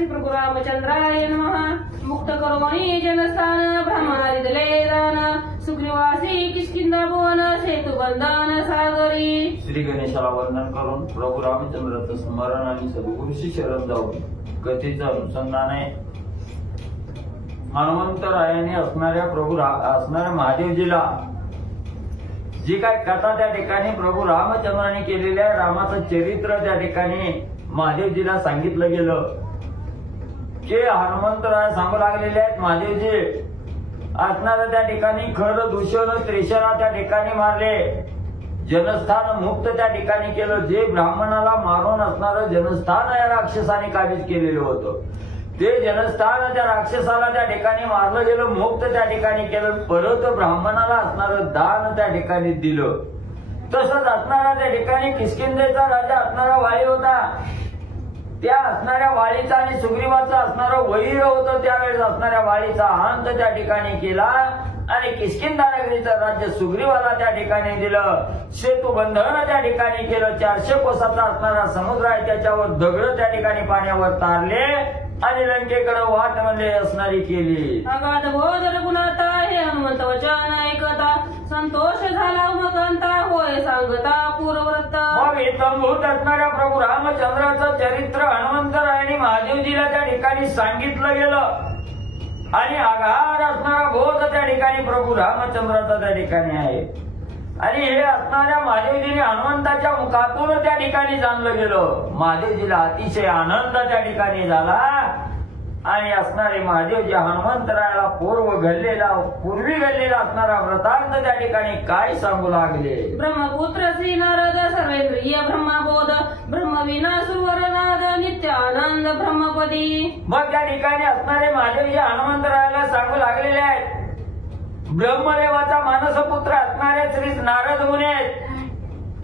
श्री प्रभु रामचंद्राय नमः। मुक्त करोनी जनस्थान ब्रह्मणादि दले दान सुग्रीवासी किष्किंधा भुवन सेतु बंधन सागरी। श्री गणेशाला वंदन करून प्रभू रामचंद्राचं स्मरण आणि सद्गुरूशी शरण जाऊन कथेचं अनुसंधान आहे। हनुमंतरायाने असणाऱ्या महादेवजीला जी काय कथा त्या ठिकाणी प्रभू रामचंद्राने केलेल्या रामाचं चरित्र त्या ठिकाणी महादेवजीला सांगितलं गेलं की हनुमंतराय सांगू लागलेले आहेत महादेवजी असणाऱ्या त्या ठिकाणी खर दूषण त्रिशरा त्या ठिकाणी मारले, जनस्थान मुक्त त्या ठिकाणी केलं। जे ब्राह्मणाला मारून असणारं जनस्थान या राक्षसाने काबीज केलेलं होतं, ते जनस्थान त्या राक्षसाला त्या ठिकाणी मारलं गेलं, मुक्त त्या ठिकाणी केलं। परत ब्राह्मणाला असणारं दान त्या ठिकाणी दिलं। तसंच असणारा त्या ठिकाणी किष्किंधेचा राजा असणारा वाळी होता, त्या असणाऱ्या वाळीचा आणि सुग्रीवाचा असणारं वैर होतं, त्यावेळेस असणाऱ्या वाळीचा अंत त्या ठिकाणी केला आणि किष्किंधा नगरीचं राज्य सुग्रीवाला त्या ठिकाणी दिलं। सेतू बंधन त्या ठिकाणी केलं। 400 कोसाचा असणारा समुद्र आहे, त्याच्यावर दगड त्या ठिकाणी पाण्यावर तारले आणि लंकेकडे वाट मध्ये असणारी केली। अगाध बोधर गुणाता हे हनुमंत वचन ऐकता संतोष झाला उमगंता होय सांगता पूर्वव्रत। मग इतंभूत असणाऱ्या प्रभू रामचंद्राचं चरित्र हनुमंतरायाने महादेवजीला त्या ठिकाणी सांगितलं गेलं आणि आगार असणारा बोध त्या ठिकाणी प्रभू रामचंद्राचा त्या ठिकाणी आहे। आणि हे असणाऱ्या महादेवजीने हनुमंताच्या मुखातून त्या ठिकाणी जाणलं गेलं। महादेवजीला अतिशय आनंद त्या ठिकाणी झाला आणि असणारे महादेवजी हनुमंतरायाला पूर्वी घडलेला असणारा वृत्तांत त्या ठिकाणी काय सांगू लागले। ब्रह्मपुत्र श्री नारद सर्वेंद्रिय ब्रह्मबोध ब्रह्मविना सुरवरनाद नित्य आनंद ब्रह्मपदी। मग त्या ठिकाणी असणारे महादेवजी हनुमंतरायाला सांगू लागलेले आहेत। ब्रह्मदेवाचा मानसपुत्र असणारे श्री नारद मुनी आहेत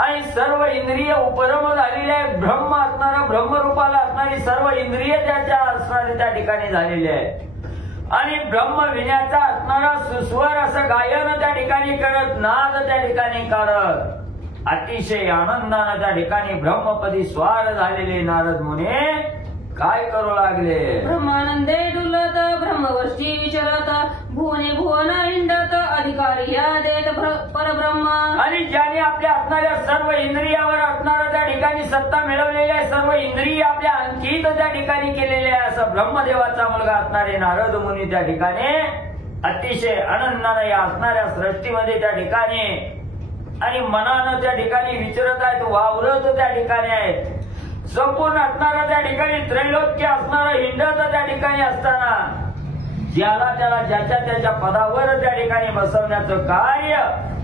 आणि सर्व इंद्रिय उपरम झालेले आहेत। ब्रह्म असणारा ब्रह्मरूपाला असणारी सर्व इंद्रिय त्याच्या असणारे त्या ठिकाणी झालेले आहेत आणि ब्रह्म विण्याचा असणारा सुस्वर असं गायन त्या ठिकाणी करत, नाद त्या ठिकाणी काढत अतिशय आनंदानं त्या ठिकाणी ब्रह्मपदी स्वार झालेले नारद मुनी काय करू लागले। ब्रह्मानंदे डुलत ब्रह्मवर्षी विचरत भुवने भुवन हिंडत अधिकारी या देत परब्रह्म। आणि ज्याने आपल्या असणाऱ्या सर्व इंद्रियावर असणाऱ्या त्या ठिकाणी सत्ता मिळवलेली आहे, सर्व इंद्रिय आपल्या अंकित त्या ठिकाणी केलेले आहे, असं ब्रह्मदेवाचा मुलगा असणारे नारद मुनी त्या ठिकाणी अतिशय आनंदाने या असणाऱ्या सृष्टीमध्ये त्या ठिकाणी आणि मनानं त्या ठिकाणी विचारत आहेत, वावरत त्या ठिकाणी आहेत। संपूर्ण असणारा त्या ठिकाणी त्रैलोक्य असणारा हिंडत त्या ठिकाणी असताना ज्याला त्याला ज्याच्या त्याच्या पदावर त्या ठिकाणी बसवण्याचं कार्य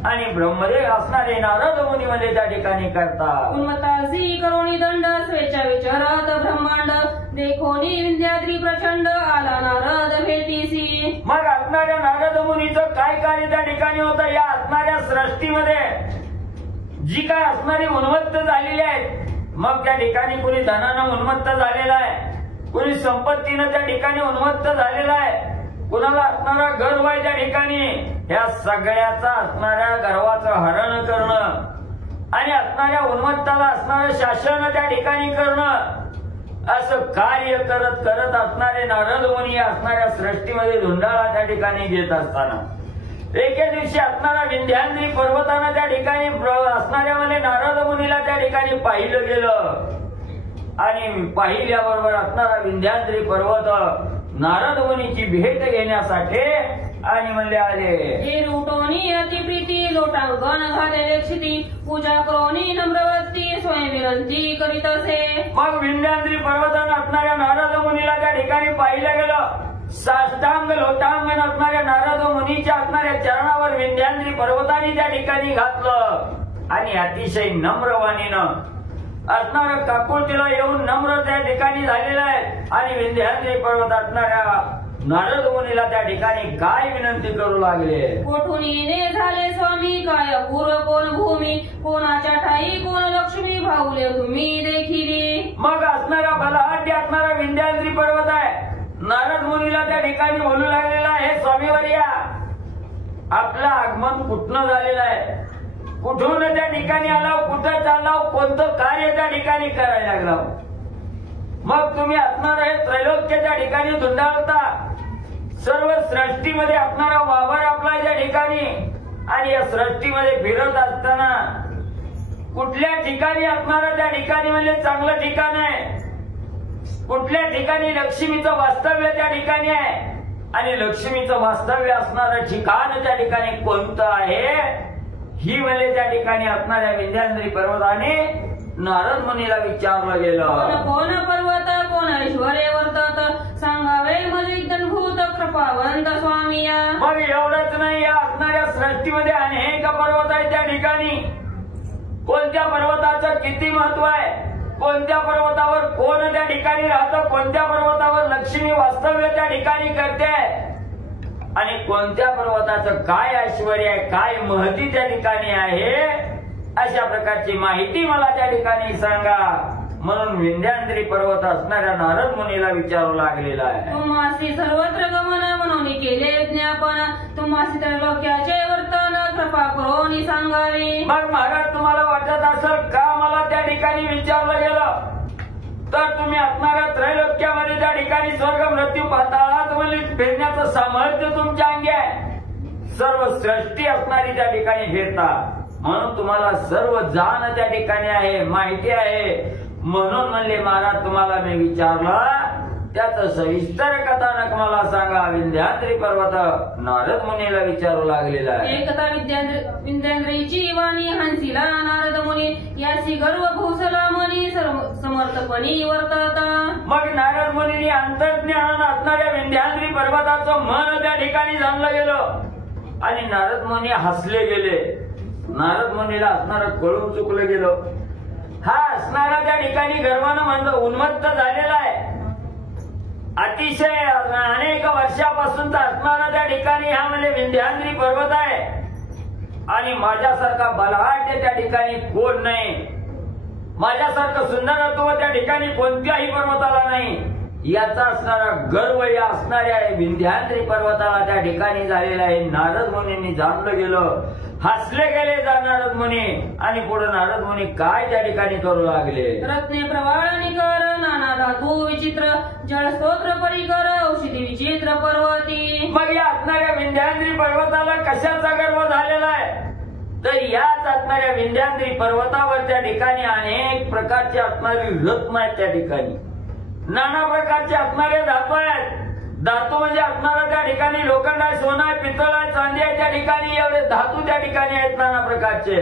आणि ब्रह्मदेव असणारे नारद मुनी मध्ये त्या ठिकाणी करतात। उन्मत्तासी करोणी दंड स्वेच्छा विचारत ब्रह्मांड देखोनी विंध्याद्री प्रचंड आला नारद भेटीसी। मग असणाऱ्या नारद मुनीचं काय कार्य त्या ठिकाणी होतं। या असणाऱ्या सृष्टीमध्ये जी काय असणारी उन्मत्त झालेली आहे, मग त्या ठिकाणी कुणी धनानं उन्मत्त झालेला आहे, कुणी संपत्तीनं त्या ठिकाणी उन्मत्त झालेला आहे, कुणाला असणारा गर्व आहे त्या ठिकाणी। या सगळ्याचा असणाऱ्या गर्वाचं हरण करणं आणि असणाऱ्या उन्मत्ताला असणारं शासन त्या ठिकाणी करणं असं कार्य करत करत असणारे नारद मुनी असणाऱ्या सृष्टीमध्ये धुंडाळा त्या ठिकाणी घेत असताना एके दिवशी असणारा विंध्याद्री पर्वतानं त्या ठिकाणी असणाऱ्या मध्ये नारद मुनीला त्या ठिकाणी पाहिलं गेलं आणि पाहिल्याबरोबर असणारा विंध्याद्री पर्वत नारद मुनीची भेट घेण्यासाठी आणि म्हणले आले। लुटोनी अतिप्रीती लोटांगण घालेले क्षिती पूजा करोनी नम्रवती स्वयं विनंती करीत असे। मग विंध्याद्री पर्वतानं असणाऱ्या नारद मुनीला त्या ठिकाणी पाहिलं गेलं। साष्टांग लोटांगण असणाऱ्या नारद मुनीच्या असणाऱ्या चरणावर विंध्याद्री पर्वताने त्या ठिकाणी घातलं आणि अतिशय नम्रवाणीनं असणारं काकुळतीला येऊन नम्र त्या ठिकाणी झालेलं आहे आणि विंध्याद्री पर्वत असणाऱ्या नारद मुनीला त्या ठिकाणी काय विनंती करू लागले। कोठुनी झाले स्वामी काय पूर्व कोण भूमी कोणाच्या ठाई कोण लक्ष्मी भाऊले तुम्ही देखिली। मग असणारा बलहाट्य असणारा विंध्याद्री पर्वत आहे, नारद मुनीला त्या ठिकाणी बोलू लागलेला आहे, स्वामीवर्या आपलं आगमन कुठनं झालेलं आहे, कुठून त्या ठिकाणी आला, कुठं चालला, कोणतं कार्य त्या ठिकाणी करायला लागला। मग तुम्ही असणारं हे त्रैलोक्याच्या ठिकाणी धुंडाळता, सर्व सृष्टीमध्ये असणारा वावर आपला त्या ठिकाणी, आणि या सृष्टीमध्ये फिरत असताना कुठल्या ठिकाणी असणारं त्या ठिकाणी म्हणजे चांगलं ठिकाण आहे, कुठल्या ठिकाणी लक्ष्मीचं वास्तव्य त्या ठिकाणी आहे, आणि लक्ष्मीचं वास्तव्य असणारं ठिकाण त्या ठिकाणी कोणतं आहे, ही म्हणजे त्या ठिकाणी असणाऱ्या विंध्याद्री पर्वताने नारद मुनीला विचारलं गेलं. कोण पर्वत कोण ऐश्वर्य वर्तत, सांगावे मलिदभूत कृपावंत स्वामी. मग एवढंच नाही, या असणाऱ्या सृष्टीमध्ये अनेक पर्वत आहेत त्या ठिकाणी. कोणत्या पर्वताचं किती महत्व आहे, कोणत्या पर्वतावर कोण त्या ठिकाणी राहतं, कोणत्या पर्वतावर लक्ष्मी वास्तव्य त्या ठिकाणी करते, आणि कोणत्या पर्वताचं काय ऐश्वर्य आहे, काय महती त्या ठिकाणी आहे, अशा प्रकारची माहिती मला त्या ठिकाणी सांगा. म्हणून विंध्याद्री पर्वत असणाऱ्या नारद मुनीला विचारू लागलेला आहे. तुम्हासी सर्वत्र गमन म्हणून केले ज्ञापन, तुम्हासी त्रैलोक्याचे वर्तन कृपा करून सांगावी. मग महाराज तुम्हाला वाटत असेल का मला त्या ठिकाणी विचारलं गेलं, तर तुम्ही असणाऱ्या त्रैलोक्यामध्ये त्या ठिकाणी स्वर्ग मृत्यू पाताळात म्हणजे फिरण्याचं सामर्थ्य तुमच्या अंगी आहे. सर्व सृष्टी असणारी त्या ठिकाणी फिरता, म्हणून तुम्हाला सर्व जाण त्या ठिकाणी आहे, माहिती आहे. म्हणून म्हणले महाराज तुम्हाला मी विचारलं, त्याचं सविस्तर कथानक मला सांगा. विंध्याद्री पर्वत नारद मुनीला विचारू लागलेला आहे. एकता विंध्याद्रीची वाणी हंसीला नारद मुनी, याची गर्व भूसला मनी समर्थपणी वर्तत. मग नारद मुनींनी अंतर्ज्ञान असणाऱ्या विंध्याद्री पर्वताचं मन त्या ठिकाणी जाणलं गेलं, आणि नारद मुनी हसले गेले. नारद मुनीला असणारं कळून चुकलं गेलं. हा असणारा त्या ठिकाणी गर्वानं म्हणजे उन्मत्त झालेला आहे. अतिशय अनेक वर्षापासूनचा असणारा त्या ठिकाणी हा म्हणजे विंध्याद्री पर्वत आहे, आणि माझ्यासारखा बलहाट त्या ठिकाणी कोण नाही, माझ्यासारखं सुंदरत्व त्या ठिकाणी कोणत्याही पर्वताला नाही. याचा असणारा गर्व या असणाऱ्या विंध्याद्री पर्वताला त्या ठिकाणी झालेला आहे. नारद मुनींनी जाणलं गेलं, हसले गेले नारद मुनी, आणि पुढे नारद मुनी काय त्या ठिकाणी करू लागले. रत्ने प्रवाळ निकर नाना धातू विचित्र, जळ स्तोत्र परिकर औषधी विचित्र पर्वती. मग या असणाऱ्या विंध्याद्री पर्वताला कशाचा गर्व झालेला आहे, तर याच असणाऱ्या विंध्याद्री पर्वतावर त्या ठिकाणी अनेक प्रकारचे असणारी रत्न आहेत त्या ठिकाणी, नाना प्रकारचे असणारे धातू आहेत. धातू म्हणजे असणारा त्या ठिकाणी लोखंड आहे, सोनं आहे, पितळ आहे, चांदी आहे, त्या ठिकाणी एवढे धातू त्या ठिकाणी आहेत नाना प्रकारचे.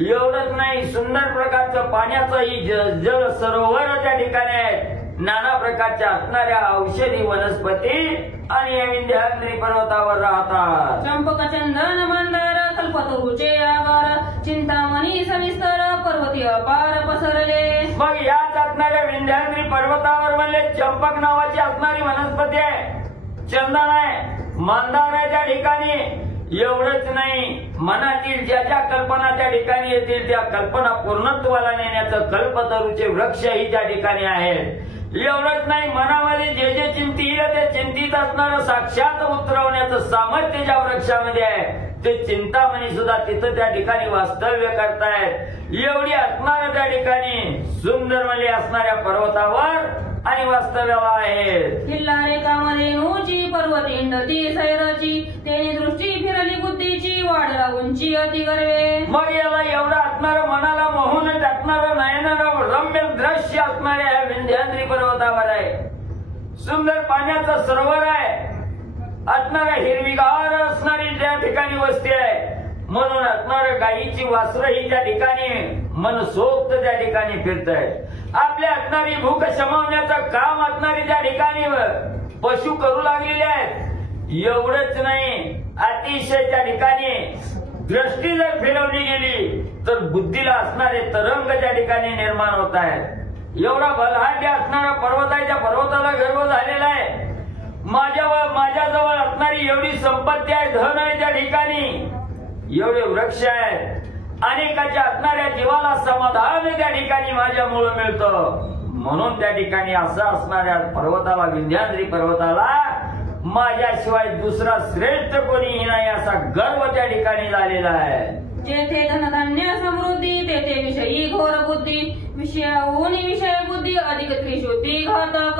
एवढंच नाही, सुंदर प्रकारचं पाण्याचंही जल सरोवर त्या ठिकाणी आहेत. नाना प्रकारच्या असणाऱ्या औषधी वनस्पती आणि या विंध्याद्री पर्वतावर राहतात. चंपक चंदन मंदार कल्पतरूचे आगार, चिंतामणी सविस्तर पर्वती अपार पसरले. मग याच असणाऱ्या विंध्याद्री पर्वतावर म्हणजे चंपक नावाची असणारी वनस्पती आहे, चंदन आहे, मंदार आहे त्या ठिकाणी. एवढंच नाही, मनातील ज्या ज्या कल्पना त्या ठिकाणी येतील त्या कल्पना पूर्णत्वाला नेण्याचं कल्पतरूचे वृक्षही त्या ठिकाणी आहेत. एवढंच नाही, मनामध्ये जे जे चिंतील ते चिंतित असणारं साक्षात उतरवण्याचं सामर्थ्य ज्या वृक्षामध्ये आहे ते चिंतामणी सुद्धा तिथं त्या ठिकाणी वास्तव्य करतायत. एवढी असणारं त्या ठिकाणी सुंदर म्हणजे असणाऱ्या पर्वतावर आणि वास्तव्याला आहेत. किल्ला रेखामधेनूची पर्वतींडती सैरची, तेने दृष्टी फिरली बुद्धीची वाढला उंची अति गर्वे. मग याला एवढं असणारं मनाला मोहून टाकणारं नयनाला रम्य दृश्य असणाऱ्या या विंध्याद्री पर्वतावर आहे. सुंदर पाण्याचं सरोवर आहे, असणाऱ्या हिरवीगार असणारी त्या ठिकाणी वस्ती आहे. म्हणून असणारं गायीची वासरं ही त्या ठिकाणी मनसोक्त त्या ठिकाणी फिरत आहेत. आपल्या असणारी भूक शमवण्याचं काम असणारी त्या ठिकाणी पशु करू लागलेले आहेत. एवढंच नाही, अतिशय त्या ठिकाणी दृष्टी जर फिरवली गेली तर बुद्धीला असणारे तरंग त्या ठिकाणी निर्माण होत आहेत. एवढा बलहाट्य असणारा पर्वत आहे, त्या पर्वताला गर्व झालेला आहे. माझ्याजवळ असणारी एवढी संपत्ती आहे, धन आहे त्या ठिकाणी, एवढे वृक्ष आहेत, अनेकाच्या असणाऱ्या जीवाला समाधान त्या ठिकाणी माझ्यामुळे मिळतं. म्हणून त्या ठिकाणी असं असणाऱ्या पर्वताला, विंध्याद्री पर्वताला माझ्याशिवाय दुसरा श्रेष्ठ कोणीही नाही असा गर्व त्या ठिकाणी झालेला आहे. जेथे धनधान्य समृद्धी तेथे विषयी घोर बुद्धी, विषयाहून विषय बुद्धी अधिक त्रिशुद्धी घातक.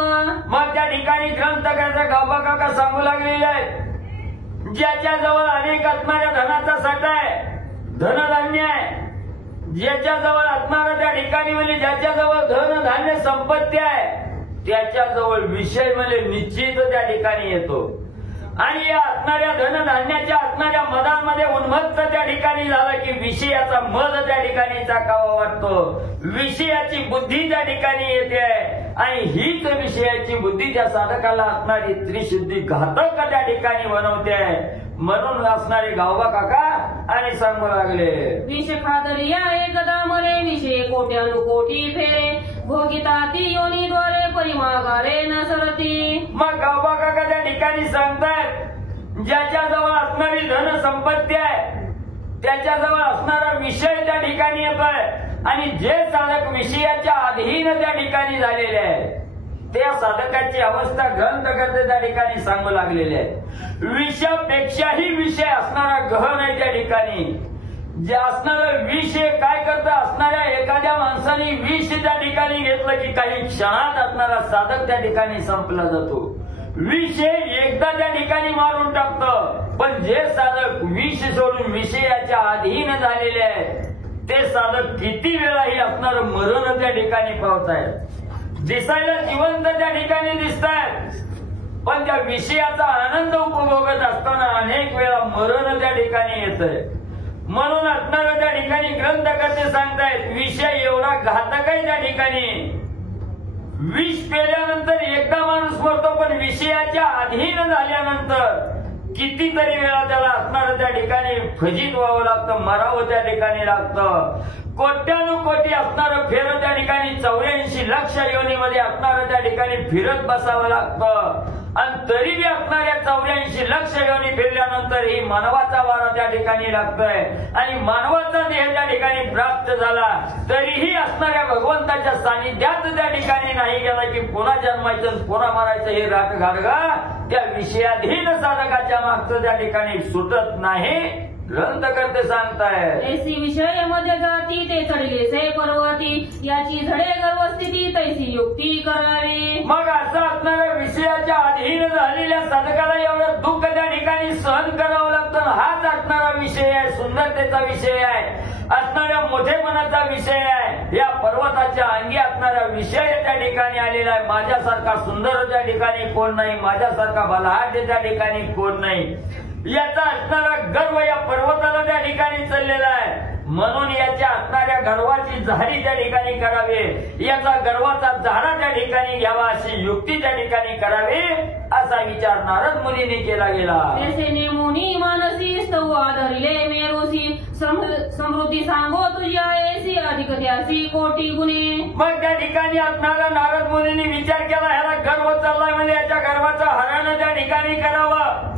मग त्या ठिकाणी ग्रंथकारचा गावबा काका सांगू लागलेले आहेत, ज्याच्याजवळ अनेक असणाऱ्या धनाचा साठा आहे, धनधान्य आहे, ज्याच्याजवळ असणारा त्या ठिकाणी म्हणजे ज्याच्याजवळ धन धान्य संपत्ती आहे, त्याच्याजवळ विषय म्हणजे निश्चित त्या ठिकाणी येतो. आणि या असणाऱ्या धनधान्याच्या असणाऱ्या मदांमध्ये उन्मत्त त्या ठिकाणी झाला की विषयाचा मद त्या ठिकाणी चाकावा वाटतो, विषयाची बुद्धी त्या ठिकाणी येते आणि हीच विषयाची बुद्धी त्या साधकाला असणारी त्रिशुद्धी घातक त्या ठिकाणी बनवते. म्हणून असणारे गावबा काका आणि सांगू लागले, विष खादरिया एकदा मरे विषय कोट्यानुकोटी फेरे भोगिता ती योनीद्वारे परिमागारे न सरती. मग गावबा काका त्या ठिकाणी सांगतात, ज्याच्याजवळ असणारी धन संपत्ती आहे त्याच्याजवळ असणारा विषय त्या ठिकाणी येतोय आणि जे साधक विषयाच्या अधीन त्या ठिकाणी झालेले आहे त्या साधकाची अवस्था ग्रंथकर्ते त्या ठिकाणी सांगू लागलेले आहे. विषापेक्षाही विषय असणारा गहन आहे त्या ठिकाणी. जे असणारं विष काय करतं, असणाऱ्या एखाद्या माणसाने विष त्या ठिकाणी घेतलं की काही क्षणात असणारा साधक त्या ठिकाणी संपला जातो. विष एकदा त्या ठिकाणी मारून टाकतं, पण जे साधक विष सोडून विषयाच्या अधीन झालेले आहेत ते साधक किती वेळाही असणारं मरण त्या ठिकाणी पावतायत. दिसायला जिवंत त्या ठिकाणी दिसतायत, पण त्या विषयाचा आनंद उपभोगत असताना अनेक वेळा मरण त्या ठिकाणी येतंय. म्हणून असणारं त्या ठिकाणी ग्रंथकर्ते सांगतायत, विषय एवढा घातक आहे त्या ठिकाणी. विष पेल्यानंतर एकदा माणूस मरतो, पण विषयाच्या अधीन झाल्यानंतर कितीतरी वेळा त्याला असणारं त्या ठिकाणी फजित व्हावं लागतं, मरावं त्या ठिकाणी लागतं. कोट्यानुकोटी असणारं फेर त्या ठिकाणी 84 लक्ष योनीमध्ये असणारं त्या ठिकाणी फिरत बसावं लागतं आणि तरी बी असणाऱ्या 84 लक्ष योनी फिरल्यानंतर ही मानवाचा वारा त्या ठिकाणी लागतोय आणि मानवाचा देह त्या ठिकाणी प्राप्त झाला तरीही असणाऱ्या भगवंताच्या सानिध्यात त्या ठिकाणी नाही गेला की पुन्हा जन्मायचं पुन्हा मारायचं हे राट गाडगा त्या विषयाधीन साधकाच्या मागचं त्या ठिकाणी सुटत नाही. ग्रंथकर्ते सांगतायत, ऐसी विषय मध्ये जाती ते चढले से पर्वती याची झडे गर्वस्थिती तैसी युक्ती करावी. मग असं असणाऱ्या विषयाच्या अधीन झालेल्या साधकाला एवढं दुःख त्या ठिकाणी सहन करावं लागतं. हाच असणारा विषय आहे, सुंदरतेचा विषय आहे, असणाऱ्या मोठेपणाचा विषय आहे. या पर्वताच्या अंगी असणारा विषय त्या ठिकाणी आलेला आहे. माझ्यासारखा सुंदर त्या ठिकाणी कोण नाही, माझ्यासारखा बलहाट त्या ठिकाणी कोण नाही. याचा असणारा गर्व या पर्वताला त्या ठिकाणी चाललेला आहे. म्हणून याच्या असणाऱ्या गर्वाची झाडी त्या ठिकाणी करावी, याचा गर्वाचा झाडा त्या ठिकाणी घ्यावा अशी युक्ती त्या ठिकाणी करावी असा विचार नारद मुनीने केला गेला. तसे नेमुनी मानसी स्तव आदरिले मेरोसी समृद्धी सांगो तुझ्या ऐसी अधिक त्यासी कोटी गुणे. मग त्या ठिकाणी असणारा नारद मुनीने विचार केला, ह्याला गर्व चाललाय म्हणजे याच्या गर्वाचं हरण त्या ठिकाणी करावं.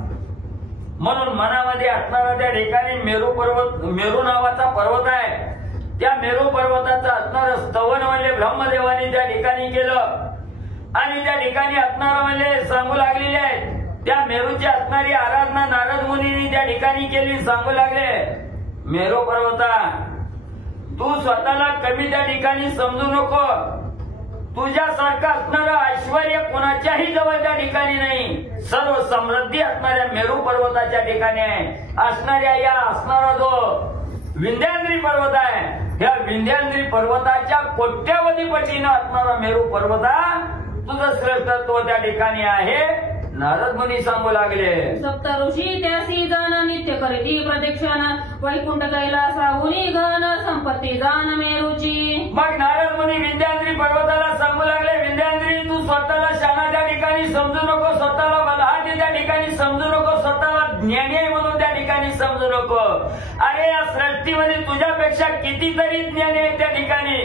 म्हणून मनामध्ये असणारा त्या ठिकाणी मेरू नावाचा पर्वत आहे. त्या मेरू पर्वताचं असणारं स्तवन म्हणजे ब्रह्मदेवाने त्या ठिकाणी केलं आणि त्या ठिकाणी असणारं म्हणजे सांगू लागलेले आहेत. त्या मेरूची असणारी आराधना नारद मुनींनी त्या ठिकाणी केली. सांगू लागले, मेरू पर्वता तू स्वतःला कमी त्या ठिकाणी समजू नको. तुझ्यासारखं असणारं ऐश्वर कोणाच्याही जवळ त्या ठिकाणी नाही. सर्व समृद्धी असणाऱ्या मेरू पर्वताच्या ठिकाणी आहे. असणाऱ्या या असणारा जो विंध्याद्री पर्वत आहे या विंध्याद्री पर्वताच्या कोट्यावधी पटीनं असणारा मेरू पर्वता तुझं श्रेष्ठत्व त्या ठिकाणी आहे. नारद मुनी सांगू लागले, सप्त ऋषी त्यासी जाण नित्य करीती प्रदक्षिण वैकुंठ कैलासाहुनी घन संपत्ती जाण मेरूची. मग नारद मुनी विंध्याद्री पर्वताला सांगू लागले, विंध्याद्री तू स्वतःला शाना त्या ठिकाणी समजू नको, स्वतःला बलहाट त्या ठिकाणी समजू नको, स्वतःला ज्ञानी आहे म्हणून त्या ठिकाणी समजू नको. अरे या सृष्टीमध्ये तुझ्यापेक्षा कितीतरी ज्ञानी आहे त्या ठिकाणी,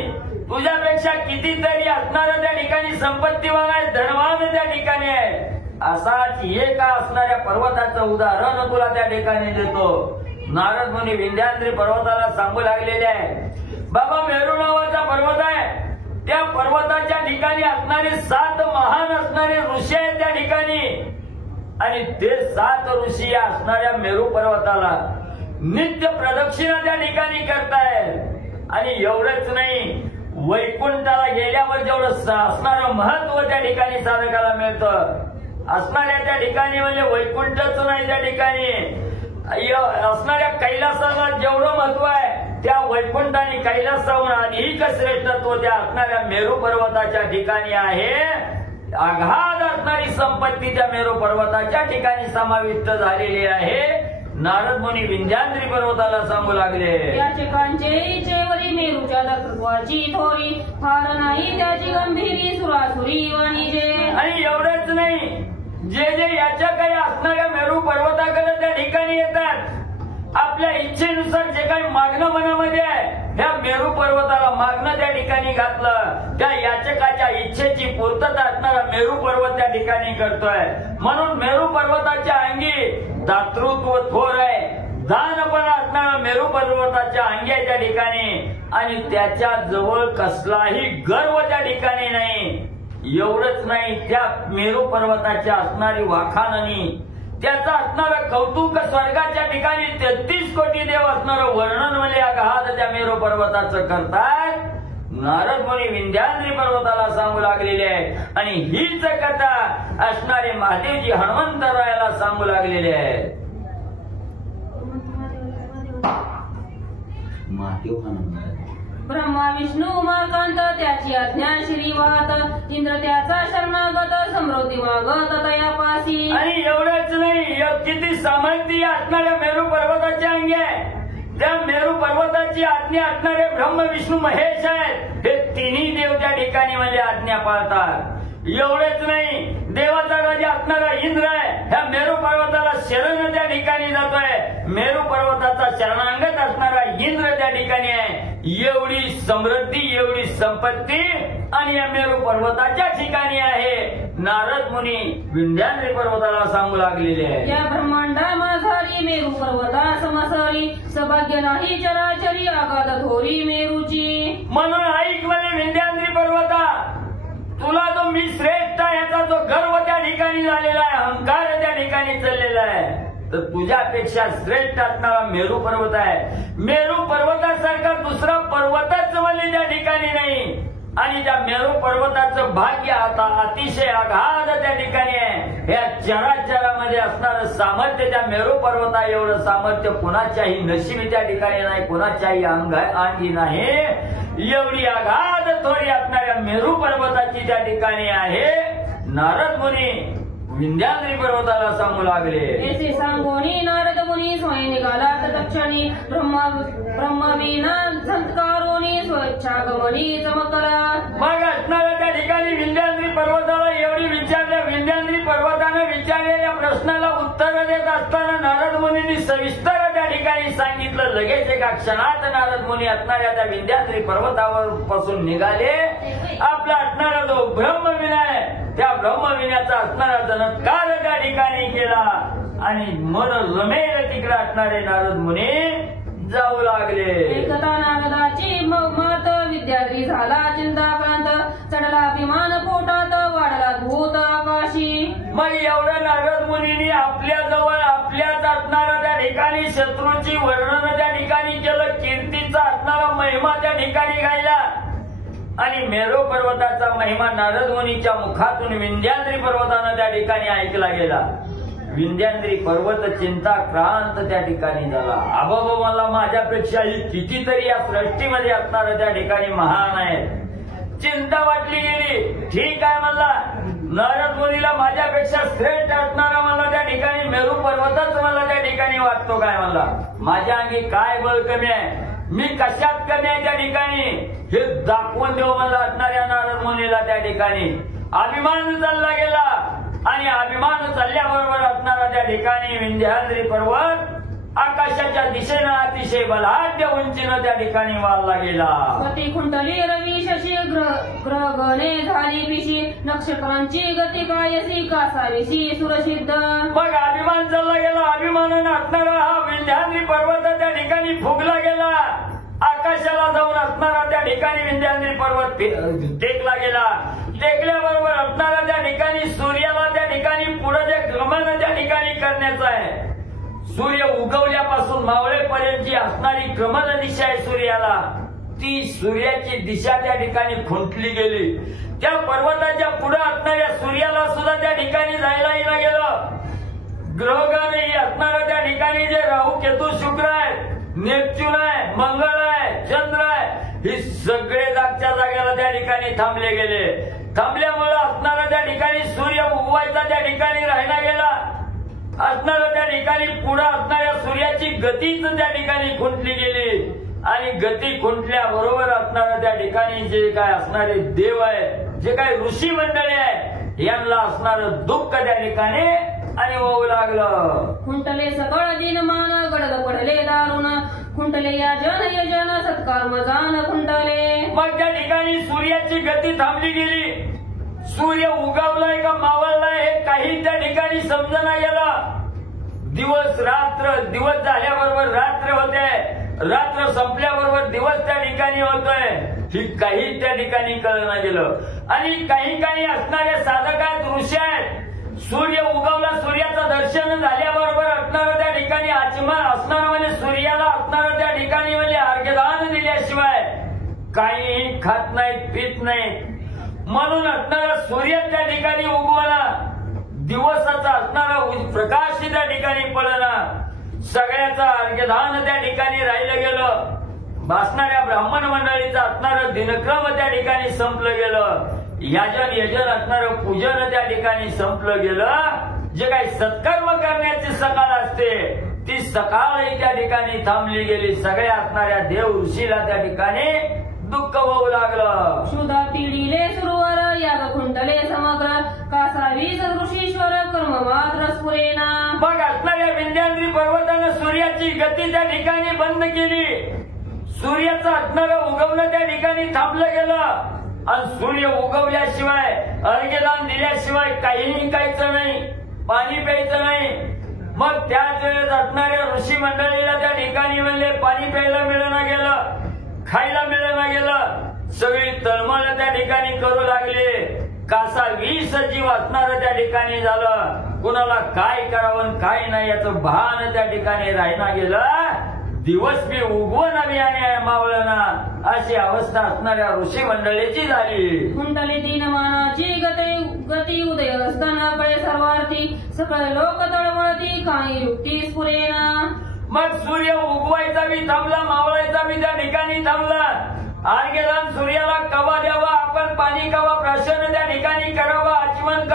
तुझ्यापेक्षा कितीतरी असणारं त्या ठिकाणी संपत्तीवान आहे, धनवान त्या ठिकाणी आहे. असाच एका असणाऱ्या पर्वताचं उदाहरण तुला त्या ठिकाणी देतो. नारद मुनी विंध्याद्री पर्वताला सांगू लागलेले आहे, बाबा मेरू नावाचा पर्वत आहे. त्या पर्वताच्या ठिकाणी असणारे 7 महान असणारे ऋषी आहेत त्या ठिकाणी आणि ते 7 ऋषी असणाऱ्या मेरू पर्वताला नित्य प्रदक्षिणा त्या ठिकाणी करतायत. आणि एवढंच नाही वैकुंठाला गेल्यावर जेवढं असणारं महत्व त्या ठिकाणी साधकाला मिळतं, असणाऱ्या त्या ठिकाणी म्हणजे वैकुंठच नाही, त्या ठिकाणी असणाऱ्या कैलासाला जेवढं महत्व आहे त्या वैकुंठ आणि कैलासाहून अधिक श्रेष्ठत्व त्या असणाऱ्या मेरू पर्वताच्या ठिकाणी आहे. अगाध असणारी संपत्ती त्या मेरू पर्वताच्या ठिकाणी समाविष्ट झालेली आहे. नारद मुनी विंध्याद्री पर्वताला सांगू लागले, त्याचे कांचे इचेवरी मेरूच्या दत्तत्वाची थोरी, फार नाही त्याची गंभीरी सुरासुरी वाणी जे. आणि एवढंच नाही, जे जे याच्या काही असणाऱ्या मेरू पर्वताकडे त्या ठिकाणी येतात, आपल्या इच्छेनुसार जे काही मागणं मनामध्ये आहे त्या मेरू पर्वताला मागणं त्या ठिकाणी घातलं, त्या याचकाच्या इच्छेची पूर्तता असणारा मेरू पर्वत त्या ठिकाणी करतोय. म्हणून मेरू पर्वताच्या अंगी दातृत्व थोर आहे, दानपणा असणारा मेरू पर्वताच्या अंगी आहे त्या ठिकाणी, आणि त्याच्या जवळ कसलाही गर्व त्या ठिकाणी नाही. एवढंच नाही, त्या मेरू पर्वताच्या असणारी वाखाणणी, त्याचं असणारं कौतुक स्वर्गाच्या ठिकाणी 33 कोटी देव असणारं वर्णन म्हणजे अगाध त्या मेरू पर्वताचं करतात. नारद मुनी विंध्याद्री पर्वताला सांगू लागलेले आहे. आणि हीच कथा असणारे महादेवजी हनुमंतरायाला सांगू लागलेले आहे. महादेव हनुमंत ब्रह्मा विष्णू उमाकांत त्याची आज्ञा श्रीवात, इंद्र त्याचा शरणागत समृद्धी मागत तयापासी. आणि एवढंच नाही, किती सामर्थ्य असणाऱ्या मेरू पर्वताच्या अंगी आहे. त्या मेरू पर्वताची आज्ञा असणारे ब्रह्म विष्णू महेश आहेत, हे तिन्ही देव त्या ठिकाणी म्हणजे आज्ञा पाळतात. एवढेच नाही, देवाचा राजा असणारा इंद्र आहे, ह्या मेरू पर्वताला शरण त्या ठिकाणी जातोय. मेरू पर्वताचा शरणांगत असणारा इंद्र त्या ठिकाणी आहे. एवढी समृद्धी, एवढी संपत्ती आणि या मेरू पर्वताच्या ठिकाणी आहे. नारद मुनी विंध्याद्री पर्वताला सांगू लागलेले आहे, या ब्रह्मांडा माझारी मेरू पर्वता समसरी, सौभाग्य नाही चराचरी आगाध थोरी मेरूची. म्हणून ऐक म्हणे विंध्याद्री पर्वता, तुला जो मी श्रेष्ठ आहे याचा जो गर्व त्या ठिकाणी झालेला आहे, अहंकार त्या ठिकाणी चाललेला आहे, तर तुझ्यापेक्षा श्रेष्ठ असणारा मेरू पर्वत आहे. मेरू पर्वतासारखा दुसरा पर्वतच म्हणजे त्या ठिकाणी नाही. आणि त्या मेरू पर्वताचं भाग्य आता अतिशय अगाध त्या ठिकाणी आहे. या चराचरामध्ये असणारं सामर्थ्य त्या मेरू पर्वता एवढं सामर्थ्य कुणाच्याही नशिबी त्या ठिकाणी नाही, कुणाच्याही अंगी नाही. एवढी अगाध थोडी असणाऱ्या मेरू पर्वताची त्या ठिकाणी आहे. नारद मुनी विंध्याद्री पर्वताला सांगू लागले, ऐसे सांगोनी नारद मुनी स्वयं निघाला तत्क्षणी, ब्रह्मवीना संस्कारोनी स्वेच्छागमनी चमकला. मग असणाऱ्या त्या ठिकाणी विंध्याद्री पर्वताला एवढी विचारलं, विंध्याद्री पर्वताने विचारलेल्या प्रश्नाला उत्तर देत असताना नारद मुनींनी सविस्तर त्या ठिकाणी सांगितलं. लगेच एका क्षणात नारद मुनी असणाऱ्या त्या विंध्याद्री पर्वतावर पासून निघाले. आपला असणारा जो ब्रह्मवीणा आहे त्या ब्रह्मवीण्याचा असणारा जनकार त्या ठिकाणी केला आणि मन रमेल तिकडे असणारे नारद मुनी जाऊ लागले. एकता नारदाची मत विद्याद्री झाला चिंताक्रांत, चढला अभिमान पोटात वाढला भूत आकाशी. मग एवढ्या नारद मुनींनी आपल्या जवळ आपल्याच असणारा त्या ठिकाणी शत्रूची वर्णन त्या ठिकाणी केलं, कीर्तीचा असणारा महिमा त्या ठिकाणी गायला. आणि मेरू पर्वताचा महिमा नारद मुनीच्या मुखातून विंध्याद्री पर्वतानं त्या ठिकाणी ऐकला गेला. विंध्याद्री पर्वत चिंताक्रांत त्या ठिकाणी झाला. आबाबा मला माझ्यापेक्षाही कितीतरी या सृष्टीमध्ये असणारं त्या ठिकाणी महान आहे. चिंता वाटली गेली. ठीक आहे मला, नारद मुनीला माझ्यापेक्षा श्रेष्ठ असणारा मला त्या ठिकाणी मेरू पर्वतच मला त्या ठिकाणी वाटतो काय, मला माझ्या अंगी काय बळ कमी आहे, मी कशात कमी आहे त्या ठिकाणी हे दाखवून देऊ मला असणाऱ्या नारद मुनीला. त्या ठिकाणी अभिमान चालला गेला आणि अभिमान चालल्याबरोबर असणारा त्या ठिकाणी विंध्याद्री पर्वत आकाशाच्या दिशेनं अतिशय बलाढ्य उंचीनं त्या ठिकाणी वाढला गेला. गती खुंटली रवी शशी ग्रहगणे झाली पिशी, नक्षत्रांची गती कायसी कासावीसी सुरसिद्ध. मग अभिमान चालला गेला. अभिमानानं असणारा हा विंध्याद्री पर्वत त्या ठिकाणी फुगला गेला. आकाशाला जाऊन असणारा त्या ठिकाणी विंध्याद्री पर्वत टेकला गेला. टेकल्याबरोबर असणारा त्या ठिकाणी सूर्याला त्या ठिकाणी पुढे जे गमन त्या ठिकाणी करण्याचं आहे, सूर्य उगवल्यापासून मावळेपर्यंतची असणारी क्रमण दिशा आहे सूर्याला, ती सूर्याची दिशा त्या ठिकाणी खुंटली गेली. त्या पर्वताच्या पुढे असणाऱ्या सूर्याला सुद्धा त्या ठिकाणी जायला येणं गेलं. ग्रहगाने असणारं त्या ठिकाणी जे राहू केतू शुक्र आहे, नेपच्यून आहे, मंगळ आहे, चंद्र आहे, हे सगळे जागच्या जागेला त्या ठिकाणी थांबले गेले. थांबल्यामुळे असणारा त्या ठिकाणी सूर्य उगवायचा त्या ठिकाणी राहिला गेला. असणाऱ्या त्या ठिकाणी पुढे असणाऱ्या सूर्याची गतीच त्या ठिकाणी खुंटली गेली. आणि गती खुंटल्याबरोबर असणाऱ्या त्या ठिकाणी जे काय असणारे देव आहे, जे काय ऋषी मंडळी आहे, यांना असणारं दुःख त्या ठिकाणी आणि होऊ लागलं. खुंटले सकळ दिनमान गडद पडले दारुण खुंटले या जन यजन सत्कर्म जान खुंटले. मग त्या ठिकाणी सूर्याची गती थांबली गेली. सूर्य उगवलाय का मावळलाय हे काही त्या ठिकाणी समजना गेलं. दिवस रात्र, दिवस झाल्याबरोबर रात्र होते, रात्र संपल्याबरोबर दिवस त्या ठिकाणी होतोय, ही काही त्या ठिकाणी कळलं गेलं. आणि काही असणाऱ्या साधकात ऋषी आहेत. सूर्य उगवला, सूर्याचं दर्शन झाल्याबरोबर असणारं त्या ठिकाणी आचमन असणारं म्हणजे सूर्याला असणारं त्या ठिकाणी म्हणजे अर्घ्यदान दिल्याशिवाय काहीही खात नाहीत, पित नाहीत. म्हणून असणारा सूर्य त्या ठिकाणी उगवला, दिवसाचा असणारा प्रकाश त्या ठिकाणी पडला. सगळ्याचं अर्घ्यदान त्या ठिकाणी राहिलं गेलं. भासणाऱ्या ब्राह्मण मंडळीचं असणारं दिनक्रम त्या ठिकाणी संपलं गेलं. यजन असणारं पूजन त्या ठिकाणी संपलं गेलं. जे काही सत्कर्म करण्याची सकाळ असते ती सकाळही त्या ठिकाणी थांबली गेली. सगळ्या असणाऱ्या देव ऋषीला त्या ठिकाणी दुःख होऊ लागलं. शुदा पिढीले सुरवर याग खुंटले समग्र कासावीस ऋषीश्वर कर्म मात्र स्फुरेना. मग असणाऱ्या विंध्याद्री पर्वतानं सूर्याची गती त्या ठिकाणी बंद केली. सूर्याचं असणारं उगवणं त्या ठिकाणी थांबलं गेलं. आणि सूर्य उगवल्याशिवाय अर्घ्यदान दिल्याशिवाय काहीही खायचं नाही, पाणी प्यायचं नाही. मग त्याच वेळेस असणाऱ्या ऋषी मंडळीला त्या ठिकाणी म्हणले पाणी प्यायला मिळणं गेलं, खायला मिळणं गेलं. सगळी तळमळ त्या ठिकाणी करू लागले. कासा 20 जीव असणारं त्या ठिकाणी झालं. कुणाला काय करावं काय नाही याचं भान त्या ठिकाणी राहिना गेलं. दिवस बी उगवण बी आणि मावळण अशी अवस्था असणाऱ्या ऋषी मंडळीची झाली. खुंटले दिनमानाची गती उदय असताना कळे सर्वार्थी सकळ लोक तळवळती काही युक्ती स्फुरेना. मग सूर्य उगवायचा बी थांबला, मावळायचा बी त्या ठिकाणी थांबला. अर्घ्यदान सूर्याला कवा द्यावा, आपण पाणी कवा प्राशन त्या ठिकाणी करावं, आचमन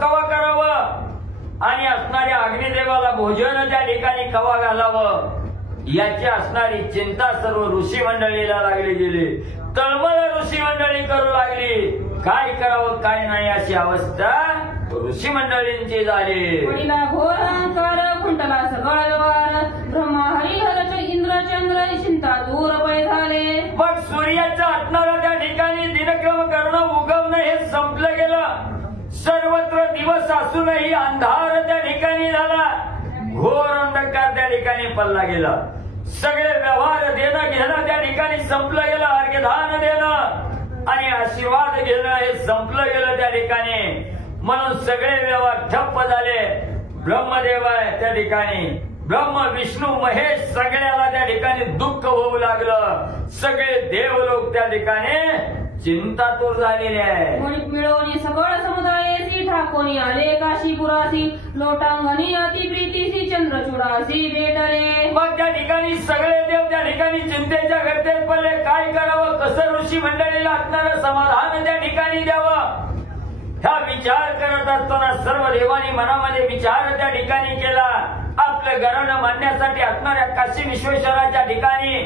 कवा करावं आणि असणाऱ्या अग्निदेवाला भोजन त्या ठिकाणी कवा घालावं याची असणारी चिंता सर्व ऋषी मंडळीला लागली गेली. तळमळ ऋषी मंडळी करू लागली. काय करावं काय नाही अशी अवस्था ऋषी मंडळींची झाली. पहिला घोर अहंकार खुंटला सगळ व्यवहार ब्रह्मा हरिहर इंद्र चंद्र चिंता दूर पै झाले. मग सूर्याचं असणारं त्या ठिकाणी दिनक्रम करणं उगवणं हे संपलं गेलं. सर्वत्र दिवस असूनही अंधार त्या ठिकाणी झाला. घोर अंधकार त्या ठिकाणी पडला गेला. सगळे व्यवहार देणं घेणं त्या ठिकाणी संपलं गेलं. अर्घ्यदान देणं आणि आशीर्वाद घेणं हे संपलं गेलं त्या ठिकाणी. म्हणून सगळे व्यवहार ठप्प झाले. ब्रह्मदेव आहे त्या ठिकाणी, ब्रह्म विष्णू महेश सगळ्याला त्या ठिकाणी दुःख होऊ लागलं. सगळे देव लोक त्या ठिकाणी चिंतातूर झालेले आहे. मिळवणी सगळ समुदायासी ठाकोनी आले काशीपुरासी लोटांगणी अति प्रीतीसी चंद्रचूडासी भेटले. मग त्या ठिकाणी सगळे देव त्या ठिकाणी चिंतेच्या गर्तेत पडले. काय करावं, कसं ऋषी मंडळीला असणारं समाधान त्या ठिकाणी द्यावं हा विचार करत असताना सर्व देवांनी मनामध्ये विचार त्या ठिकाणी केला. आपलं घराणं मांडण्यासाठी असणाऱ्या काशी विश्वेश्वराच्या ठिकाणी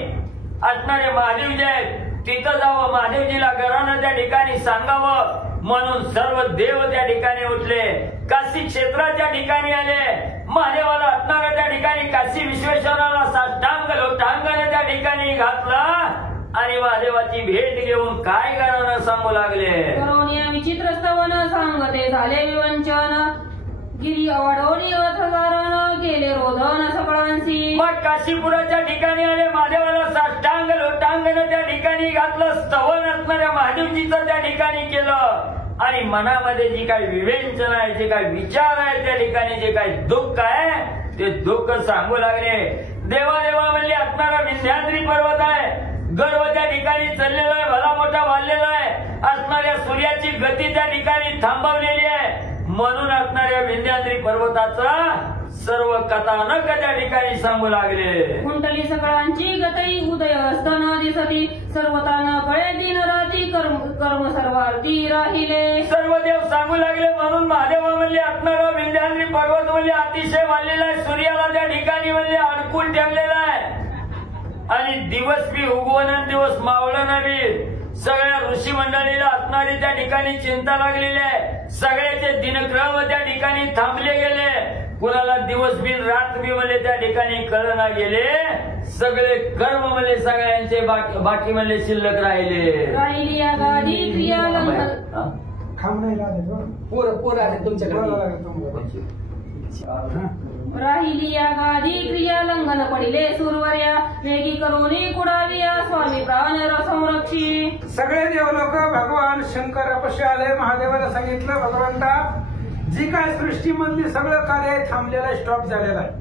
असणारे महादेव जे आहेत तिथं जावं, महादेवजीला घराणं त्या ठिकाणी सांगावं. म्हणून सर्व देव त्या ठिकाणी उठले. काशी क्षेत्राच्या ठिकाणी आले. महादेवाला असणाऱ्या त्या ठिकाणी काशी विश्वेश्वराला साष्टांग लोटांगण त्या ठिकाणी घातला आणि महादेवाची भेट घेऊन काय घराणं सांगू लागले. करोनिया विचित्र स्तवन सांगते झाले विवंचन गिरी अवडवणी अथगारण गेले रोधन सकळांसी. मग काशीपुराच्या ठिकाणी आले. महादेवाला साष्टांग लोटांगण त्या ठिकाणी घातलं. स्तवन असणाऱ्या महादेवजीचं त्या ठिकाणी केलं. आणि मनामध्ये जी काही विवेचन आहे, जे काही विचार आहे, त्या ठिकाणी जे काही दुःख आहे ते दुःख सांगू लागले. देवा म्हणले असणारा विंध्याद्री पर्वत आहे. गर्व त्या ठिकाणी चाललेला आहे, भला मोठा वाढलेला आहे. असणाऱ्या सूर्याची गती त्या ठिकाणी थांबवलेली आहे. म्हणून असणाऱ्या विंध्याद्री पर्वताचा सर्व कथानक त्या ठिकाणी सांगू लागले. कुंडली सकळांची गतई उदय असताना दिसती, सर्वता न कळे दिन राती कर्म सर्वार्थी राहिले. सर्व देव सांगू लागले. म्हणून महादेव म्हणले असणारा विंध्याद्री पर्वत म्हणजे अतिशय वाढलेला आहे. सूर्याला त्या ठिकाणी म्हणजे अडकून ठेवलेला आहे. आणि दिवस बी उगवण दिवस मावळण बी. सगळ्या ऋषी मंडळीला असणारी त्या ठिकाणी चिंता लागलेली आहे. सगळ्याचे दिनक्रम त्या ठिकाणी थांबले गेले. कुणाला दिवस बी रात बी म्हणजे त्या ठिकाणी कळना गेले. सगळे कर्म म्हणजे सगळ्यांचे बाकी म्हणजे शिल्लक राहिले. राहिली आगाधी क्रिया पोर आले तुमच्याकडे. राहिली आगाधी क्रिया लंघन पडिले सुरवर्या, वेगी करोनी कुडाविया स्वामी प्राण संरक्षी. सगळे देवलोक भगवान शंकर अपश्य आले. महादेवाला सांगितलं, भगवंता जी काय सृष्टीमधली सगळं कार्य थांबलेलं आहे, स्टॉप झालेलं आहे.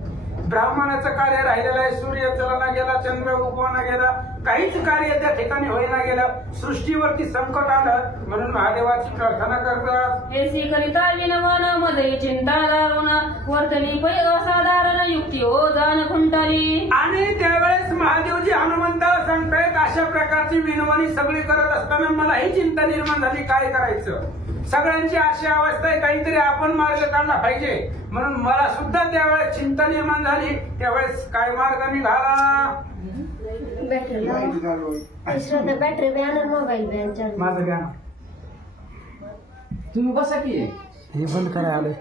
ब्राह्मणाचं कार्य राहिलेलं आहे. सूर्य चलना गेला, चंद्र उगवना गेला, काहीच कार्य त्या ठिकाणी होईना गेलं. सृष्टीवरती संकट आलं. म्हणून महादेवाची प्रार्थना करतात. एसी करिता विनवन मध्ये चिंता दारुण, वर्तली पै असाधारण युक्ती हो जाण खुंटाली. आणि त्यावेळेस महादेवजी हनुमंताला सांगतायत, अशा प्रकारची विनवणी सगळी करत असताना मला ही चिंता निर्माण झाली, काय करायचं. सगळ्यांची अशी अवस्था आहे, काहीतरी आपण मार्ग काढला पाहिजे. म्हणून मला सुद्धा त्यावेळेस चिंता निर्माण झाली. त्यावेळेस काय मार्ग निघाला. बॅटरी बॅनर मोबाईल बॅन माझं गाणं तुम्ही बसा की हे बंद करायला आले.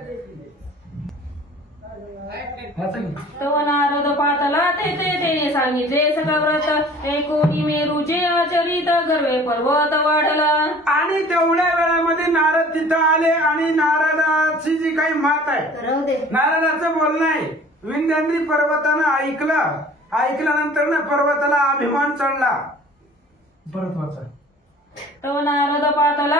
तव नारद पातला तेने सांगितले सकाव्रत, एकोणी मेरूचे आचरित गर्वे पर्वत वाढला. आणि तेवढ्या वेळामध्ये नारद तिथं आले. आणि नारदाची जी काही मात आहे, नारदाचं बोलणं आहे. विंध्याद्री पर्वतानं ऐकलं. ऐकल्यानंतर ना पर्वताला अभिमान चढला. परत वाचा. तव नारद पातला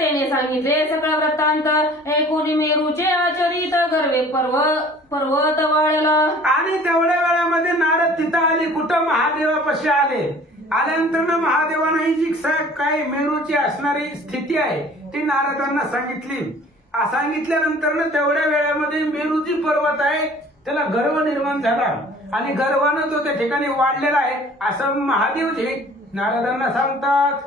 तेने सांगितले सकळ वृत्तांत, एकोणी मेरूचे आचरित गर्वे पर्वत वाढला. आणि तेवढ्या वेळामध्ये नारद तिथं आले. कुठं महादेवापाशी आले. आल्यानंतर ना महादेवानं ही जी काय मेरूची असणारी स्थिती आहे ती नारदांना सांगितली. सांगितल्यानंतर ना तेवढ्या वेळामध्ये मेरूची पर्वत आहे त्याला गर्व निर्माण झाला. आणि गर्वानं तो त्या ठिकाणी वाढलेला आहे असं महादेवजी नारदांना सांगतात.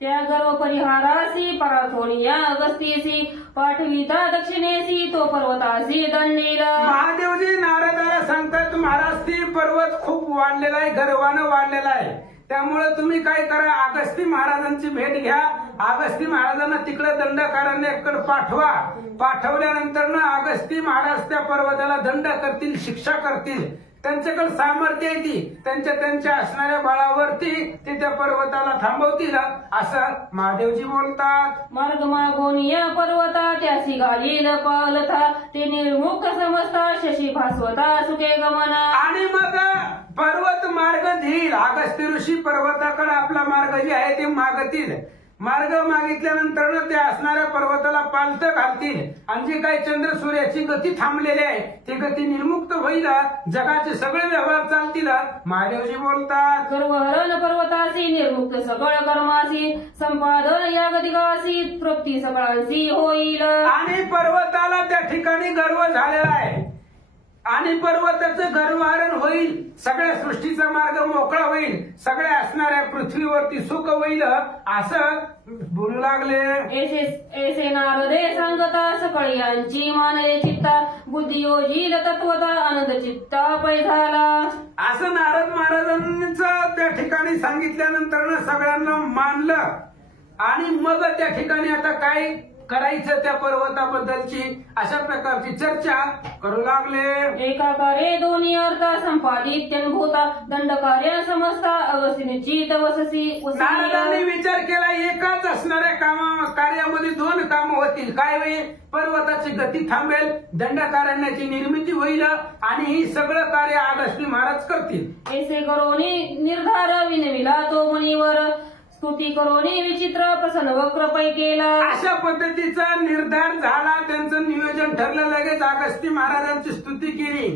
त्या गर्व परिहारासी पराथोनिया अगस्तीसी, पाठविता दक्षिणेसी तो पर्वतासी दंडीला. महादेवजी नारदाला सांगतात, महाराज ती पर्वत खूप वाढलेला आहे, गर्वानं वाढलेला आहे. त्यामुळे तुम्ही काय करा, अगस्ती महाराजांची भेट घ्या. अगस्ती महाराजांना तिकडे दंडकारण्याकडे पाठवा. पाठवल्यानंतर ना अगस्ती महाराज त्या पर्वताला दंड करतील, शिक्षा करतील. त्यांच्याकडे सामर्थ्य आहे ती त्यांच्या असणाऱ्या बळावरती ते त्या पर्वताला थांबवतील असं महादेवजी बोलतात. मार्ग मागून या पर्वता त्यासी घालील पालथा, ते निर्मुक्त समजता शशी भास्वता सुखे गमना. आणि मग पर्वत मार्ग देईल. अगस्त्य ऋषी पर्वताकडे आपला मार्ग जे आहे ते मागतील. मार्ग मागितल्यानंतर ते असणाऱ्या पर्वताला पालथ घालतील. आणि जे काही चंद्र सूर्याची गती थांबलेली आहे ती गती निर्मुक्त होईल. जगाचे सगळे व्यवहार चालतील. महादेवजी बोलतात, गर्वहरण पर्वतासी निर्मुक्त सगळ कर्मासी, संपादन या गतिकासी तृप्ती सगळ्यांसी होईल. आणि पर्वताला त्या ठिकाणी गर्व झालेला आहे. आणि पर्वताचं गर्वहरण होईल. सगळ्या सृष्टीचा मार्ग मोकळा होईल. सगळ्या असणाऱ्या पृथ्वीवरती सुख होईल असं बोलू लागले. ऐसे नारदे सांगता सकळ यांची मानले चित्ता, बुद्धी योजील तत्वता आनंद चित्ता पै झाला. असं नारद महाराजांच त्या ठिकाणी सांगितल्यानंतर ना सगळ्यांना मानलं. आणि मग त्या ठिकाणी आता काय करायचं त्या पर्वताबद्दलची अशा प्रकारची चर्चा करू लागले. एकाकारे दोन्ही अर्थ संपादित त्यनुभूता, दंडकार्य समजता अगस्तीनिश्चित वससी. नारदांनी विचार केला, एकाच असणाऱ्या कार्यामध्ये दोन कामं होतील. काय होईल, पर्वताची गती थांबेल, दंडकारण्याची निर्मिती होईल आणि ही सगळं कार्य अगस्ती महाराज करतील. ऐसे करोनी निर्धार विनविला तो मुनीवर, स्तुती करोनी विचित्र प्रसन्न वक्र पै केला. अशा पद्धतीचा निर्धार झाला. त्यांचं नियोजन ठरलं. लगेच अगस्ती महाराजांची स्तुती केली.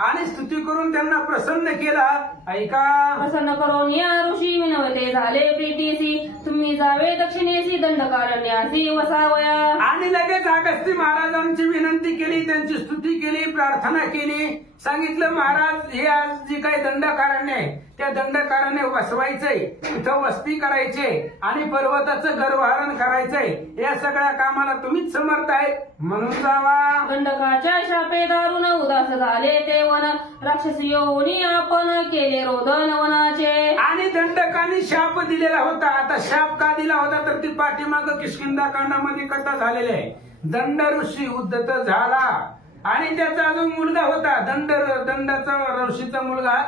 आणि स्तुती करून त्यांना प्रसन्न केला. ऐका. प्रसन्न करून या ऋषी विनवते झाले प्रीतीसी, तुम्ही जावे दक्षिणेसी दंडकारण्यासी वसावया. आणि लगेच अगस्ती महाराजांची विनंती केली, त्यांची स्तुती केली, प्रार्थना केली. सांगितलं महाराज हे आज जे काही दंडकारण्य आहे त्या दंडकारण्य वसवायचंय, तिथं वस्ती करायचे आणि पर्वताचं गर्वहरण करायचंय. या सगळ्या कामाला तुम्हीच समर्थ आहेत, म्हणून जावा. दंडकाच्या शापे दारुण उदास झाले ते वन, राक्षस योनी आपण केले रोदन वनाचे. आणि दंडकाने शाप दिलेला होता. आता शाप का दिला होता तर ती पाठीमाग किष्किंधा कांडामध्ये कथा झालेली आहे. दंड ऋषी उद्धत झाला आणि त्याचा अजून मुलगा होता दंडाचा ऋषीचा मुलगा,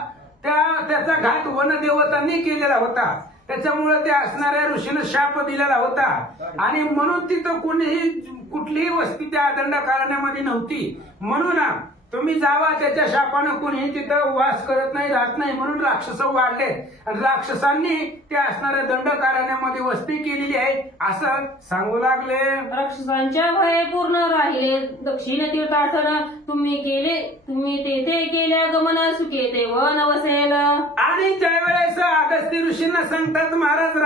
त्याचा घात वनदेवतांनी केलेला होता. त्याच्यामुळे त्या असणाऱ्या ऋषीनं शाप दिलेला होता आणि म्हणून तिथं कुठलीही वस्ती त्या दंडकारण्यामध्ये नव्हती. म्हणून तुम्ही जावा, त्याच्या शापानं कुणीही तिथं वास करत नाही, राहत नाही. म्हणून राक्षस वाढले आणि राक्षसांनी त्या असणाऱ्या दंडकारण्यामध्ये वस्ती केलेली आहे असं सांगू लागले. राक्षसांच्या भये पूर्ण राहिले दक्षिण तीर्थाटन, तुम्ही तेथे केल्या गमन सुखे ते वन वसेल. आणि ज्यावेळेस अगस्ती ऋषींना सांगतात महाराज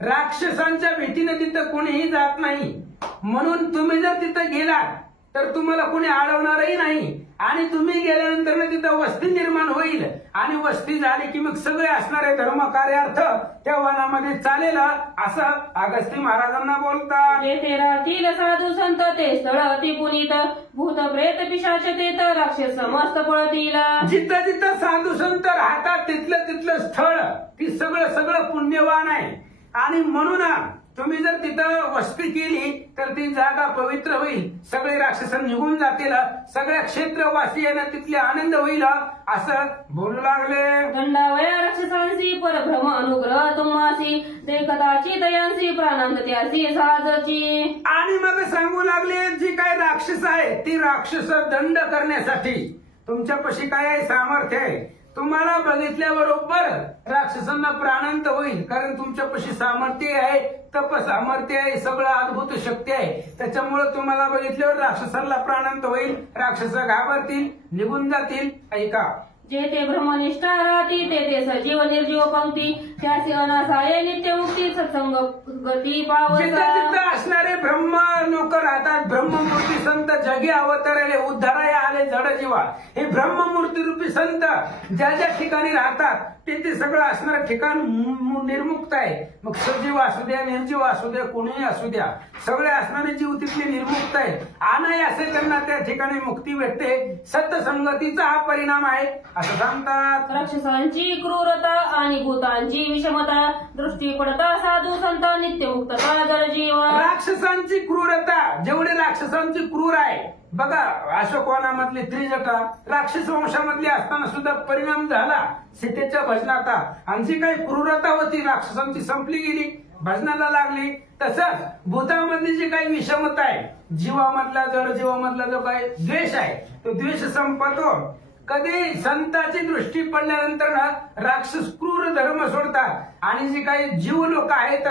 राक्षसांच्या भीतीनं तिथं कोणीही जात नाही, म्हणून तुम्ही जर तिथं गेलात तर तुम्हाला कोणी अडवणारही नाही आणि तुम्ही गेल्यानंतर तिथं वस्ती निर्माण होईल आणि वस्ती झाली की मग सगळे असणारे धर्म कार्यार्थ त्या वनामध्ये चालेल असं अगस्ती महाराजांना बोलतात. तेथे राहतील साधू संत ते स्थळ अति पुनीत, भूत प्रेत पिशाच ते तर राक्षस मस्त पळतील. जिथं जिथं साधू संत राहतात तिथलं स्थळ ती सगळं पुण्यवान आहे. आणि म्हणून तुम्ही जर तिथं वस्ती केली तर ती जागा पवित्र होईल, सगळे राक्षस निघून जातील, सगळ्या क्षेत्रवासियांना तिथले आनंद होईल असं बोलू लागले. दंडावया राक्षसांसी परभ्रम अनुग्रह तुम्हासी, ते कदाचित दयांसी प्राणांत त्यासी साजची. आणि मग सांगू लागले जी काय राक्षस आहे ती राक्षस दंड करण्यासाठी तुमच्यापाशी काय आहे, सामर्थ्य आहे. तुम्हाला बघितल्याबरोबर राक्षसांना प्राणांत होईल, कारण तुमच्यापाशी सामर्थ्य आहे, तप सामर्थ्य आहे, सगळं अद्भुत शक्ती आहे. त्याच्यामुळे तुम्हाला बघितल्यावर राक्षसांना प्राणांत होईल, राक्षस घाबरतील, निघून जातील. ऐका. जे ते ब्रह्मनिष्ठा राहती ते सजीव निर्जीव पंक्ती, त्याचे अनासाय नित्य मुक्ती सत्संग गती पावता. जिथं असणारे ब्रह्म लोक राहतात, ब्रह्ममूर्ती संत जगी अवतरले उद्धाराया आले जड जीवा, हे ब्रह्ममूर्ती रूपी संत ज्या ठिकाणी राहतात ते सगळं असणारं ठिकाण निर्मुक्त आहे. मग सजीव असू द्या, निर्जीव असू द्या, कोणीही असू द्या, सगळे असणारे जीव तिथले निर्मुक्त आहेत. अनायासे त्यांना त्या ठिकाणी मुक्ती भेटते. सत्संगतीचा हा परिणाम आहे असं सांगतात. राक्षसांची क्रूरता आणि भूतांची विषमता, दृष्टी पडता साधू संत नित्य मुक्तता जड जीव. राक्षसांची क्रूरता, जेवढे राक्षसांची क्रूर आहे बघा, अशोकवनामधली त्रिजटा राक्षस वंशामधली असताना सुद्धा परिणाम झाला सीतेच्या भजनाचा, आणि जी काही क्रूरता होती राक्षसांची संपली गेली, भजनाला लागली. तसंच भूतामधली जी काही विषमता आहे, जीवामधला जड जीवामधला जो काही द्वेष आहे तो द्वेष संपतो. कधी संताची दृष्टी पडल्यानंतर राक्षस क्रूर धर्म सोडतात आणि जे काही जीव लोक आहेत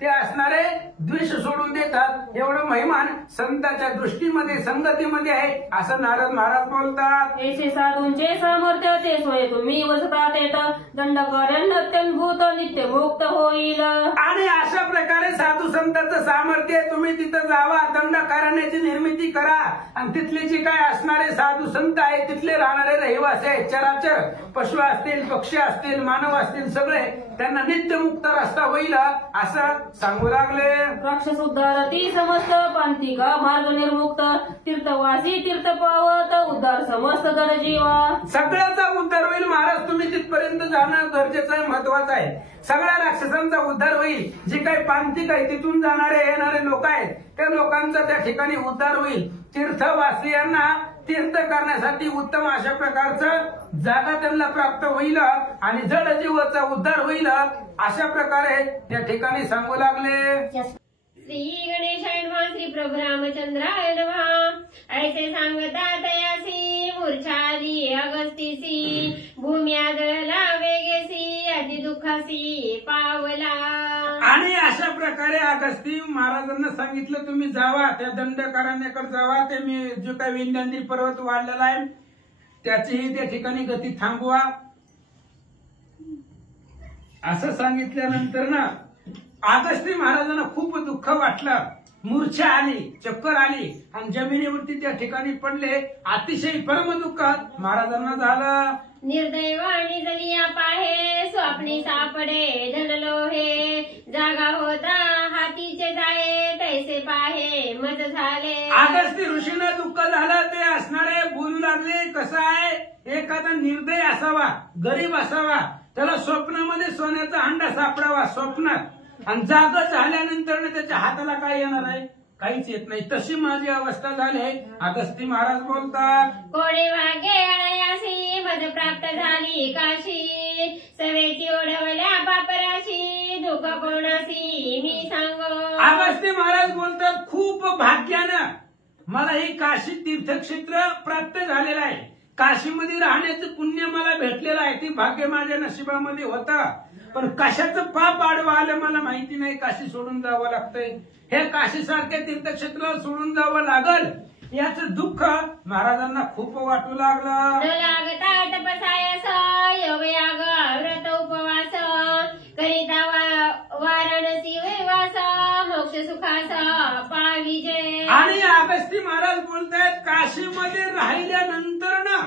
ते असणारे द्वेष सोडून देतात. एवढं महिमान संतांच्या दृष्टीमध्ये संगतीमध्ये आहे असं नारद महाराज बोलतात. ऐसे साधूंचे सामर्थ्य ते सोय तुम्ही वसतात येत, दंडकारण अत्यंभूत नित्य मुक्त होईल. आणि अशा प्रकारे साधू संतांचं सामर्थ्य तुम्ही तिथं जावा, दंडकारण्याची निर्मिती करा आणि तिथले जे काय असणारे साधू संत आहेत, तिथले राहणारे रहिवासी आहेत, चराचर पशु असतील, पक्षी असतील, मानव असतील, सगळे त्यांना नित्य मुक्त रस्ता होईल असं सांगू लागले. राक्षस उद्धारती समस्त पांतिका मार्ग निर्मुक्त, तीर्थवासी तीर्थ पावत उद्धार समस्त जड जीवा. सगळ्याचा उद्धार होईल महाराज, तुम्ही तिथपर्यंत जाणं गरजेचं आहे, महत्वाचं आहे. सगळ्या राक्षसांचा उद्धार होईल. जे काही पांतिक आहे तिथून जाणारे येणारे लोक आहेत त्या लोकांचा त्या ठिकाणी उद्धार होईल. तीर्थवासियांना तीर्थ करण्यासाठी उत्तम अशा प्रकारचं जागा त्यांना प्राप्त होईल आणि जड जीवाचा उद्धार होईल अशा प्रकारे त्या ठिकाणी सांगू लागले. श्री गणेशाय श्री प्रभु रामचंद्राय नमः. ऐसे सांगता तयासी मूर्छादी अगस्तीसी, भूम्यादला वेगेसी अति दुःखासी पावला. आणि अशा प्रकारे अगस्ती महाराजांना सांगितलं तुम्ही जावा त्या दंडकारण्याकडे जावा, ते मी जो काही विंध्याचल पर्वत वाढलेला आहे त्याचीही त्या ठिकाणी गती थांबवा असं सांगितल्यानंतर ना अगस्ती महाराजांना खूप दुःख वाटलं, मूर्छा आली, चक्कर आली आणि जमिनीवरती त्या ठिकाणी पडले. अतिशय परम दुःख महाराजांना झालं. निर्दैवाणी जलिया पाहे स्वप्नी सापडे धनलोहे, जागा होता हातीचे जाये तैसे पाहे मज झाले. अगस्ती ऋषीला दुःख झालं. ते असणारे बोलू लागले, कसं आहे एखादा निर्दय असावा, गरीब असावा, त्याला स्वप्नामध्ये सोन्याचा हंडा सापडावा स्वप्नात, आणि जागा झाल्यानंतर त्याच्या हाताला काय येणार आहे, काहीच येत नाही. तशी माझी अवस्था झाली आहे. अगस्ती महाराज बोलतात, कोणी भाग्ये अनायासी मज प्राप्त झाली काशी, सवेची ओढवल्या पापराशी दुःख कोणासी मी सांगो. अगस्ती महाराज बोलतात, खूप भाग्यानं मला ही काशी तीर्थक्षेत्र प्राप्त झालेलं आहे. काशीमध्ये राहण्याचं पुण्य मला भेटलेलं आहे. ती भाग्य माझ्या नशिबामध्ये होता. पण कशाचं पाप आडवं आलं मला माहिती नाही. काशी सोडून जावं लागतंय. हे काशीसारख्या तीर्थक्षेत्राला सोडून जावं लागल याचं दुःख महाराजांना खूप वाटू लागलं. न लागता तपसायस योगयाग व्रत उपवास, करिता वाराणसी वैवास, मोक्ष सुखास पाविजय. आणि अगस्ती महाराज बोलतायत, काशीमध्ये राहिल्यानंतर ना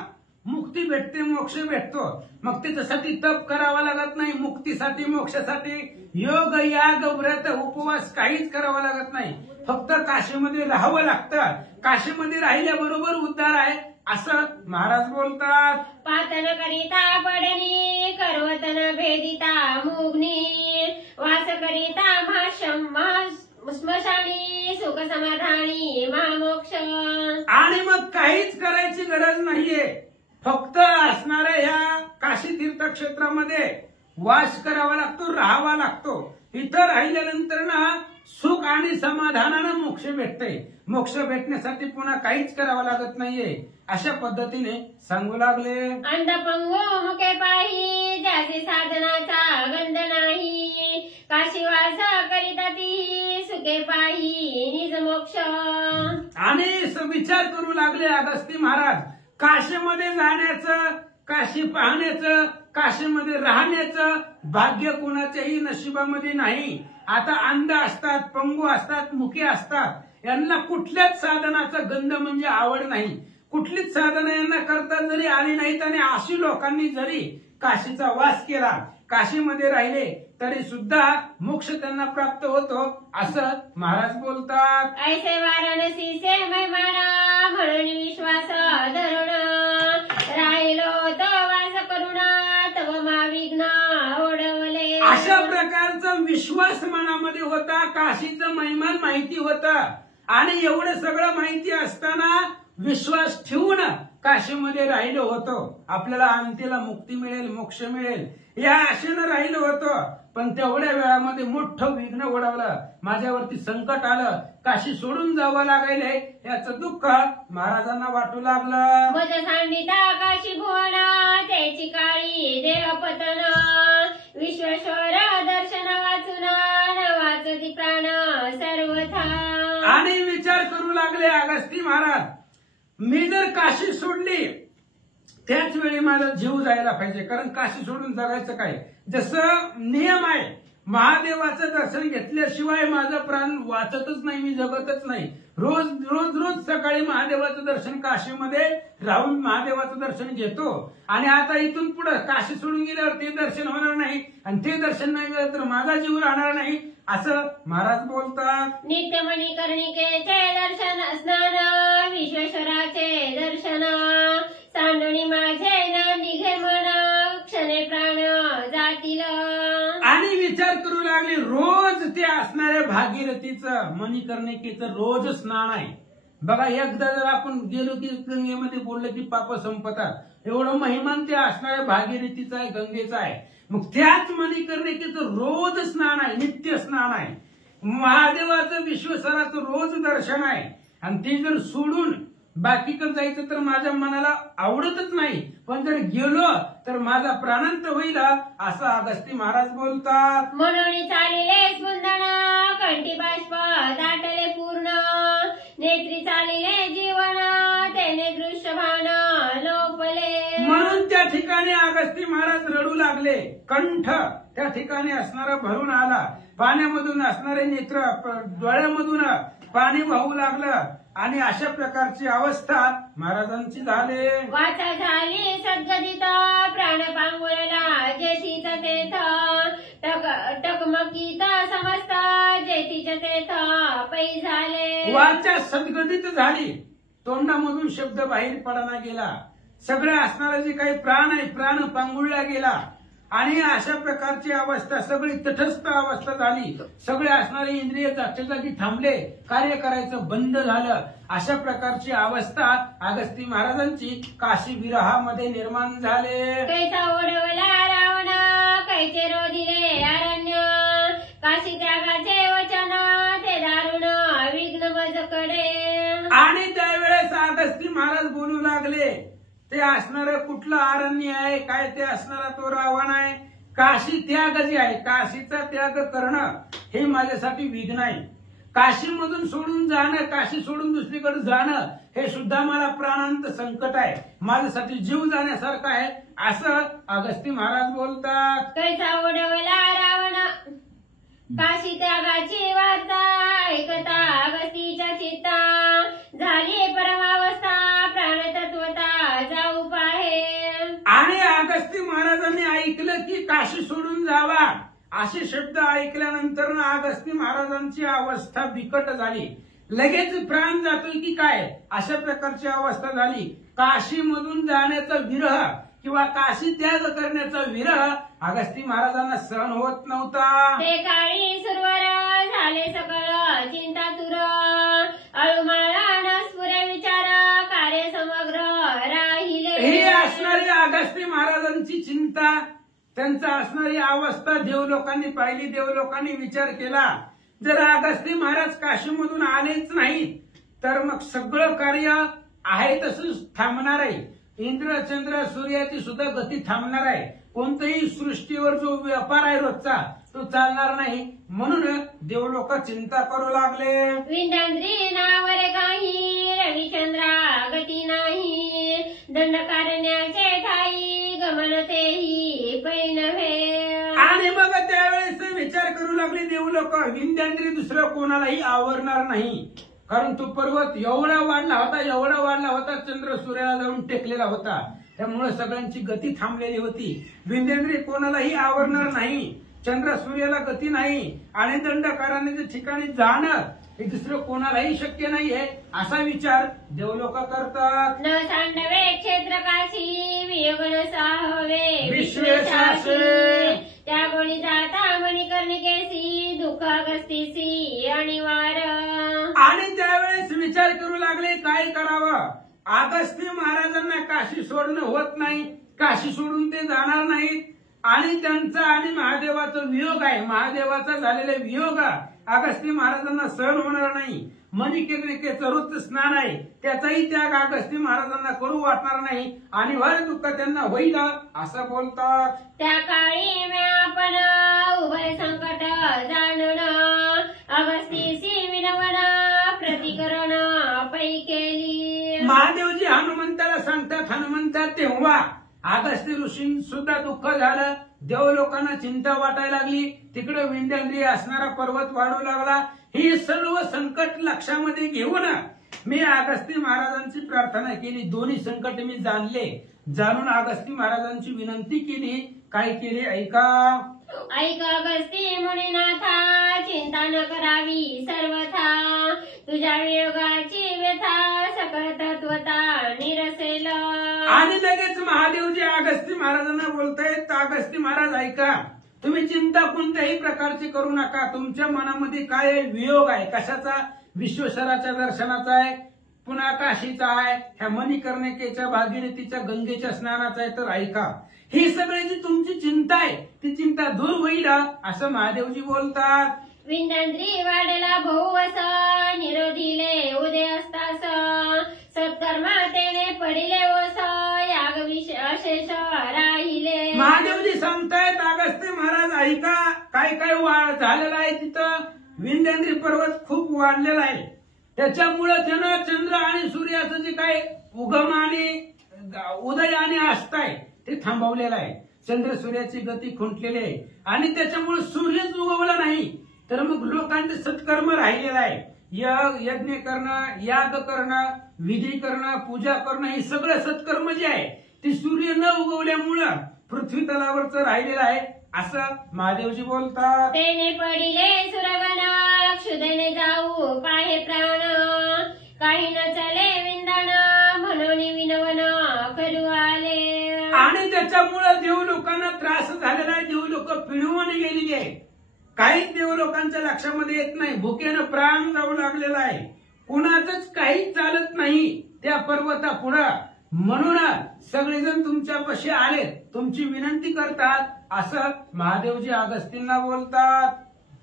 मुक्ती भेटते, मोक्ष भेटतो. मग त्याच्यासाठी तप करावा लागत नाही. मुक्तीसाठी मोक्षासाठी योग याग व्रत उपवास काहीच करावा लागत नाही. फक्त काशीमध्ये राहावं लागतं. काशीमध्ये राहिल्याबरोबर उद्धार आहे असं महाराज बोलतात. पातन करिता पडणी करवतन भेदिता मुग्नी, वास करिता स्मशानी सुख समाधानी महामोक्ष. आणि मग काहीच करायची गरज नाहीये. फक्त असणाऱ्या ह्या काशी तीर्थक्षेत्रामध्ये वास करावा लागतो, राहावा लागतो. इथं राहिल्यानंतर ना सुख आणि समाधानानं मोक्ष भेटते. मोक्ष भेटण्यासाठी पुन्हा काहीच करावं लागत नाहीये अशा पद्धतीने सांगू लागले. अंधपंगो मुखे पाही ज्याचे साधनाचा गंध नाही, काशीवास करिता ती सुखे पाही निज मोक्ष. आणि विचार करू लागले अगस्ती महाराज, काशीमध्ये जाण्याचं, काशी पाहण्याचं, काशीमध्ये राहण्याचं भाग्य कोणाच्याही नशिबामध्ये नाही. आता अंध असतात, पंगू असतात, मुके असतात, यांना कुठल्याच साधनाचा गंध म्हणजे आवड नाही. कुठलीच साधना यांना करता जरी आली नाहीत आणि अशी लोकांनी जरी काशीचा वास केला, काशीमध्ये राहिले तरी सुद्धा मोक्ष त्यांना प्राप्त होतो असं महाराज बोलतात. ऐसे वाराणसी से महिमाना म्हणून विश्वास धरुण, राहिलो तो वास करुणा तव मा विघ्न ओढवले. अशा प्रकारचा विश्वास मनामध्ये होता. काशीचं महिमान माहिती होतं आणि एवढं सगळं माहिती असताना विश्वास ठेवून काशीमध्ये राहिलो होतो. आपल्याला अंतीला मुक्ती मिळेल, मोक्ष मिळेल या आशेनं राहिलो होतो. पण तेवढ्या वेळामध्ये मोठं विघ्न ओढवलं, माझ्यावरती संकट आलं, काशी सोडून जावं लागले याचं दुःख महाराजांना वाटू लागलं. मज सांडिता काशी भुवन त्याची काळी देहपतन, विश्वेश्वर दर्शन वाचून वाचती प्राण सर्वथा. आणि विचार करू लागले अगस्ती महाराज, मी जर काशी सोडली त्याच वेळी माझा जीव जायला पाहिजे. कारण काशी सोडून जगायचं काय. जसं नियम आहे, महादेवाचं दर्शन घेतल्याशिवाय माझं प्राण वाचतच नाही, मी जगतच नाही. रोज रोज रोज सकाळी महादेवाचं दर्शन काशीमध्ये राहून महादेवाचं दर्शन घेतो. आणि आता इथून पुढे काशी सोडून गेल्यावर ते दर्शन होणार नाही आणि ते दर्शन नाही गेलं तर माझा जीव राहणार नाही असं महाराज बोलतात. नित्यमणी कर्णिकेचे दर्शन स्नान, विश्वेश्वराचे दर्शन सांडणी माझे न निघे मन, क्षणे प्राण जातील. आणि विचार करू लागले, रोज ते असणाऱ्या भागीरथीचं, मणिकर्णिकेचं रोज स्नान आहे. बघा, एकदा जर आपण गेलो की गंगेमध्ये बोललं की पाप संपतात. एवढं महिमान ते असणाऱ्या भागीरथीचं आहे, गंगेचं आहे. मग त्याच मणिकर्णिकेचं रोज स्नान आहे, नित्य स्नान आहे. महादेवाचं, विश्वेश्वराचं रोज दर्शन आहे. आणि ते जर सोडून बाकीकडे जायचं तर माझ्या मनाला आवडतच नाही, पण जर गेलो तर माझा प्राणांत होईल असं अगस्ती महाराज बोलतात. म्हणून चालिले स्पंदन कंठी बाष्प दाटले पूर्ण नेत्री चालिले जीवन त्याने दृश्य भान लोपले. म्हणून त्या ठिकाणी अगस्ती महाराज रडू लागले. कंठ त्या ठिकाणी असणारा भरून आला, पाण्यामधून असणारे नेत्र डोळ्यामधून पाणी वाहू लागलं आणि अशा प्रकारची अवस्था महाराजांची झाली. वाचा झाली सद्गदित प्राण पांगुरला जेथीच तेथ टकमकीत समस्त जेथीच तेथ पै झाले. वाचा सद्गदित झाली, तोंडामधून शब्द बाहेर पडना गेला. सगळं असणारा जे काही प्राण आहे प्राण पांगुळला गेला आणि अशा प्रकारची अवस्था सगळी तटस्थ अवस्था झाली. सगळे असणारे इंद्रिय जागच्या जागी थांबले, कार्य करायचं बंद झालं. अशा प्रकारची अवस्था अगस्ती महाराजांची काशी विरहामध्ये निर्माण झाले. कैसा ओढवला रावण कैचे रोधिले अरण्य काशी त्यागाचे वचन ते दारुण विघ्न मजकडे. आणि त्यावेळेस अगस्ती महाराज बोलू लागले, ते असणारं कुठलं अरण्य आहे, काय ते असणारा तो रावण आहे. काशी त्याग जे आहे, काशीचा त्याग करणं हे माझ्यासाठी विघ्न आहे. काशीमधून सोडून जाणं, काशी सोडून दुसरीकडे जाणं हे सुद्धा मला प्राणांत संकट आहे, माझ्यासाठी जीव जाण्यासारखं आहे असं अगस्ती महाराज बोलतात. कैसा ओढवला रावण काशी त्यागाची वार्ता ऐकता अगस्तीच्या चित्ता झाली परमावस्था प्राण तत्वता जाऊ पाहे. आणि अगस्ती महाराजांनी ऐकलं की काशी सोडून जावा असे शब्द ऐकल्यानंतर अगस्ती महाराजांची अवस्था बिकट झाली. लगेच प्राण जातोय की काय अशा प्रकारची अवस्था झाली. काशीमधून जाण्याचा विरह किंवा काशी त्याग करण्याचा विरह अगस्ती महाराजांना सहन होत नव्हता. ते काळी सुरवर झाले सकळ चिंता तुर अळुमाळा न स्फुर विचार कार्य समग्र राहिले. ही असणारी अगस्ती महाराजांची चिंता, त्यांचा असणारी अवस्था देवलोकांनी पाहिली. देवलोकांनी विचार केला, जर अगस्ती महाराज काशीमधून आलेच नाहीत तर मग सगळं कार्य आहे तसंच थांबणार आहे. इंद्र चंद्र सूर्याची सुद्धा गती थांबणार आहे. कोणत्याही सृष्टीवर जो व्यापार आहे रोजचा तो चालणार नाही. म्हणून देवलोक चिंता करू लागले. विंदांद्री नावर काही रविचंद्रा गती नाही दंडकारण्याचे ठाई गमन तेही पै नव्हे. आणि मग त्यावेळेस विचार करू लागले देवलोक, विंध्याद्री दुसरं कोणालाही आवरणार नाही. कारण तो पर्वत एवढा वाढला होता, चंद्र सूर्याला जाऊन टेकलेला होता. त्यामुळे सगळ्यांची गती थांबलेली होती. विंध्याद्री कोणालाही आवरणार नाही, चंद्र सूर्याला गती नाही आणि दंडकारण्याच्या ठिकाणी जाणं हे दुसरं कोणालाही शक्य नाहीये असा विचार देवलोक करतात. न सांडवे क्षेत्र काशी वियोग न साहवे विश्वेशासी त्या गोळी जाता मणिकर्णिकेसी दुःख अगस्तीसी अनिवार. आणि त्यावेळेस विचार करू लागले काय करावं. अगस्ती महाराजांना काशी सोडणं होत नाही, काशी सोडून ते जाणार नाहीत आणि त्यांचा आणि महादेवाचा वियोग आहे. महादेवाचा झालेला वियोग अगस्ती महाराजांना सहन होणार नाही. मणिकर्णिकेचं वृत्त स्नान आहे त्याचाही त्याग अगस्ती महाराजांना करू वाटणार नाही आणि वार दुःख त्यांना होईल असं बोलतात. त्या काळी आपण उभय संकट जाणून अगस्तीसी विनवण प्रतिकरण पै केली. महादेवजी हनुमंताला सांगतात, हनुमंता तेव्हा अगस्ती ऋषी सुद्धा दुःख झालं. देवलोकांना चिंता वाटायला लागली. तिकडे विंध्याद्री असणारा पर्वत वाढू लागला. ही सर्व संकट लक्षामध्ये घेऊन मी अगस्ती महाराजांची प्रार्थना केली. दोन्ही संकट मी जाणून अगस्ती महाराजांची विनंती केली. काय केली ऐका. ऐक अगस्ती मुनिनाथा चिंता न करावी सर्वथा तुझ्या वियोगाची व्यथा सकळ तत्वता निरसेल. आणि लगेच महादेवजी अगस्ती महाराजांना बोलतायत, अगस्ती महाराज ऐका, तुम्ही चिंता कोणत्याही प्रकारची करू नका. तुमच्या मनामध्ये काय आहे, वियोग आहे. कशाचा? विश्वेश्वराच्या दर्शनाचा आहे, पुन्हा काशीचा आहे, ह्या मणिकर्णिकेच्या भागीरथीच्या गंगेच्या स्नानाचा आहे. तर ऐका, ही सगळी जी तुमची चिंता आहे ती चिंता दूर होईल असं महादेवजी बोलतात. विंदांद्री वाढला बहुवस निरोधीले उदय असतास सत्कार महादेवजी सांगतायत अगस्त्य महाराज ऐका, काय काय झालेलं आहे तिथं. विंध्याद्री पर्वत खूप वाढलेला आहे, त्याच्यामुळे त्यानं चंद्र आणि सूर्याचं जे काय उगम आणि उदय आणि अस्त आहे ते थांबवलेलं आहे. चंद्र सूर्याची गती खुंटलेली आहे आणि त्याच्यामुळे सूर्यच उगवला नाही तर मग लोकांचे सत्कर्म राहिलेलं आहे. यज्ञ करणं, याग करणं, विधी करणं, पूजा करणं, हे सगळं सत्कर्म जे आहे ते सूर्य न उगवल्यामुळं पृथ्वी तलावरच राहिलेलं आहे असं महादेवजी बोलतात. तेने पडिले सुरगण, क्षुदेने जाऊ पाहे प्राण, काही न चले विंदण, म्हणून विनवन करू आले. आणि त्याच्यामुळे देव लोकांना त्रास झालेला आहे. देव लोक पिळवून गेलेली आहे. काहीच देव लोकांच्या लक्षामध्ये येत नाही. भुकेनं प्राण जाऊ लागलेला आहे. कुणाचंच काही चालत नाही त्या पर्वता पुढं. म्हणून सगळेजण तुमच्यापाशी आले, तुमची विनंती करतात असं महादेवजी अगस्तींना बोलतात.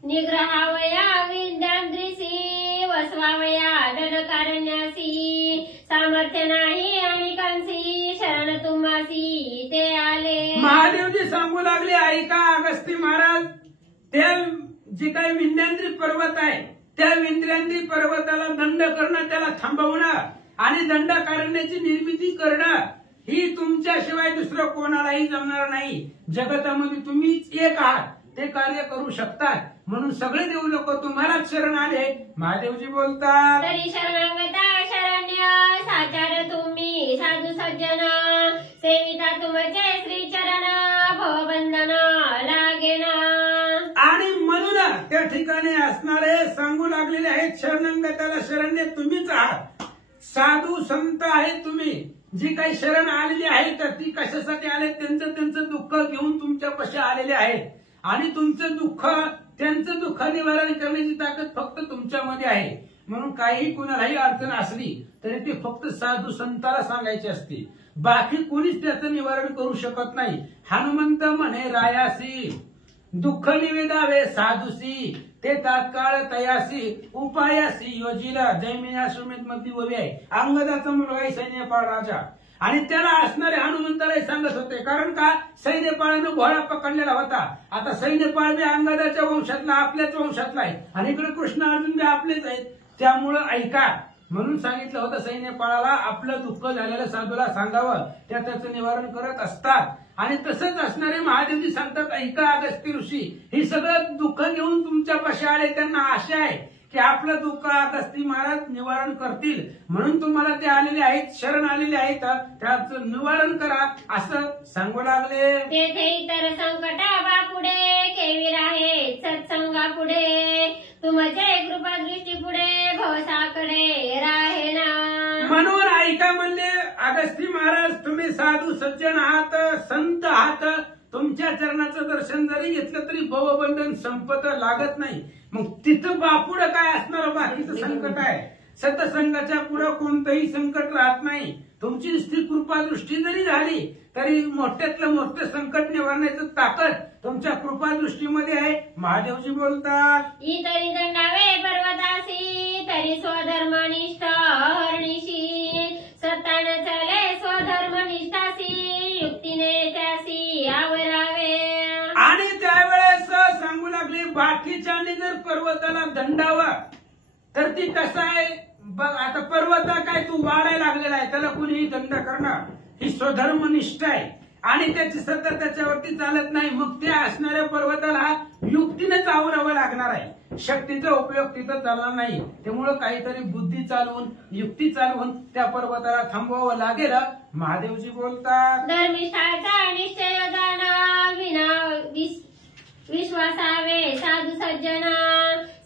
निग्रहावया विद्याद्रीसी, वसवावया दडकारण्यासी, सामर्थ्य नाही अनेकांसी, शरण तुम्हासी ते आले. महादेवजी सांगू लागले, ऐका अगस्ती महाराज, त्या जे काही विंध्याद्री पर्वत आहे त्या विंध्याद्री पर्वताला दंड करणं, त्याला थांबवणं आणि दंडकारण्याची निर्मिती करणं ही तुमच्याशिवाय दुसरं कोणालाही जमणार नाही. जगतामध्ये तुम्हीच एक आहात, ते कार्य करू शकतात. म्हणून सगळे देव लोक तुम्हालाच शरण आले. महादेवजी बोलतात, तरी शरणागता शरण्य, साचार तुम्ही साधू सज्जन, सेविता तुमचे श्री चरण, भवबंधन लागेन. आणि म्हणून त्या ठिकाणी असणारे सांगू लागलेले आहेत, शरणागताला शरण्य तुम्हीच आहात, साधू संत आहे तुम्ही. जी काही शरण आलेली आहे तर ती कशासाठी आले, त्यांचं दुःख घेऊन तुमच्यापाशी आलेले आहेत आणि तुमचं दुःख, त्यांचं दुःख निवारण करण्याची ताकद फक्त तुमच्यामध्ये आहे. म्हणून काही कुणालाही अडचण असली तरी ते फक्त साधू संताला सांगायची असते, बाकी कोणीच त्याचं निवारण करू शकत नाही. हनुमंत म्हणे रायासी, दुःख निवेदावे साधूसी, ते तात्काळ तयासी, उपायासी योजिला. जैमिनाश्रमेत मध्ये उभी आहे. अंगदाचा मुलगा आहे सैन्यपाळ राजा, आणि त्याला असणारे हनुमंतालाही सांगत होते. कारण का, सैन्यपाळानं घोडा पकडलेला होता. आता सैन्यपाळ बी अंगदाच्या वंशातला, आपल्याच वंशातला आहे, आणि इकडे कृष्ण अर्जुन बी आपलेच आहेत. त्यामुळं ऐका म्हणून सांगितलं होतं सैन्यपाळाला, आपलं दुःख झालेलं साधूला सांगावं, त्या त्याचं निवारण करत असतात. आणि तसंच असणारे महादेवजी सांगतात, ऐका अगस्त्य ऋषी, हे सगळं दुःख घेऊन तुमच्यापाशी आले. त्यांना आशा आहे की आपलं दुःख अगस्ती महाराज निवारण करतील, म्हणून तुम्हाला ते आलेले आहेत, शरण आलेले आहेत, त्याचं निवारण करा असं सांगू लागले. तेथे इतर संकटा बापुढे, केवी राहे सत्संगा पुढे, तुमचे कृपा दृष्टी पुढे, भवसाकडे राहे ना. म्हणून ऐका म्हणले अगस्ती महाराज, तुम्ही साधू सज्जन आहात, संत आहात. तुमच्या चरणाचं दर्शन जरी घेतलं तरी भवबंधन संपत लागत नाही. मग तिथं बापुढं काय असणार, बाकीचं संकट आहे. सत्संगाच्या पुढं कोणतंही संकट राहत नाही. तुमची नुसती कृपा दृष्टी जरी झाली तरी मोठ्यातलं मोठं संकट निवारण्याचं ताकद तुमच्या कृपा दृष्टीमध्ये आहे. महादेवजी बोलतात, इतरी दंडावे पर्वतासी, तरी स्वधर्मनिष्ठ हरणीशी, सत्तान चले स्वधर्मनिष्ठासी, युक्तीने त्यासी आवरावे. आणि त्यावेळेस सांगू लागले, बाकीच्यांनी जर पर्वताला दंडावं तर ती कसं आहे बघ. आता पर्वत काय तू वाढायला लागलेला आहे, त्याला कुणीही दंड करणं ही स्वधर्मनिष्ठ आहे आणि त्याची सत्ता त्याच्यावरती चालत नाही. मग त्या असणाऱ्या पर्वताला युक्तीनेच आवरावं लागणार आहे. शक्तीचा उपयोग तिथं चालणार नाही. त्यामुळं काहीतरी बुद्धी चालवून, युक्ती चालवून त्या पर्वताला थांबवावं लागेल. महादेवजी बोलतात, धर्मिष्ठाचा निश्चय जाणा, विना विश्वासावे साधू सज्जना,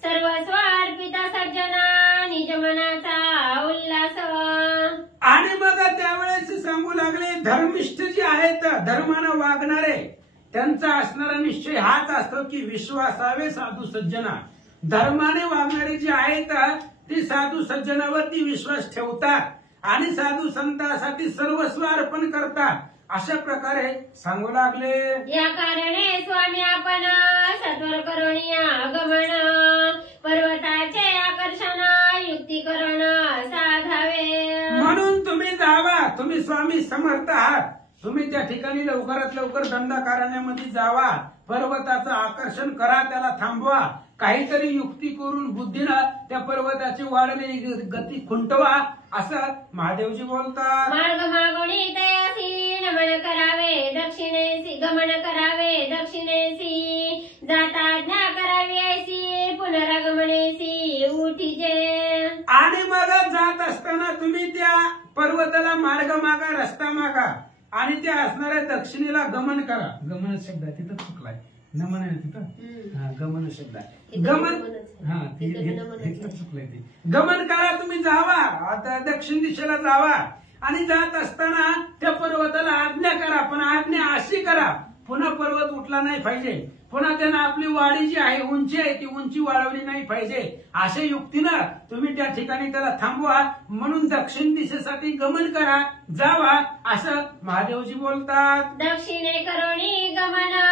सर्वस्व अर्पिता सज्जना, निज मनाचा उल्हास. आणि मग त्यावेळेस सांगू लागले, धर्मिष्ठ जे आहेत, धर्मानं वागणारे, त्यांचा असणारा निश्चय हाच असतो की विश्वासावे साधू सज्जना. धर्माने वागणारे जे आहेत ते साधू सज्जनावरती विश्वास ठेवतात आणि साधू संतांसाठी सर्वस्व अर्पण करतात. अशा प्रकारे सांगू लागले. या कारणे स्वामी आपण सत्वर करुणिया गमन, पर्वताचे आकर्षण युक्तीकरण साधावे. म्हणून तुम्ही जावा, तुम्ही स्वामी समर्थ आहात. तुम्ही त्या ठिकाणी लवकरात लवकर दंडकारण्यामध्ये जावा, पर्वताचं आकर्षण करा, त्याला थांबवा, काहीतरी युक्ती करून बुद्धीनं त्या पर्वताची वाढलेली गती खुंटवा, असं महादेवजी बोलतात. मार्ग मागोणी तयासी नमन करावे दक्षिणेसी, गमन करावे दक्षिणेसी, जाता आज्ञा करावी ऐसी पुनरागमनेसी उठीजे. आणि मग जात असताना तुम्ही त्या पर्वताला मार्ग मागा, रस्ता मागा आणि त्या असणाऱ्या दक्षिणेला गमन करा. गमन शब्द आहे तिथं चुकलाय, नमन आहे तिथं, हा गमन शब्द आहे, गमन, हा तिथं चुकलंय ते. गमन करा, तुम्ही जावा, आता दक्षिण दिशेला जावा आणि जात असताना त्या पर्वताला आज्ञा करा, पण आज्ञा अशी करा पुन्हा पर्वत उठला नाही पाहिजे, पुन्हा त्यानं आपली वाढी जी आहे, उंची आहे, ती उंची वाढवली नाही पाहिजे. अशा युक्तीनं तुम्ही त्या ठिकाणी त्याला थांबवा, म्हणून दक्षिण दिशेसाठी गमन करा, जावा, असं महादेवजी बोलतात. दक्षिणे करोणी गमना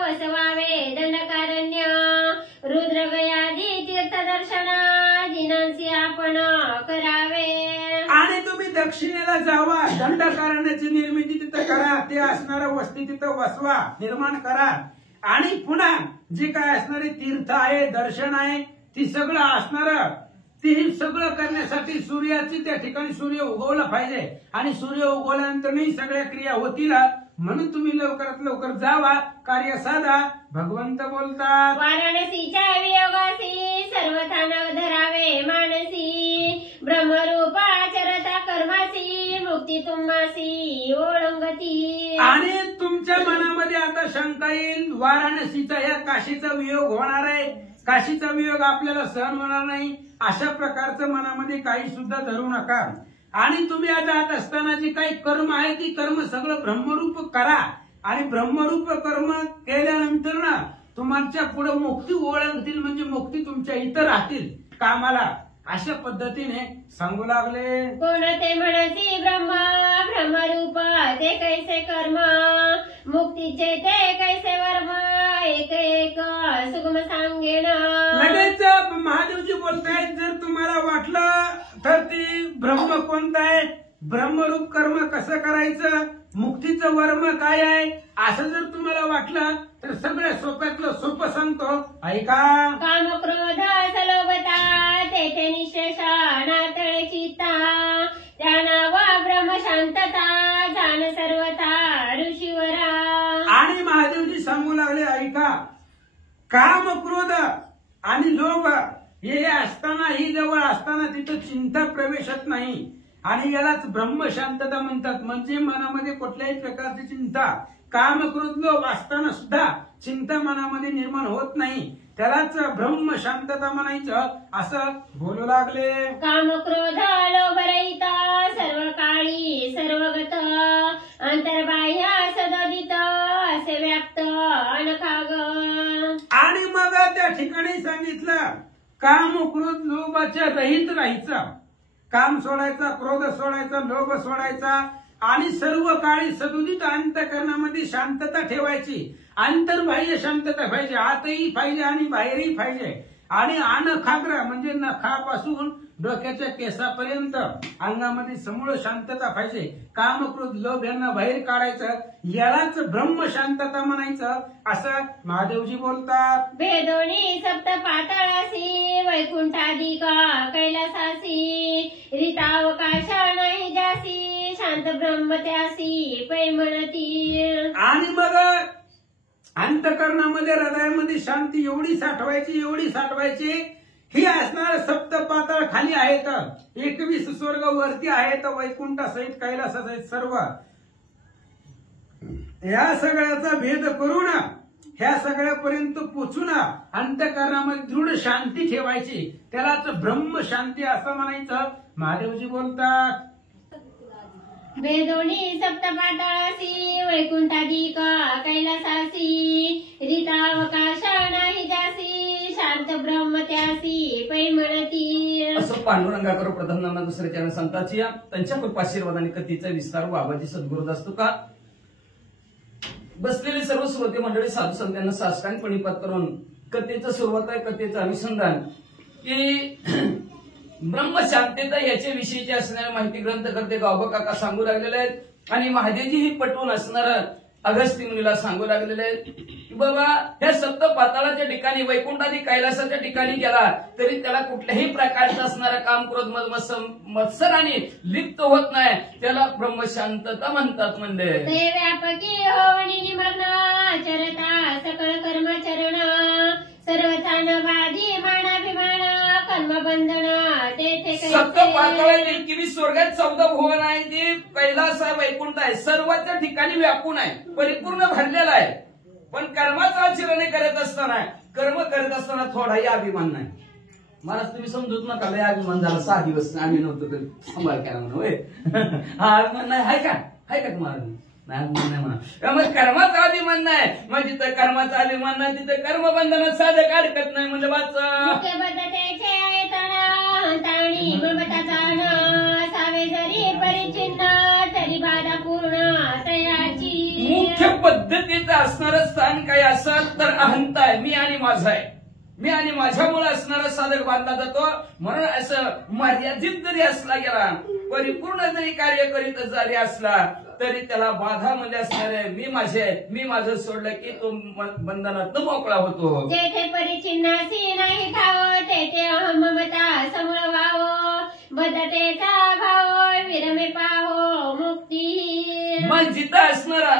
वसवावे दंडकारण्य, रुद्रगयादी तीर्थदर्शना जिनांसी आपण करावे. आणि तुम्ही दक्षिणेला जावा, दंडकारण्याची निर्मिती तिथं करा, ते असणारं वस्ती तिथं वसवा, निर्माण करा आणि पुन्हा जे काय असणारे तीर्थ आहे, दर्शन आहे, ती सगळं असणार, ती सगळं करण्यासाठी सूर्याची त्या ठिकाणी सूर्य उगवला पाहिजे आणि सूर्य उगवल्यानंतर सगळ्या क्रिया होतील, म्हणून तुम्ही लवकरात लवकर जावा, कार्य साधा. भगवंत बोलतात. वाराणसीच्या वियोगासी सर्वथा नव धरावे मानसी, ब्रह्मरूपाचरता कर्मासी मुक्ती तुम्हासी ओळंगती. आणि तुमच्या मनामध्ये आता शंका येईल, वाराणसीचा या काशीचा वियोग होणार आहे, काशीचा वियोग आपल्याला सहन होणार नाही, अशा प्रकारचं मनामध्ये काही सुद्धा धरू नका. आणि तुम्ही जात असताना जे काही कर्म आहे, ती कर्म सगळं ब्रह्मरूप करा आणि ब्रह्मरूप कर्म केल्यानंतर ना तुमच्या पुढे मुक्ती ओळखतील, म्हणजे मुक्ती तुमच्या इथं राहतील कामाला, अशा पद्धतीने सांगू लागले. कोणते म्हणसी ब्रह्मरूप ते कैसे कर्म, मुक्तीचे ते कैसे वर्म, एक एक सुगम सांगेन. लगेच महादेवजी बोलतायत, जर तुम्हाला वाटलं तर ती ब्रह्म कोणतं आहे, ब्रह्मरूप कर्म कसं करायचं, मुक्तीचं वर्म काय आहे, असं जर तुम्हाला वाटलं तर सगळ्या सोप्यातलं सोपं सांगतो, ऐका. काम क्रोध सलोभता तेथे निशेषानातळ चित्ता, त्या नाव ब्रह्म शांतता जाण सर्वथा ऋषीवरा. आणि महादेवजी सांगू लागले, ऐका. काम क्रोध आणि लोभ हे असताना, ही जवळ असताना तिथं चिंता प्रवेशत नाही आणि यालाच ब्रह्मशांतता म्हणतात, म्हणजे मनामध्ये कुठल्याही प्रकारची चिंता, काम क्रोध लोभ असताना सुद्धा चिंता मनामध्ये निर्माण होत नाही, त्यालाच ब्रह्मशांतता म्हणायचं, असं बोलू लागले. काम क्रोध लोभ रहित सर्व काळी सर्वगत, अंतर्बाह्य सदोदित असे व्याप्त अनखाग. आणि मग त्या ठिकाणी सांगितलं, काम क्रोध लोभाच्या रहित राहायचं, काम सोडायचा, क्रोध सोडायचा, लोभ सोडायचा आणि सर्व काळी सदुदित अंतःकरणामध्ये शांतता ठेवायची. अंतर्बाह्य शांतता पाहिजे, आतही पाहिजे आणि बाहेरही पाहिजे. आणि अनखाग्र म्हणजे नखापासून डोक्याच्या केसापर्यंत अंगामध्ये समूळ शांतता पाहिजे. काम क्रोध लोभ यांना बाहेर काढायचं, यालाच ब्रह्म शांतता म्हणायचं, असं महादेवजी बोलतात. भेदोनी सप्त पाताळासी वैकुंठाधिक कैलासासी, रीतावकाश नाही जासी शांत ब्रह्म त्यासी पैमणती. आणि मग अंतःकरणामध्ये हृदयामध्ये शांती एवढी साठवायची, एवढी साठवायची, ही असणार सप्त पाताळ खाली आहेत, 21 स्वर्ग वरती आहेत, वैकुंठासहित कैलासासहित सर्व. या सगळ्याचा भेद करून ह्या सगळ्यापर्यंत पोचून अंतःकरणामध्ये दृढ शांती ठेवायची, त्यालाच ब्रह्म शांती असं म्हणायचं, महादेवजी बोलतात. भेदोनी सप्त पाताळासी वैकुंठाधिक कैलासासी, रीतावकाश नाही जासी शांत ब्रह्म त्यासी पैमणती. असं पांडुरंगाकर प्रथम नामा दुसऱ्या चरण संतांची त्यांच्या कृपाशीर्वादाने कथेचा विस्तार बाबाजी सद्गुरुदास तुका बसलेले सर्व श्रोते मंडळी साधू संतांना साष्टांगपणे पत्करून कथेचं सुरुवात आहे, कथेचं अनुसंधान की ब्रह्मशांतता याच्या विषयीची असणाऱ्या माहिती ग्रंथकर्ते गावबा काका सांगू लागलेले आहेत. आणि महादेवजी ही पटवून असणार अगस्त्य मुनीला सांगू लागलेले की बाबा ह्या सप्त पाताळाच्या ठिकाणी वैकुंठादी कैलासाच्या ठिकाणी गेला तरी त्याला कुठल्याही प्रकारचं असणारं काम क्रोध मत्सराने लिप्त होत नाही, त्याला ब्रह्मशांतता म्हणतात. म्हणले ते व्यापकी होवणी निमग्न चरता सकळ कर्मचरण सर्वथा न बाधी मानाभिमान कर्मबंधन तेथे सप्त पाताळाची किंवा स्वर्गात 14 भुवन आहे, ती कैलास आहे, वैकुंठ आहे, सर्वांच्या ठिकाणी व्यापून आहे, परिपूर्ण भरलेला आहे. पण कर्माचं आचरण करत असताना थोडाही अभिमान नाही. महाराज तुम्ही समजूत नका लय अभिमान झाला, 6 दिवस आम्ही नव्हतो तरी सांभाळ केला म्हणून होय. हा अभिमान नाही आहे का तुम्हाला? नाही अभिमान नाही म्हणा. त्यामुळे कर्माचा अभिमान नाही, मग जिथं कर्माचा अभिमान नाही तिथं कर्मबंधनात साधक अडकत नाही. म्हणजे मुख्य पद्धतीचे ताणी ममता जाण सावे जरी परिचिन्न तरी बाधा पूर्ण तयाची. मुख्य पद्धतीचं असणारं स्थान काय असेल तर अहंता आहे, मी आणि माझा आहे, मी आणि माझ्यामुळे असणारा साधक बांधला जातो. म्हणून असं मर्यादित जरी असला गेला, परिपूर्ण जरी कार्य करीत जरी असला तरी त्याला बाधा म्हणजे असणारे मी माझं सोडलं की तो बंधनात मोकळा होतो. जेथे परिचिन्नासी नाही ठाव तेथे अहम ममता समूळ व्हावं बद्धतेचा भाव विरमे पाहो मुक्ती. मग जिथं असणारा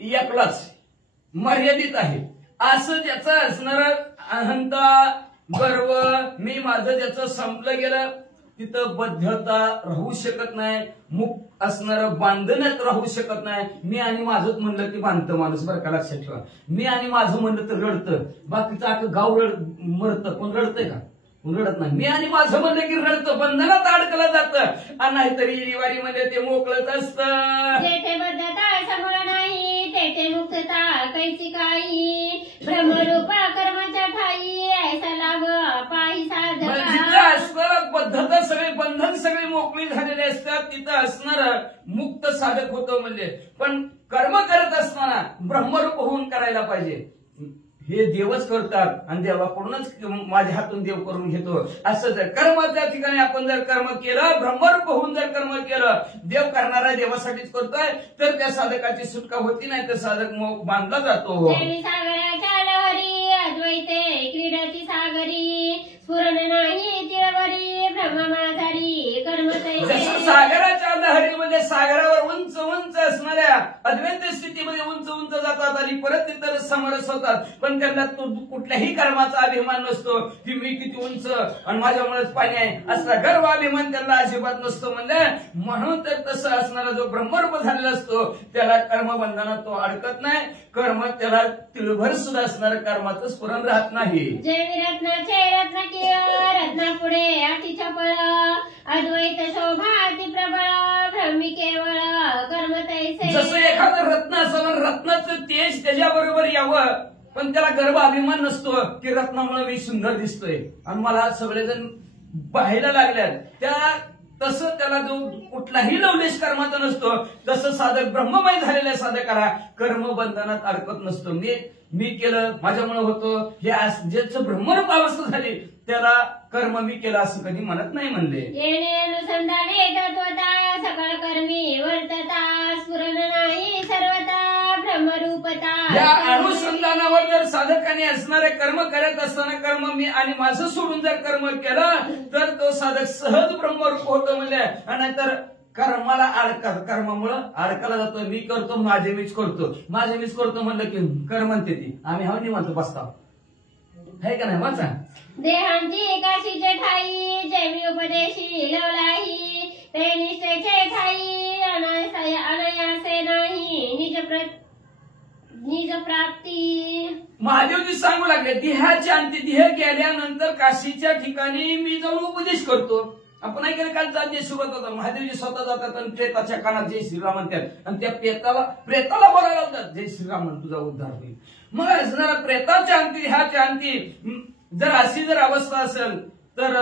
एकलाच मर्यादित आहे असं ज्याचं असणार अहंता गर्व मी माझं ज्याचं संपलं गेलं तिथं बद्धता राहू शकत नाही, मुक्त असणारं बांधण्यात राहू शकत नाही. मी आणि माझंच म्हणलं की बांधतं माणूस, बरं का लक्षात ठेवा. मी आणि माझं म्हणलं तर रडतं, बाकीचं अख्खं गाव मरतं, पण रडतंय का? रडत नाही. मी आणि माझं म्हणलं की रडतं, बंधनात अडकलं जातं. आणि नाहीतरी रिवारीमध्ये ते मोकळत असतं. जेथे बद्धता समोर नाही तेथे मुक्तता कैची काही ब्रह्मरूप कर्माच्या ठाई ऐसा लाभ पाही साधका. जिथं असणारं बद्धता सगळे बंधन सगळे मोकळी झालेले असतात तिथं असणारं मुक्त साधक होतं. म्हणजे पण कर्म करत असताना ब्रह्मरूप होऊन करायला पाहिजे. हे देवच करतात आणि देवाकडूनच माझ्या हातून देव करून घेतो. असं जर कर्माच्या ठिकाणी आपण जर कर्म केलं, ब्रह्मरूप होऊन जर कर्म केलं, देव करणारा देवासाठीच करतोय, तर त्या साधकाची सुटका होती नाही, तर साधक बांधला जातो. सागराच्या लहरी अद्वैते क्रीडाची सागरी स्फुरण नाही तिळवरी ब्रह्ममाधारी कर्म जसं सागराच्या लहरीमध्ये सागरावर उंच उंच असणाऱ्या अद्वैत स्थितीमध्ये उंच उंच जातात आणि परत तिथं समरस होतात, पण त्यांना तो कुठल्याही कर्माचा अभिमान नसतो की मी किती उंच आणि माझ्यामुळेच पाणी आहे असला गर्व अभिमान त्यांना अजिबात नसतो. म्हणजे म्हणून तर तसं असणारा जो ब्रह्मरूप झालेला असतो त्याला कर्मबंधनात तो अडकत नाही. कर्म त्याला तिळभर सुद्धा असणारं कर्माचं स्फुरण राहत नाही. जय रत्नाचे रत्न रत्ना पुढे अति चपळ अद्वैत शोभा अति प्रबळ ब्रह्मी केवळ कर्म तैसे. जसं एखादं रत्न असावं, रत्नाचं तेज त्याच्याबरोबर यावं, पण त्याला गर्व अभिमान नसतो की रत्नामुळे मी सुंदर दिसतोय आणि मला सगळेजण पाहायला लागल्यात. त्या तसं त्याला जो कुठलाही लवलेश कर्माचा नसतो, तसं साधक ब्रह्ममय झालेल्या साधकाला कर्मबंधनात अडकत नसतो. मी केलं माझ्यामुळे होतं हे ज्याचं ब्रह्मरूप अवस्था झाली त्याला कर्म मी केलं असं कधी म्हणत नाही. म्हणले येणे अनुसंधाने तत्वता सकळ कर्मी वर्तता स्फुरण नाही सर्वता ब्रह्मरूपता. या अनुसंधानावर जर साधकाने असणारे कर्म करत असताना कर्म मी आणि माझं सोडून जर कर्म केलं तर तो साधक सहज ब्रह्मरूप होतो. म्हणजे नाहीतर कर्माला कर्मामुळं अडकला जातो. मी करतो माझे मीच करतो म्हणलं की कर म्हणते ती आम्ही हा निवांत बसताव आहे का नाही वाचा. देहांची काशीचे ठाई जैवी उपदेशी लवलाही ते निष्ठेचे ठाई अनायासे नाही निज प्राप्ती. महादेवजी सांगू लागले देहाची अंती देह गेल्यानंतर काशीच्या ठिकाणी मी जाऊन उपदेश करतो. आपण ऐकलं काल जय सुरुवात होता महादेवजी स्वतः जातात आणि प्रेताच्या कानात जय श्रीराम म्हणतात आणि त्या प्रेताला बोलायला लावतात जय श्रीराम म्हण तुझा उद्धार होईल. मग असणारा प्रेताच्या अंती ह्याच्या अंती जर अशी जर अवस्था असेल तर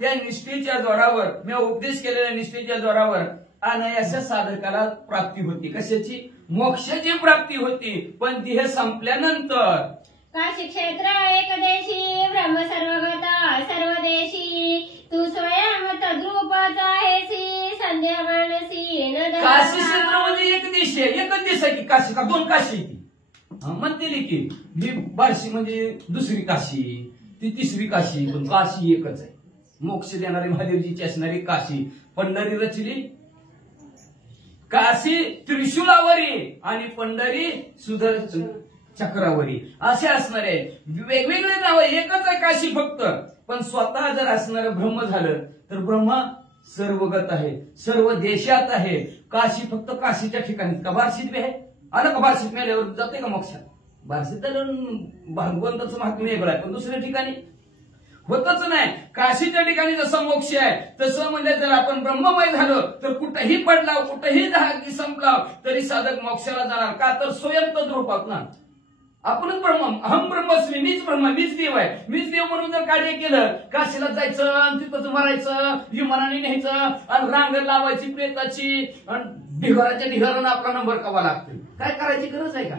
त्या निष्ठेच्या जोरावर मी उपदेश केलेल्या निष्ठेच्या जोरावर अनायास साधकाला प्राप्ती होती. कशाची? मोक्षाची प्राप्ती होती. पण देह संपल्यानंतर काशी क्षेत्र एकदेशी ब्रह्म सर्वगता सर्वदेशी तू स्वयं तद्रूपच आहेसी संध्या मानसी न दिशा एकच दिशा की काशी का दोन काशी ती म्हणते की ही बार्शी म्हणजे दुसरी काशी, ती तिसरी काशी, पण काशी एकच आहे. मोक्ष देणारी महादेवजीची असणारी काशी. पंढरी रचली काशी त्रिशूलावरी आणि पंढरी सुदर्शन चक्रावरी असे असणारे वेगवेगळे नाव, एकच आहे काशी फक्त. पण स्वतः जर असणार ब्रह्म झालं तर ब्रह्मा सर्वगत आहे, सर्व देशात आहे. काशी फक्त काशीच्या ठिकाणी का बार्शीत बी आहे? आलं का बार्शीत मेल्यावर जाते का मोक्षात? बार्शीत भगवंताचं महात्म्य वेगळं आहे, पण दुसऱ्या ठिकाणी होतच नाही. काशीच्या ठिकाणी जसं मोक्ष आहे तसं म्हणजे जर आपण ब्रह्ममय झालो तर कुठेही पडलाव, कुठेही धागी संपलाव तरी साधक मोक्षाला जाणार. का तर स्वयंतच रूपात ना आपणच ब्रह्म, अहम ब्रह्मस्मी, मीच ब्रह्म, मीच देव आहे. मीच देव म्हणून जर कार्य केलं, काशीला जायचं आणि तिथंच मरायचं, विमानाने न्यायचं आणि रांग लावायची प्रेताची आणि ढिगाराच्या ढिगारानं आपला नंबर कवा लागतो. काय करायची गरज आहे का?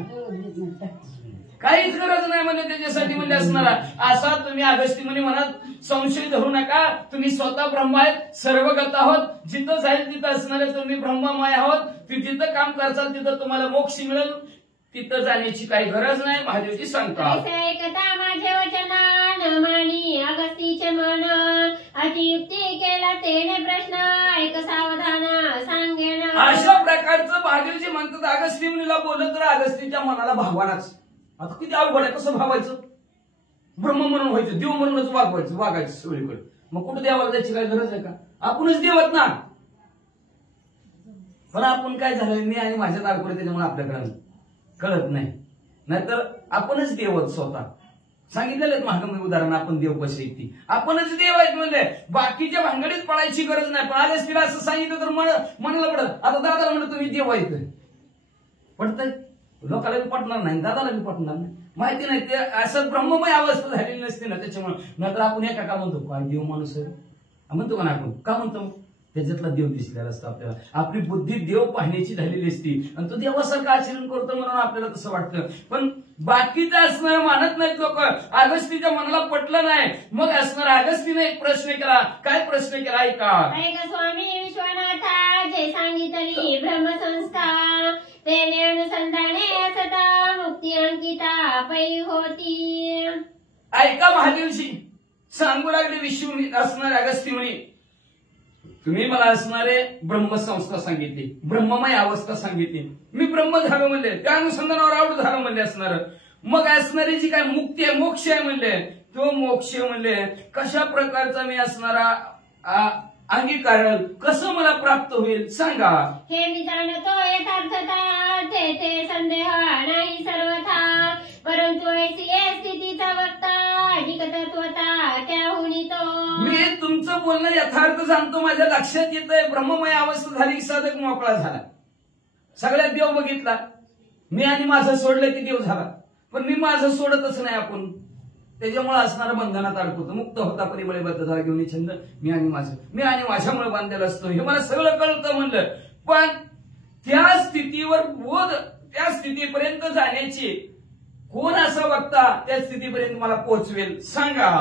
काहीच गरज नाही म्हणजे त्याच्यासाठी म्हणजे असणारा असा तुम्ही अगस्ती म्हणे मनात संशय धरू नका. तुम्ही स्वतः ब्रह्म आहेत, सर्वगत आहोत. जिथं जाईल तिथं असणारे तुम्ही ब्रह्ममय आहोत. जिथं काम करचाल तिथं तुम्हाला मोक्ष मिळेल, तिथं जाण्याची काही गरज नाही. महादेवजी सांगतात ऐकता माझे वचना न मानी अगस्तीचे मन, अतियुक्ती केला तेने प्रश्न ऐक सावधान सांगेन. अशा प्रकारचं महादेवजी म्हणतात अगस्ती मुनीला बोलत तर अगस्तीच्या मनाला भागवानाच. आता किती अवघड आहे, कसं भावायचं? ब्रह्म म्हणून व्हायचं, देव म्हणूनच वागायचं सगळीकडे. मग कुठं देवाला जायची काय गरज आहे का? आपणच देवत ना. पण आपण काय झालं, मी आणि माझ्या तालुक्यात त्याच्यामुळे आपल्याकडे कळत नाही. नाहीतर आपणच देवत स्वतः. सांगितलेलं महागम उदाहरण, आपण देव कसे ती आपणच देव आहेत म्हणले. बाकीच्या भांगडीत पडायची गरज नाही. पण आलेच तिला असं सांगितलं तर मनाला पडत. आता दादाला म्हणलं तुम्ही देव आहेत, पडतंय? लोकांना बी पटणार नाही, दादाला बी पटणार नाही. माहिती नाही, ते असं ब्रह्ममय अवस्था झालेली नसते ना. त्याच्यामुळे नंतर आपण एका का म्हणतो काय देव माणूस आहे म्हणतो का ना आपण, का म्हणतो? त्याच्यातला देव दिसलेला असतो आपल्याला. आपली बुद्धी देव पाहण्याची झालेली असती आणि तो देवासारखं आचरण करतो म्हणून आपल्याला तसं वाटतं. पण बाकीचं असणारं मानत नाहीत लोक. अगस्तीच्या मनाला पटलं नाही. मग असणार अगस्तीने एक प्रश्न केला. काय प्रश्न केला ऐका. ऐक स्वामी विश्वनाथा जे सांगितली ब्रह्मसंस्था, तेने अनुसंधाने असता मुक्ती अंकिता पै होती. ऐका महादेवजी सांगू लागले विश्व असणारे अगस्ती म्हणे तुम्ही मला असणारे ब्रह्मसंस्था सांगितली, ब्रह्ममय अवस्था सांगितली, मी ब्रह्म झालो म्हणले, त्या अनुसंधानावर आवड झालो म्हणले असणार. मग असणारी जी काय मुक्ती आहे, मोक्ष आहे म्हणले, तो मोक्ष म्हणले कशा प्रकारचा मी असणारा अंगीकार, कसं मला प्राप्त होईल सांगा. हे मी जाणतो यथार्थता, तेथे संदेह नाही सर्वथा, परंतु ऐसी स्थितीचा वक्ता अधिक तत्वता त्याहुनी तो. मी तुमचं बोलणं यथार्थ जाणतो, माझ्या लक्षात येतंय. ब्रह्ममय अवस्था झाली की साधक मोकळा झाला. सगळ्यात देव बघितला, मी आणि माझं सोडलं की देव झाला. पण मी माझं सोडतच नाही आपण, त्याच्यामुळे असणारा बंधनात अडकवतो. मुक्त होता परिमळबद्ध झाला घेऊन छंद, मी आणि माझ्यामुळे बांधलेला असतो, हे मला सगळं कळतं म्हणलं. पण त्या स्थितीवर बोध, त्या स्थितीपर्यंत जाण्याची कोण असं वक्ता त्या स्थितीपर्यंत मला पोहोचवेल सांगा.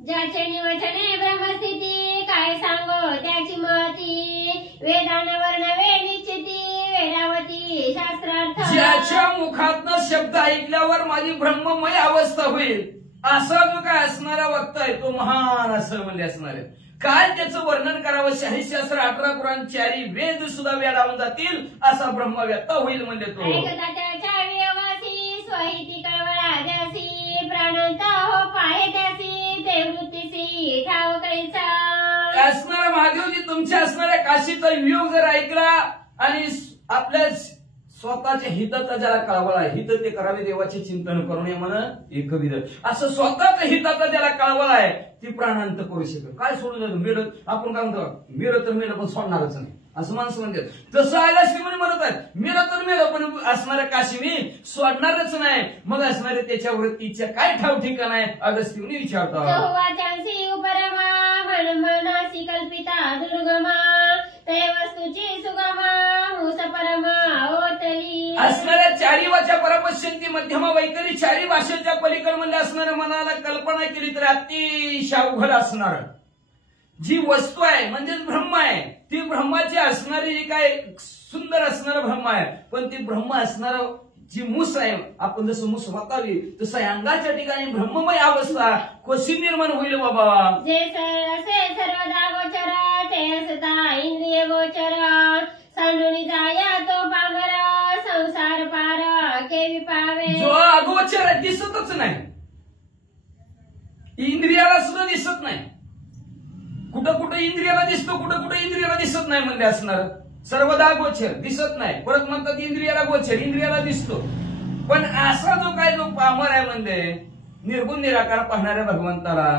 ज्याचे निवचने ब्रह्मस्थिती, काय सांगो त्याची महती, वेदान वर्णवे निश्चिती, वेदावती शास्त्रार्थ. ज्याच्या मुखातनं शब्द ऐकल्यावर माझी ब्रह्ममय अवस्था होईल, असा जो काय असणारा वक्ता आहे तो महान असं म्हणले असणारे. काय त्याचं वर्णन करावं, शाहीशास्त्र 18 पुराण 4 वेद सुद्धा वेडावून जातील असा ब्रह्मव्यक्ता होईल म्हणजे तो. ऐकता त्याच्या वियोगासी, स्वहिती कळवळा द्यासी, प्राणांत हो पाहे त्यासी, ते वृत्तीसी ठाव करीचा. असणारा महादेवजी तुमच्या असणाऱ्या काशीचा वियोग जर ऐकला आणि आपल्या स्वतःच्या हिताचा ज्याला कळवळा आहे, हित ते करावे देवाचे चिंतन करून म्हणा एकविध, असं स्वतःच्या हिताचा ज्याला कळवळा आहे ती प्राणांत करू शकत. काय सोडून मेलं, आपण काय म्हणतो मेलं तर मेलं पण सोडणारच नाही असं माणसं म्हणतात. तसं अगस्ती मुनी म्हणत आहेत, मेलं तर मेलं पण असणाऱ्या काशी मी सोडणारच नाही. मग असणारे त्याच्या वृत्तीच्या काय ठाव ठिकाण आहे अगस्ती मुनी विचारतात. उपरमा मनासी कल्पिता दुर्गमा, ते वस्तूची सुगमा मूस परमा ओतली. असणाऱ्या 4 वाचा परपश्यंती मध्यमा वैखरी 4 भाषेच्या पलीकडे म्हणजे असणाऱ्या मनाला कल्पना केली तर अतिशय अवघड असणार. जी वस्तू आहे म्हणजेच ब्रह्म आहे, ती ब्रह्माची असणारी जी काय सुंदर असणारं ब्रह्म आहे, पण ती ब्रह्म असणारं जी मूस आहे, आपण जसं मूस वाकावी तसं अंगाच्या ठिकाणी ब्रह्ममय अवस्था कशी निर्माण होईल बाबा? जे असे सर्वदा गोचर ते असता इंद्रिय गोचर सांडून जाया तो पामर संसार पार केवी पावे. जो अगोचर आहे दिसतच नाही, इंद्रियाला सुद्धा दिसत नाही. कुठं कुठं इंद्रियाला दिसतो, कुठं कुठं इंद्रियाला दिसत नाही म्हणजे असणार. सर्वदा गोचर दिसत नाही, परत म्हणतात इंद्रियाला गोचर, इंद्रियाला दिसतो. पण असा जो काय जो पामर आहे म्हणजे निर्गुण निराकार पाहणाऱ्या भगवंताला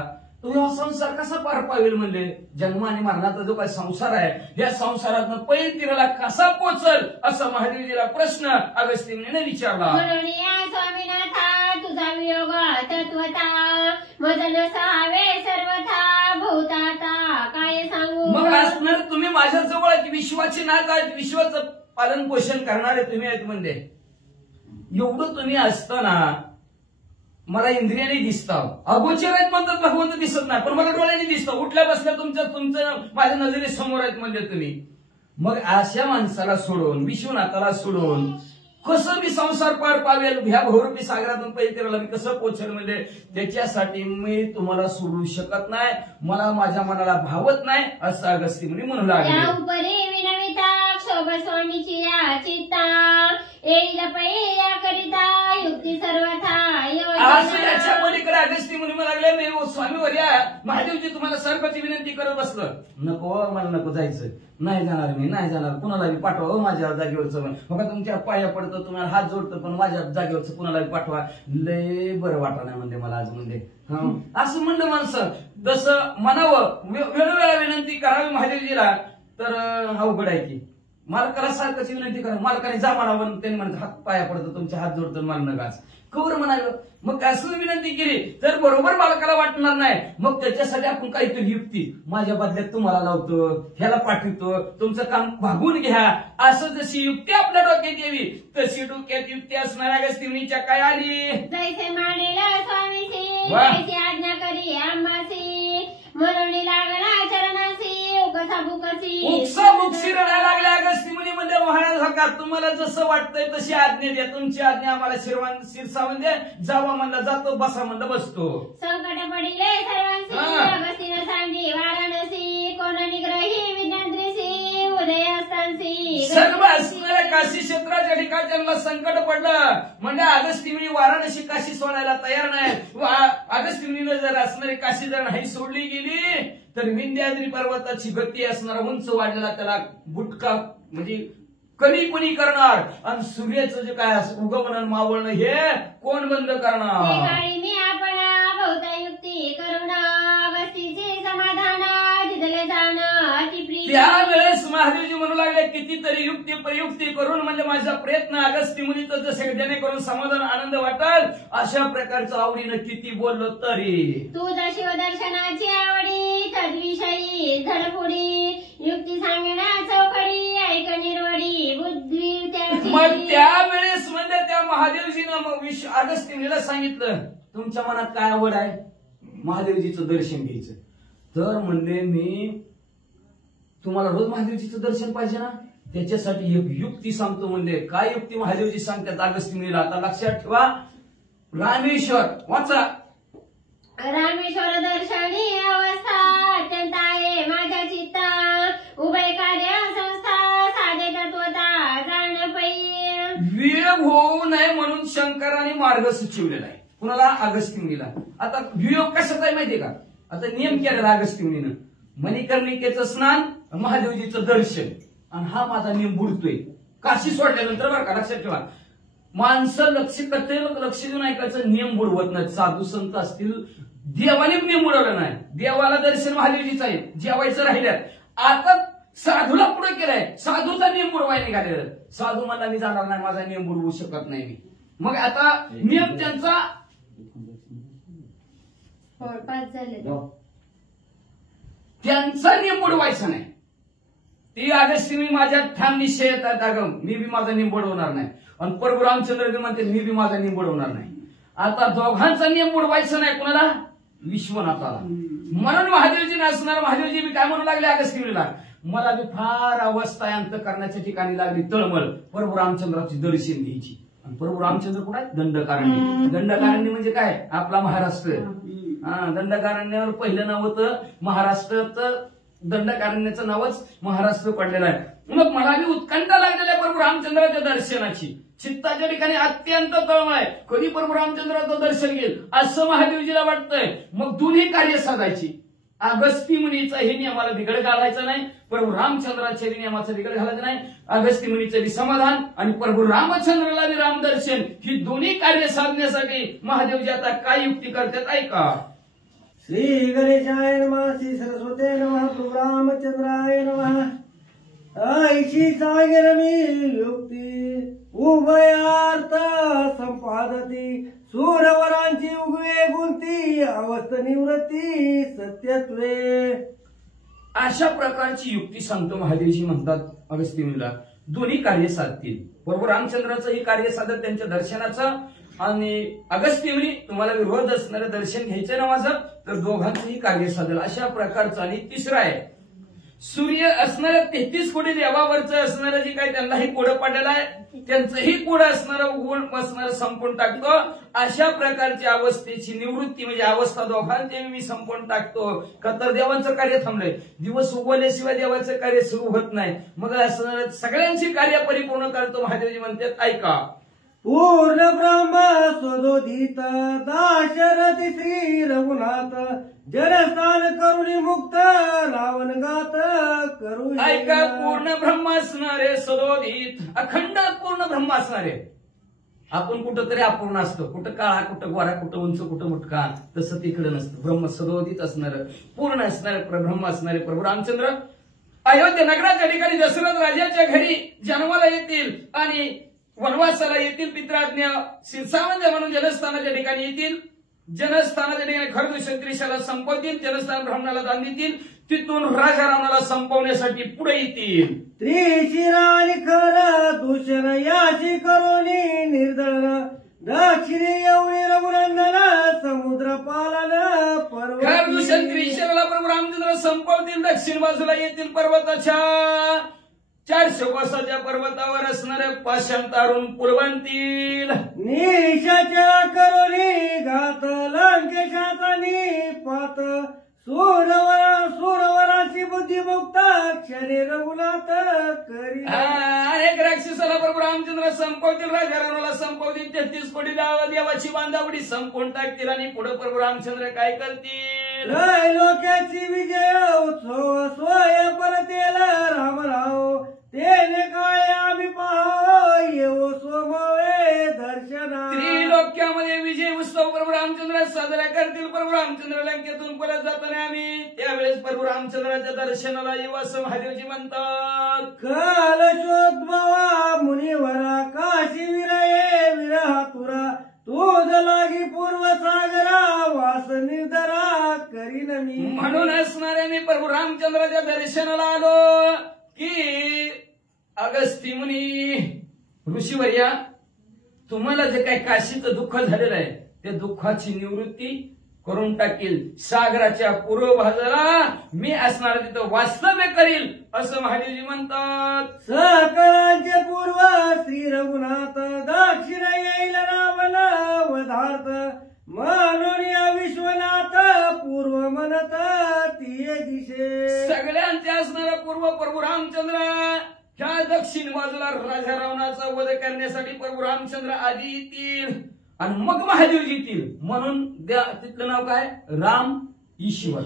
तो हा संसार कसा पार पावेल? म्हणजे जन्म आणि मरणाचा जो काही संसार आहे, या संसारातनं पैल तीराला कसा पोचल असा महादेवजीला प्रश्न अगस्त्य मुनीने विचारला. म्हणून या स्वामीनाथा तुझा वियोग तत्वता मज नसावे सर्वथा भूताता काय सांगू. मग असणार तुम्ही माझ्या जवळ विश्वाचे नाथ आहेत, विश्वाचं पालन पोषण करणारे तुम्ही आहेत. म्हणजे एवढं तुम्ही असताना मला इंद्रियाने दिसतं, अगोचर आहेत म्हणतात भगवंत दिसत नाही, पण मला डोळ्याने दिसतं, उठल्या बसल्या तुमचं माझ्या नजरेसमोर आहेत म्हणजे तुम्ही. मग अशा माणसाला सोडून विश्वनाथाला सोडून कसं मी संसार पार पावेल? ह्या बहुरूपी सागरातून पैतीराला मी कसं पोचेल? म्हणजे त्याच्यासाठी मी तुम्हाला सोडू शकत नाही, मला माझ्या मनाला भावत नाही असं अगस्त्य मुनी म्हणू लागले. त्या उपरी विनविता क्षोभ स्वामीची या चित्ता येईल पहिल्या करिता युक्ती सर्वथा असं याच्या पलीकडे अगस्त्य मुनी म्हणू लागले, मी स्वामीवर या महादेवजी तुम्हाला सर्वांची विनंती करत बसलं. नको मला नको जायचं, नाही जाणार मी, नाही जाणार, कुणालाही पाठवा माझ्या जागेवरचं. बघा तुमच्या पाया पडतं, तुम्हाला हात जोडतं, पण माझ्या जागेवरचं कुणालाही पाठवा. लय बरं वाटत नाही म्हणजे मला आज. म्हणजे असं म्हणलं माणसं. तसं म्हणावं, वेळोवेळा विनंती करावी महादेवजीला तर अवघड आहे की. मालकाला सारखंच विनंती करा, मालकाने जा म्हणावं, त्यांनी म्हणत हात पाया पडतं, तुमचे हात जोडतं, मला नगाच कवर म्हणावं. मग असं विनंती केली तर बरोबर मालकाला वाटणार नाही. मग त्याच्यासाठी आपण काहीतरी युक्ती, माझ्या बदल्यात तुम्हाला लावतो, ह्याला पाठवतो, तुमचं काम भागून घ्या, असं जशी युक्ती आपल्या डोक्यात यावी तशी डोक्यात युक्ती असणाऱ्या अगस्त्य मुनीच्या काय आली. जैसे मानेला स्वामीसी वा. जैसे आज्ञा करी आंबासी म्हणून लागला चरणासी उकसा बुकसी उपसा बुक्सी रडायला लागल्या अगस्त्य मुनी. म्हणजे महाराज हका तुम्हाला जसं वाटतंय तशी आज्ञा द्या, तुमची आज्ञा आम्हाला शिरसावून द्या. जावा म्हणलं जातो, बसा म्हणलं बसतो. संकट पडिले सर्वांसी अगस्तीन सांगी वाराणसी कोण निग्रही विज्ञानद्रीसी उदय असतांसी. सर्व असणाऱ्या काशी क्षेत्राच्या ठिकाणी त्यांना संकट पडलं. म्हणजे अगस्त्य मुनी वाराणसी काशी सोडायला तयार नाही. अगस्त्य मुनीने जर असणारी काशी जर नाही सोडली गेली तर विंध्याद्री पर्वताची गती असणारा उंच वाढलेला त्याला बुटका म्हणजे कणीपणी करणार. आणि सूर्याचं जे काय उगवणं मावळणं हे कोण बंद करणार? काळी मी आपण बहुता युक्ती करून अगस्तीचे समाधान जिथले जाण अतिप्रिय. त्यावेळेस महादेवजी म्हणू लागले कितीतरी युक्ती प्रयुक्ती करून म्हणजे माझा प्रयत्न अगस्त्य मुनीचं जसे जेणेकरून समाधान आनंद वाटेल अशा प्रकारचं आवडीनं किती बोललो तरी. तुझा शिवदर्शनाची आवडी तद्विषयी धडपुडी युक्ती सांगण्या चौकडी ऐक निर्वडी बुद्धी त्याची. मग त्यावेळेस म्हणजे त्या महादेवजीनं मग अगस्त्य मुनीला सांगितलं तुमच्या मनात काय आवड आहे? महादेवजीचं दर्शन घ्यायचं. तर म्हणले मी तुम्हाला रोज महादेवजीचं दर्शन पाहिजे ना, त्याच्यासाठी एक युक्ती सांगतो. म्हणजे काय युक्ती महादेवजी सांगतात अगस्त्य मुनीला? आता लक्षात ठेवा. रामेश्वर वाचा. रामेश्वर दर्शनी अवस्था अत्यंत आहे माझ्या चित्ता उभय कार्य संस्था साधे तत्वता जाण पै. वियोग होऊ नये म्हणून शंकराने मार्ग सुचवलेला आहे. कुणाला? अगस्त्य मुनीला. आता वियोग कशाचा आहे माहितीये का? आता नियम केलेला अगस्त्य मुनीनं, मणिकर्णिकेचं स्नान, महादेवजीचं दर्शन, आणि हा माझा नियम बुडतोय काशी सोडल्यानंतर. बरं का लक्षात ठेवा, माणसं प्रत्येक लक्ष देऊन ऐकायचं, नियम बुडवत नाहीत. साधू संत असतील, देवाने नियम बुडवला नाही. देवाला दर्शन महादेवजीचं आहे, जेवायचं राहिल्यात. आता साधूला पुढे केलंय, साधूचा नियम बुडवाय निघालेला. साधू मला मी जाणार नाही, माझा नियम बुडवू शकत नाही मी. मग आता नियम त्यांचा 5 झाले. त्यांचा नियम बुडवायचा नाही. ती अगस्त्य मुनी माझ्या ठाम निश्चय येतात, अगं मी बी माझा नियम बुडवणार नाही. आणि प्रभू रामचंद्र बी म्हणते मी बी माझा नियम बुडवणार नाही. आता दोघांचा नियम बुडवायचा नाही. कुणाला? विश्वनाथाला. म्हणून महादेवजी नाचणार. महादेवजी मी काय म्हणू लागले अगस्त्य मला बी फार अवस्थायांत करण्याच्या ठिकाणी लागली तळमळ प्रभू रामचंद्राची दर्शन घ्यायची. आणि प्रभू रामचंद्र कुठे आहेत? दंडकारण्य. दंडकारण्य म्हणजे काय? आपला महाराष्ट्र. दंडकारण्यावर पहिलं नाव होतं महाराष्ट्राचं, दंडकारण्याचं नावच महाराष्ट्र पडलेलं आहे. मग मला बी उत्कंठा लागलेली आहे प्रभू रामचंद्राच्या दर्शनाची. चित्ताच्या ठिकाणी अत्यंत तळमळ आहे. कधी प्रभू रामचंद्राचं दर्शन घेईल असं महादेवजीला वाटतंय. मग दोन्ही कार्य साधायची. अगस्ती मुनीचा हे नियमाला बिघड घालायचा नाही, प्रभू रामचंद्राच्या नियमाचं बिघड घालायचं नाही. अगस्ती मुनीचं बी समाधान आणि प्रभू रामचंद्राला बी रामदर्शन, ही दोन्ही कार्य साधण्यासाठी महादेवजी आता काय युक्ती करतात ऐका. श्री गणेशाय नमः, श्री सरस्वते नमः, प्रभू रामचंद्राय नमः. ऐशी सागर मी युक्ती उभयार्थ संपादती, सूरवरांची उगवे गुंती, अवस्थ निवृत्ती सत्यत्वे. अशा प्रकारची युक्ती सांगतो महादेवजी. म्हणतात अगस्त्य मुनीला दोन्ही कार्य साधतील. प्रभू रामचंद्राचं ही कार्य साधत त्यांच्या दर्शनाचं, आणि अगस्त्य मुनी तुम्हाला विरोध असणारं दर्शन घ्यायचं ना माझं, तर दोघांचंही कार्य साधेल अशा प्रकारचं. आणि तिसरा आहे सूर्य असणाऱ्या 33 कोटी देवावरचं असणारं जे काय त्यांनाही कोडं पाडलेलं आहे, त्यांचंही कोडं असणारं उगवून बसणारं संपून टाकतो. अशा प्रकारची अवस्थेची निवृत्ती म्हणजे अवस्था दोघांचे मी संपून टाकतो. का तर देवांचं कार्य थांबलंय. दिवस उगवल्याशिवाय देवाचं कार्य सुरू होत नाही. मग असं सगळ्यांची कार्य परिपूर्ण करतो. महादेवजी म्हणतात ऐका. पूर्ण ब्रह्म स्वदोदित दाशरथी श्री रघुनाथ, जनस्थान करुणी मुक्त रावण गात करू. ऐका, पूर्ण ब्रह्म असणारे सदोदित, अखंड पूर्ण ब्रह्म असणारे. आपण कुठं तरी अपूर्ण असतो, कुठं काळा, कुठं गोरा, कुठं उंच, कुठं मुटका, तसं तिकडे नसतं. ब्रह्म सदोदित असणार, पूर्ण असणारे ब्रह्म असणारे प्रभू रामचंद्र अयोध्या नगराच्या ठिकाणी दशरथ राजाच्या घरी जन्माला येतील आणि वनवासाला येतील. पित्राज्ञा शिरसावंत म्हणून जनस्थानाच्या ठिकाणी येतील. जनस्थानाच्या ठिकाणी खरदूषण संपवतील. जनस्थान ब्राह्मणाला दान देतील. तिथून राजा रावणाला संपवण्यासाठी पुढे येतील. त्रिशिराणी खर दूषण याशी करोनी निर्दळन, दक्षिणे येऊनी रघुनंदन समुद्र पालन पर्वत. खरदूषण त्रिशिराला प्रभू रामचंद्र संपवतील. दक्षिण बाजूला येतील पर्वताच्या 400 कोसाच्या पर्वतावर असणाऱ्या पाषाण पुरवंतील. निशाच्या करोनी घात लंकेशाचा निपात, सूरवराची बुद्धिमुक्त क्षणे रघुनाथ करी. अनेक राक्षसाला प्रभू रामचंद्र संपवतील. राजा रावणाला संपवतील. 33 कोटी देवाची बांधावडी संपवून टाकतील. आणि पुढे प्रभू रामचंद्र काय करतील? लोकांची विजय उत्सव स्वय परतेल रामराव, तेने काय आम्ही पाहो येऊ सोमवे दर्शना. त्रिलोक्यामध्ये विजय उत्सव प्रभू रामचंद्र साजरा करतील. प्रभू रामचंद्र लंकेतून परत जाताना आम्ही त्यावेळेस प्रभू रामचंद्राच्या दर्शनाला येऊ असं महादेवजी म्हणतात. काल शोधभावा मुनिवरा काशी विरये विरहातुरा, तोज लागी पूर्व सागरा वास निर्धरा करीन मी. म्हणून असणाऱ्या मी प्रभू रामचंद्राच्या दर्शनाला आलो की अगस्त्य मुनी ऋषीवर्या, तुम्हाला जे काही काशीचं दुःख झालेलं आहे त्या दुःखाची निवृत्ती करून टाकील. सागराच्या पूर्व बाजूला मी असणार तिथं वास्तव्य करील असं महादेवजी म्हणतात. सकळांचे पूर्व श्री रघुनाथ, दक्षिण येईल रावण वधार्थ, म्हणून या विश्वनाथ पूर्व म्हणत ती दिशे. सगळ्यांचे असणारा पूर्व प्रभू रामचंद्र ह्या दक्षिण बाजूला राजा रावणाचा वध करण्यासाठी प्रभू रामचंद्र आधी येतील आणि मग महादेवजी येतील. म्हणून तिथलं नाव काय? राम ईश्वर.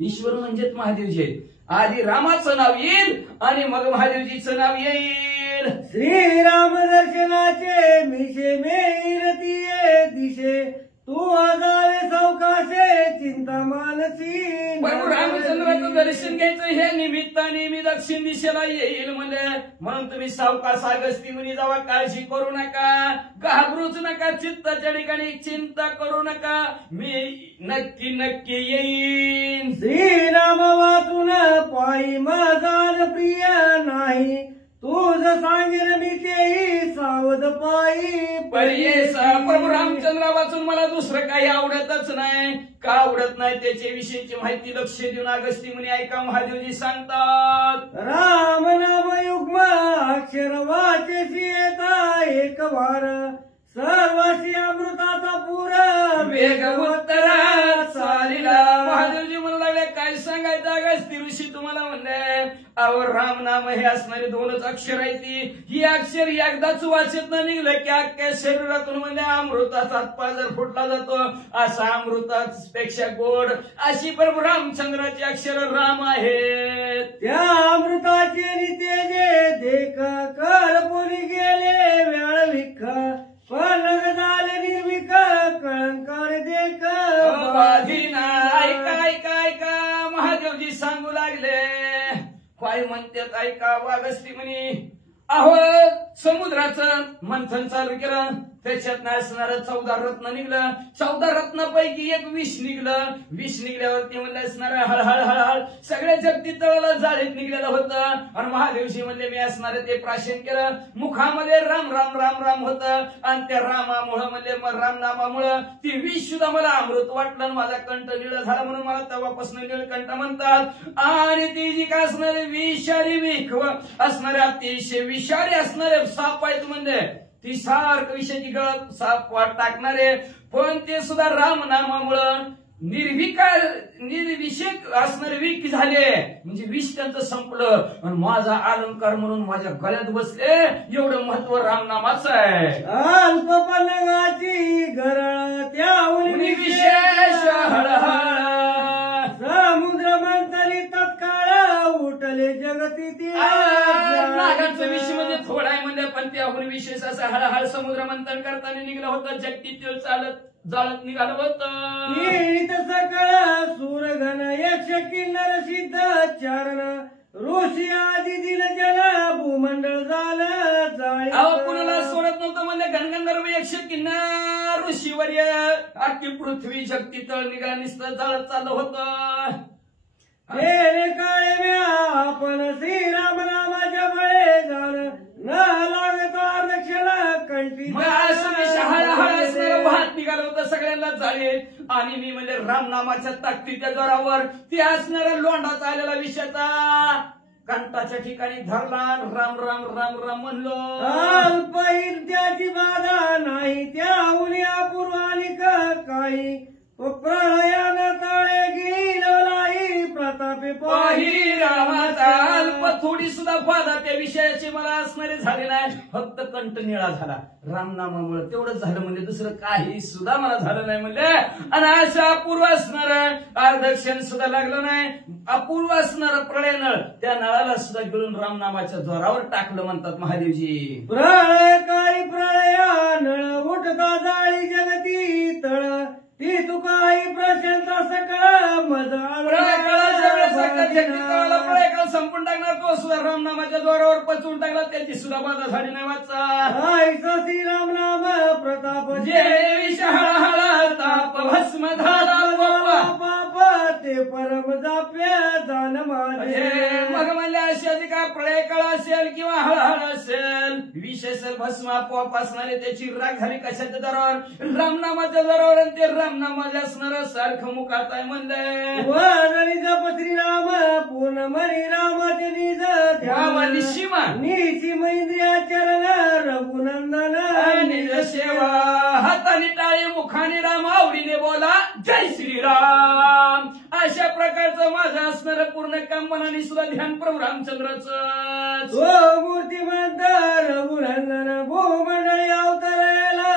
ईश्वर म्हणजेच महादेवजी आहेत. आधी रामाचं नाव येईल आणि मग महादेवजीचं नाव येईल. श्रीराम दर्शनाचे मिशे मेरती दिशे, तू आजावे सावकाशे चिंता मानसी. प्रभू रामचंद्राचं दर्शन घ्यायचं हे निमित्ताने मी दक्षिण दिशेला येईल म्हणून तुम्ही सावकाश अगस्त्य मुनी जावा. काळजी करू नका, घाबरूच नका, चित्ताच्या ठिकाणी चिंता करू नका, मी नक्की नक्की येईन. श्रीराम वाचून पायी माझा प्रिय नाही, तुझ सांगेन मी तेही सावध पद पायी पर्येस प्रभू रामचंद्र वाचून मला दुसरं काही आवडतच नाही. का आवडत नाही त्याच्या विषयीची माहिती लक्ष देऊन अगस्ती मुनी ऐका महादेवजी सांगतात. राम नाम युग्म अक्षर वाचसी येता एक वार सर्वाशी अमृताचा पूर वेग उत्तरात चालिला. महादेवजी म्हणू लागले काय सांगायचं अगस्ती ऋषी तुम्हाला म्हणले अहो राम नाम हे असणारे दोनच अक्षर आहेत ही अक्षर एकदाच वाचत न निघलं की अख्ख्या शरीरातून म्हणजे अमृताचा पाजर फुटला जातो. असा अमृतापेक्षा गोड अशी प्रभू रामचंद्राची अक्षर राम आहेत. त्या अमृताचे नित्य जे देख कर पुरी गेले वेळ विख पलग झाले निर्विक कळंकार देख बाधीना. ऐका ऐका ऐका महादेवजी सांगू लागले काय म्हणतात ऐका. अगस्ती म्हणे अहो समुद्राचं मंथन चालू केलं त्याच्यात असणार 14 रत्न निघलं. 14 रत्नापैकी एक विष निघलं. विष निघल्यावरती म्हणलं असणार हळहळ हळहळ सगळ्या जगती तळाला जाळीत निघलेलं होतं. आणि महादेवशी म्हणले मी असणार ते प्राशन केलं. मुखामध्ये राम राम राम राम होतं आणि त्या रामामुळं म्हणजे रामनामामुळं ती विष सुद्धा मला अमृत वाटलं. माझा कंठ निळ झाला म्हणून मला तेव्हापासून निळकंठ म्हणतात. आणि ती जी काय असणारे विषारी विख असणारे अतिशय विषारी असणारे साप आहेत म्हणजे ती सारखं विषयाची गळप साप वाट टाकणारे पण ते सुद्धा रामनामामुळं निर्विषेक असणारे विष झाले. म्हणजे विष त्यांचं संपलं आणि माझा अलंकार म्हणून माझ्या गळ्यात बसले. एवढं महत्व रामनामाचं आहे. अल्प पलंगाची गरळ त्याहून विशेष हळहळ समुद्र मंथनी तत्काळ उठले जगती ती नागाचं विषय म्हणजे थोडा आहे म्हणजे पण त्याहून विशेष असं हळहळ समुद्र मंथन करताना निघलं होतं. जगती चालत जाळत निघालं होतं. सकळ सूरघन यक्ष किन्नर सिद्ध चारण ऋषी आदी दिल जल भूमंडळ झालं जाळी. अहो कुणाला सोडत नव्हतं म्हणजे गणगंधर्व यक्ष किन्नर ऋषीवर्य अख्खी पृथ्वी जगती तळ निघा निसतं जाळत चाललं होतं. तेरे काळे म्या आपण श्रीराम नामाच्या बळे जाण न लागता दक्षला कंठी वाहत निघालं होतं सगळ्यांना जाळीत. आणि मी म्हणजे रामनामाच्या ताकदीच्या जोरावर ते असणारा लोंढाचा आलेला विषयाचा कंठाच्या ठिकाणी धरला. राम राम राम राम म्हणलो. अल्प त्याची बाधा नाही त्याहून अपूर्वानिक काही प्रळयानं तळे गेलाई प्रतापे पाही रामाचा अल्प थोडी सुद्धा बाधा त्या विषयाची मला असणारे झाले नाही. फक्त कंठ निळा झाला रामनामामुळे तेवढंच झालं म्हणजे दुसरं काही सुद्धा मला झालं नाही म्हणले. आणि असं अपूर्व असणार अर्धक्षण सुद्धा लागलं नाही. अपूर्व असणार प्रळय नळ त्या नळाला सुद्धा गिळून रामनामाच्या जोरावर टाकलं म्हणतात महादेवजी. प्रळय काळी प्रळया नळ उठता जाळी जगती तळ ती तुकाई प्रशांता सकळ मजा प्रळय संपून टाकणार तो सुद्धा रामनामाच्या जोरावर पचवून टाकला त्याची सुद्धा बाधा झाली नाही. वाचा श्रीराम नाम प्रताप जे विषहळ ताप भस्म झाला पाप ते परम जाप्य जान माझे. मग म्हणले अशी काय प्रळय काळ असेल किंवा हळहळ असेल विष असेल भस्म आपोआप असणारे त्याची राग झाली कशाच्या दरावर रामनामाच्या दरावर. आणि ते रामनामाच्या असणार सारखं मुखात आहे म्हणलंय. जप श्रीराम पूर्ण मनी रामाचे निज निशिमा निशिम इंद्रिया चरण रघुनंदन निज सेवा हाताने टाळी मुखाने राम आवडीने बोला जय श्रीराम. अशा प्रकारचं माझं असणार पूर्ण काम मनाने सुद्धा ध्यान प्रभू रामचंद्राचं. मूर्तिमंत रघुनंदन भूमंडळी अवतरायला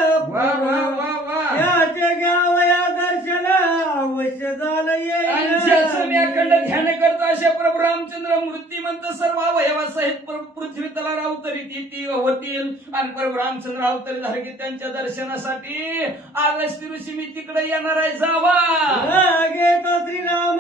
याचे घ्यावया दर्शन अवश्य झालं येईल. ध्यान करतो अशा प्रभू रामचंद्र मूर्तिमंत सर्व अवयवासहित पृथ्वी तलावर अवतरित होतील. आणि प्रभू रामचंद्र अवतरित झाले की त्यांच्या दर्शनासाठी अगस्ती ऋषी मी तिकडे येणार आहे. जावा घेतो श्रीराम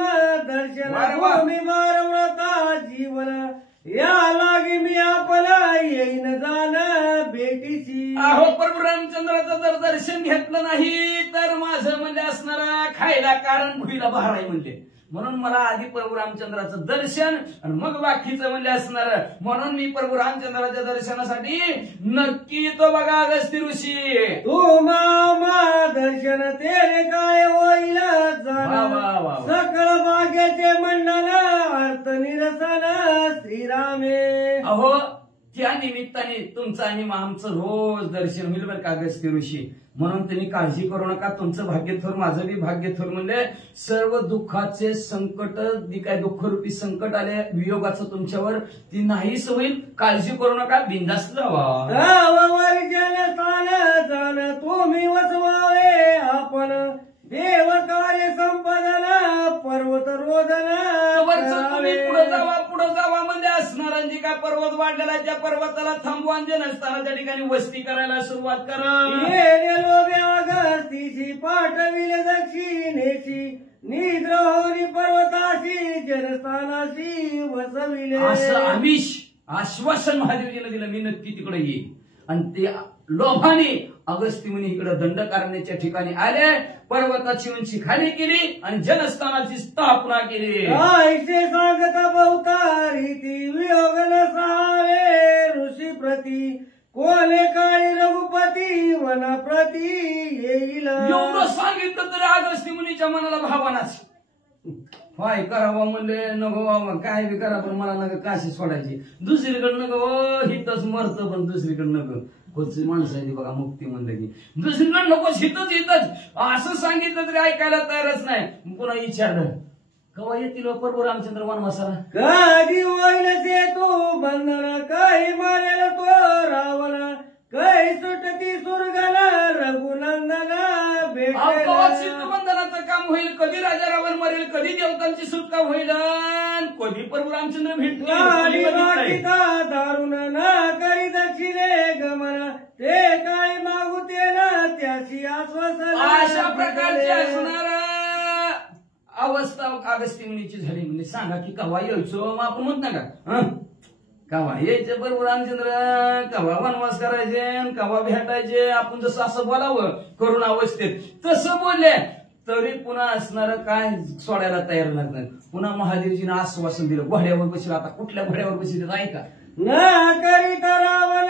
दर्शन भूमी मारवता जीवन या लागे मी आपला येईन जाणं भेटीची. अहो प्रभू रामचंद्राचं जर दर्शन घेतलं नाही तर माझं म्हणजे असणारा खायला कारण भुईला बहार आहे म्हणते. म्हणून मला आधी प्रभू रामचंद्राचं दर्शन आणि मग बाकीचं म्हणजे असणार. म्हणून मी प्रभू रामचंद्राच्या दर्शनासाठी नक्की येतो बघा अगस्ती ऋषी. तू मामा दर्शन तेरे काय होईल वा वा वा. सकळ भाग्याचे मंडन अर्थ निरसन श्रीरामे. अहो त्या निमित्ताने तुमचं आणि आमचं रोज दर्शन होईल बरं का अगस्ती ऋषी. म्हणून तुम्ही काळजी करू नका. तुमचं भाग्य थोर, माझं बी भाग्य थोर. म्हणजे सर्व दुःखाचे संकट, जी काय दुःखरूपी संकट आले वियोगाचं तुमच्यावर, ती नाहीच होईल. काळजी करू नका, बिंदास्त जावा. स्थान जाण तुम्ही वसवावे आपण देव कार्य संपदन पर्वत रोदन. तुम्ही पुढे जावा म्हणजे असणार जी काय पर्वत वाढलेला त्या पर्वताला थांबवा आणि जनस्थानाच्या ठिकाणी वस्ती करायला सुरुवात करा. अगस्तीची पाठविले दक्षिणेची निद्रोहरी पर्वताशी जनस्थानाशी वसविले. असं आश्वासन महादेवजीने दिलं, मी नक्की तिकडे येईल. आणि ते लोभाने अगस्ती मुनी इकडे दंडकारण्याच्या ठिकाणी आले, पर्वताची उंची खाली केली आणि जनस्थानाची स्थापना केली. ऐसे सांगता बहुता रीती वियोग नसावे ऋषी प्रती कोले काळी रघुपती वना प्रती येईल. एवढं सांगितलं तरी अगस्ती मुनीच्या मनाला भावनाच. काय करावं म्हणले, नको बाबा काय बी करा पण मला नका काशी सोडायची. दुसरीकडे नको हितच मरत पण दुसरीकडे नको. कोणती माणसं आहे ती बघा मुक्ती म्हणलं की दुसरीकडे नको हितच असं सांगितलं तरी ऐकायला तयारच नाही. पुन्हा विचारलं कवा येतील प्रभू रामचंद्र वनवासाला. कधी होईल ते तू बंधन काही मारेल तो रावण काही सुटती सुरगला रघुनंदन भेटेल. बंधनाचं काम होईल, कधी राजा रावण मरेल, कधी देवतांची सुटका होईल, कधी प्रभू रामचंद्र भेटतील. दारुण न करी दक्षिणे गमन ते काय मागू ते ना त्याची आश्वासन. अशा प्रकारची असणार अवस्था अगस्ती मुनीची झाली. म्हणजे सांगा की कवा यायचो मग आपण म्हणत ना कवा यायचं बरोबर रामचंद्र, कवा वनवास करायचे, कवा भेटायचे. आपण जसं असं बोलावं करून अवस्थेत तसं बोलले तरी पुन्हा असणार काय सोडायला तयार नाही. पुन्हा महादेवजीनं आश्वासन दिलं, घोड्यावर बसेल. आता कुठल्या घोड्यावर बसेल ऐका. न करीत रावण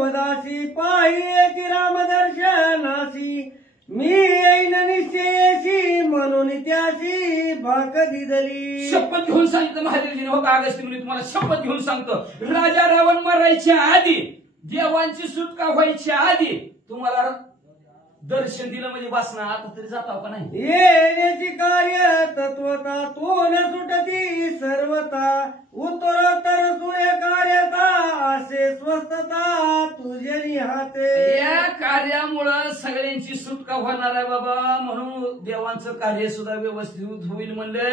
वदासी पाहिजे रामदर्शनासी मी येईन निश्चयाशी म्हणून त्याशी भाक दिदली. शपथ घेऊन सांगितलं महादेवजीने. हो का अगस्ती मुनी तुम्हाला शपथ घेऊन सांगतो, राजा रावण मरायच्या आधी, देवांची सुटका व्हायच्या आधी तुम्हाला दर्शन दिलं म्हणजे वासना. आता तरी जाता का नाही. येण्याची कार्य तत्वता तू न सुटती सर्वता उत्तरोत्तर सूर्य कार्यता असे स्वस्थता तुझे हाते. या कार्यामुळं सगळ्यांची सुटका होणार आहे बाबा. म्हणून देवांचं कार्य सुद्धा व्यवस्थित होईल म्हणले.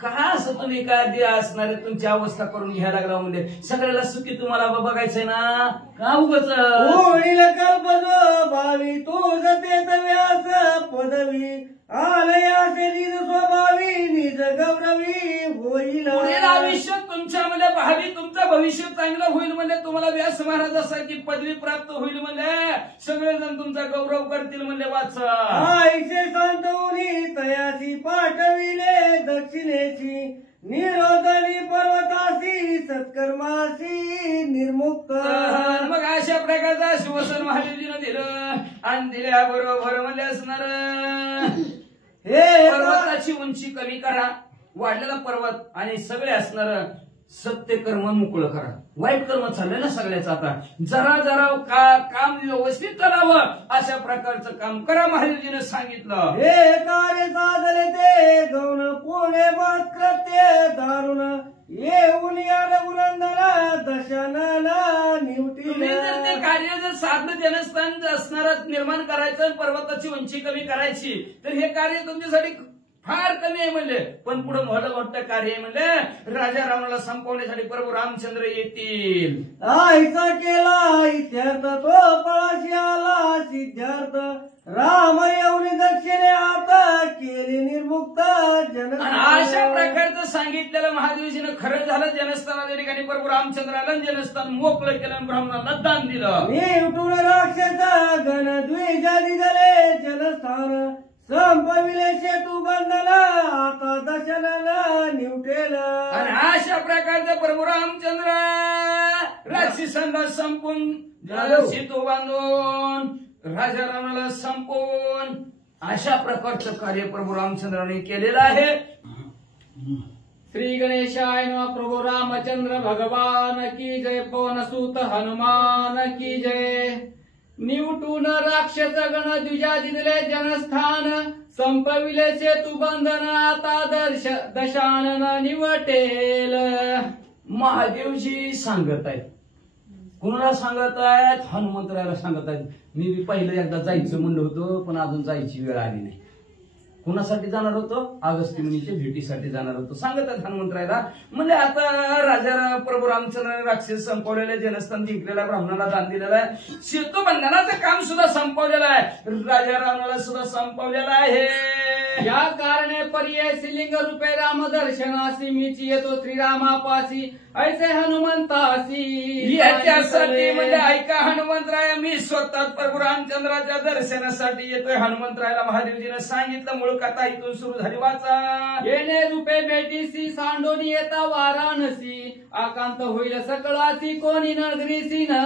का असं तुम्ही काय असणार तुमची अवस्था करून घ्यायला लागला म्हणजे सगळ्याला सुखी तुम्हाला बघायचंय ना का उगच होईल कल्पजो भावी तुझ तेत व्यास पदवी आलयासे निज स्वभावी निज गौरवी होईल. पुढील आयुष्यात तुमच्यामध्ये भावी तुमचं भविष्य चांगलं होईल म्हणजे तुम्हाला व्यास महाराजासारखी पदवी प्राप्त होईल म्हणजे सगळेजण तुमचा गौरव करतील म्हणजे वाचा. आईचे सांतवनी तयासी पाठविले दक्षिणेची निरोधनी पर्वतासी सत्कर्मासी निर्मुक्त. मग अशा प्रकारचा आश्वासन महादेवजीनं दिलं आणि दिल्याबरोबर म्हणजे असणार हे पर्वताची उंची कमी करा, वाढलेला पर्वत आणि सगळे असणार सत्य कर्म मोकळं करा. वाईट कर्म चाललंय ना सगळ्याचं. आता जरा जरा काम व्यवस्थित करावं अशा प्रकारचं काम करा महादेवजीने सांगितलं. हे कार्य साधले ते गौण पुणे कृत्य दारुण येऊन या रघुनंदना दशनाला निवटी. तुम्ही जर ते कार्य जर साधन जनस्थान असणार निर्माण करायचं, पर्वताची उंची कमी करायची, तर हे कार्य तुमच्यासाठी फार कमी आहे म्हणले. पण पुढे मोठं कार्य आहे म्हणले. राजा रावणाला संपवण्यासाठी प्रभू रामचंद्र येतील. आईचा केला इत्यर्थ तो पळाशी आला सिद्धार्थ राम येऊन दक्षिणे आता केली निर्मुक्त जन. अशा प्रकारचं सांगितलेलं महादेवजीनं खरं झालं. जनस्थानाच्या ठिकाणी प्रभू रामचंद्राला जनस्थान मोकळं केलं, ब्राह्मणाला दान दिलं. मी उठून राक्षस गण द्विजा दिले जनस्थान संपविले सेतू बंधला आता दशनाला निवटेल. आणि अशा प्रकारचं प्रभू रामचंद्र राक्षसांना संपून सेतू बांधून राजा रावणाला संपवून अशा प्रकारचं कार्य प्रभू रामचंद्राने केलेलं आहे. श्री गणेशाय नमः. प्रभू रामचंद्र भगवान की जय. पवन सुत हनुमान की जय. निवटून राक्षस गण द्विजा दिले जनस्थान संपविले सेतू बंधन आता दशानन निवटेल. महादेवजी सांगत आहेत. कुणाला सांगत आहेत? हनुमंतरायाला सांगत आहेत. मी पहिलं एकदा जायचं म्हणलं होतं पण अजून जायची वेळ आली नाही. कुणासाठी जाणार होतो? अगस्त्य मुनीच्या भेटीसाठी जाणार होतो. सांगत आहेत हनुमंतरायाला म्हणजे आता राजा प्रभू रामचंद्राने राक्षस संपवलेले जनस्थान जिंकलेला ब्राह्मणाला दान दिलेला आहे. सेतू बंधनाचं काम सुद्धा संपवलेलं आहे. राजा रावणाला सुद्धा संपवलेलं आहे. या कारणे पर्याय श्रीलिंग रूपे राम दर्शनासी मीची येतो श्रीरामापासी ऐसे हनुमंतासी. याच्यासाठी म्हणजे ऐका हनुमंतराय मी स्वतः प्रभू रामचंद्राच्या दर्शनासाठी येतोय. हनुमंतरायाला महादेवजीने सांगितलं. मूळ कथा इथून सुरू झाली. वाचा. येणे रूपे भेटीसी सांडोनी येता वाराणसी आकांत होईल सकळाची कोणी नगरीसी न.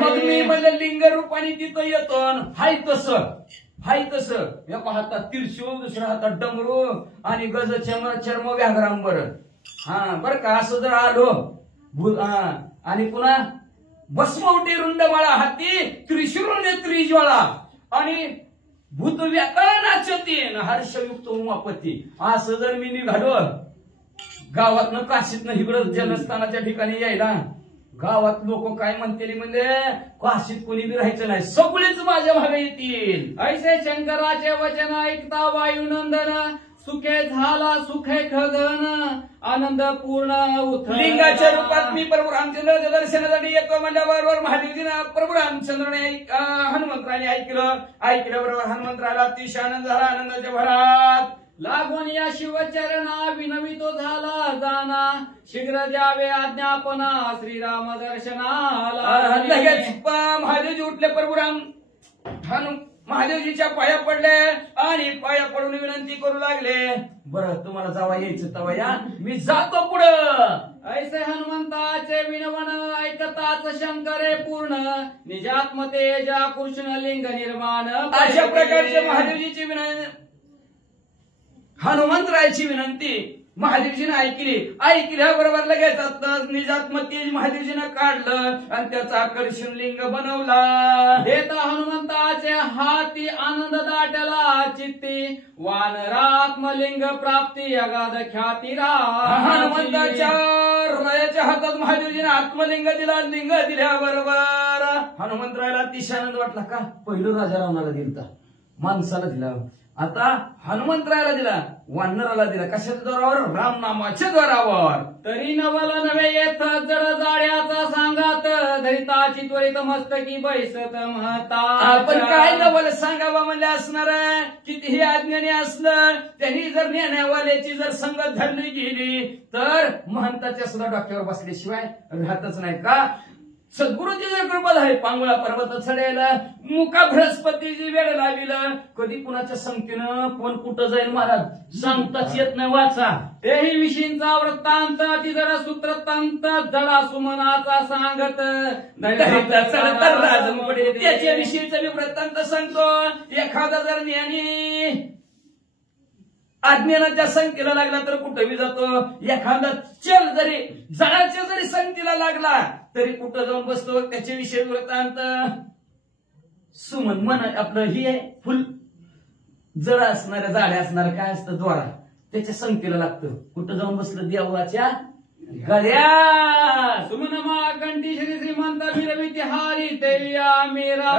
मग मी म्हणजे लिंग रूपाने तिथं येतो. हाय तसं एका हातात त्रिशूळ दुसऱ्या हातात डमरू आणि गज चर्म व्याघ्रांबर. बर का असं जर आलो आणि पुन्हा भस्मवटी रुंडमाळा हाती त्रिशूळ त्रिज्वाळा आणि भूत व्याकळ नाचतीन हर्षयुक्त उमापती असं जर मी निघालो गावातनं काशीतनं इकडं जनस्थानाच्या ठिकाणी यायला गावात लोक काय म्हणतील म्हणजे काशीत कोणी बी राहायचं नाही सगळेच माझ्या भागे येतील. ऐसे शंकराचे वचन ऐकता वायुनंदन सुखे झाला सुखे खगन आनंद पूर्ण उथ. लिंगाच्या रूपात मी प्रभू रामचंद्राच्या दर्शनासाठी येतो म्हणल्याबरोबर महादेवजीनं प्रभू रामचंद्राने हनुमंतराने ऐकल्याबरोबर हनुमंतराला अतिशय आनंद झाला. आनंदाच्या भरात लागून या शिवचरणा विनवितो झाला जाना शीघ्र द्यावे आज्ञापना श्रीराम दर्शनाला. लगेच महादेवजी उठले. प्रभू राम महादेवजीच्या पाया पडले आणि पाया पडून विनंती करू लागले. बरं तुम्हाला जावा यायचं तवा या मी जातो पुढं. ऐसे हनुमंताचे विनवण ऐकताच शंकरे पूर्ण निजात्म तेजा कृष्ण लिंग निर्माण. अशा प्रकारचे महादेवजीची विनंती हनुमंतरायाची विनंती महादेवजीने ऐकल्याबरोबर लगेच निजात्म तेज महादेवजीनं काढलं आणि त्याचं आकर्षण लिंग बनवला. देता हनुमंताचे हाती आनंद दाटला चित्ती वानरात्मलिंग प्राप्ती अगाध ख्याती. हनुमंताच्या हृदयाच्या हातात महादेवजीने आत्मलिंग दिला. लिंग दिल्याबरोबर हनुमंतरायाला अतिशय आनंद वाटला. का पहिलं राजा रावणाला दिलता माणसाला दिला आता हनुमंतरायाला दिला वानराला दिला. कशाच्या द्वारावर? रामनामाच्या द्वारावर. तरी नवल नव्हे येत जड जाड्याचा सांगात धरिताची त्वरित मस्तकी बैसत महता. आपण काय नवल सांगावं म्हणजे असणार आहे. कितीही अज्ञानी असलं त्यांनी जर ज्ञानावाल्याची जर संगत धरली गेली तर महंताच्या सुद्धा डोक्यावर बसल्याशिवाय राहतच नाही. का सद्गुरूची जर कृपा झाली पांगुळा पर्वत चढायला मुका बृहस्पतीची वेळ लाविलं कधी कुणाच्या संख्येनं कोण कुठं जाईल महाराज सांगताच येत नाही. वाचा. तेही विषयींचा वृत्तांत ती जरा सूत्रतंत जडा सुमनाचा सांगत त्याच्याविषयीचा मी वृत्तांत सांगतो. एखादा जर ज्ञानी अज्ञानाच्या संख्येला लागला तर कुठेही जातो. एखादा चल जरी जडाच्या जरी संख्येला लागला तरी कुठं जाऊन बसतो. त्याच्याविषयी वृत्तांत सुमन मन आपलं ही आहे फुल जड असणाऱ्या जाड्या असणाऱ्या काय असतं द्वारा त्याच्या संख्येला लागतं. कुठं जाऊन बसलं देवाच्या गड्या. सुमनमा कंठी श्री श्रीमंत विरविती हारी देवी मेरा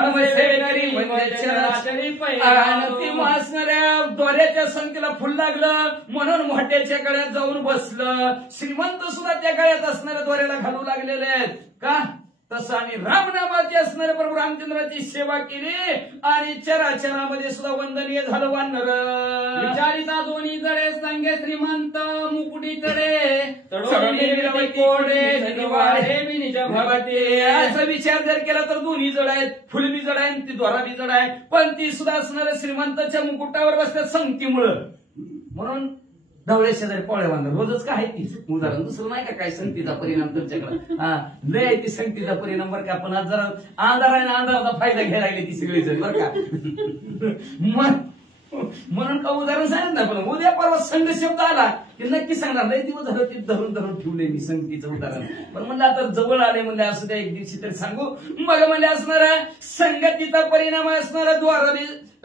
असणाऱ्या दोऱ्याच्या संख्येला फुल लागलं म्हणून मोठ्याच्या गळ्यात जाऊन बसलं. श्रीमंत सुद्धा त्या गळ्यात असणाऱ्या दोऱ्याला घालू लागलेले आहेत. का तसं आणि रामनामाची असणाऱ्या प्रभू रामचंद्राची सेवा केली आणि चराचरामध्ये सुद्धा वंदनीय झालं वानर. विचारिता दोन्ही जडे संगे श्रीमंत मुकुटी चढे चढवणे कोडे निवाडे बी निज भगते. असा विचार जर केला तर दोन्ही जड आहेत, फुल बी जड आहे ती द्वारा बी जड आहे, पण ती सुद्धा असणाऱ्या श्रीमंताच्या मुकुटावर बसतात संगतीमुळं. म्हणून ढवळे शेजारी पोळे बांधलं रोजच काय ती उदाहरण दुसरं नाही का काय संगतीचा परिणाम तुमच्याकडे. हा लय आहे ती संगतीचा परिणाम बरं का. पण आज जरा अंधार आहे ना, अंधाराचा फायदा घ्यायला लागले ती सगळी जण बरं का. म्हणून का उदाहरण सांगत ना, पण उद्या परवा संघ शब्द आला की नक्की सांगणार लय दिवस झालं ते धरून धरून ठेवले मी संगतीचं उदाहरण. पण म्हणलं आता जवळ आले म्हणजे असं त्या एक दिवशी तरी सांगू. मग म्हणजे असणारा संगतीचा परिणाम असणारा द्वार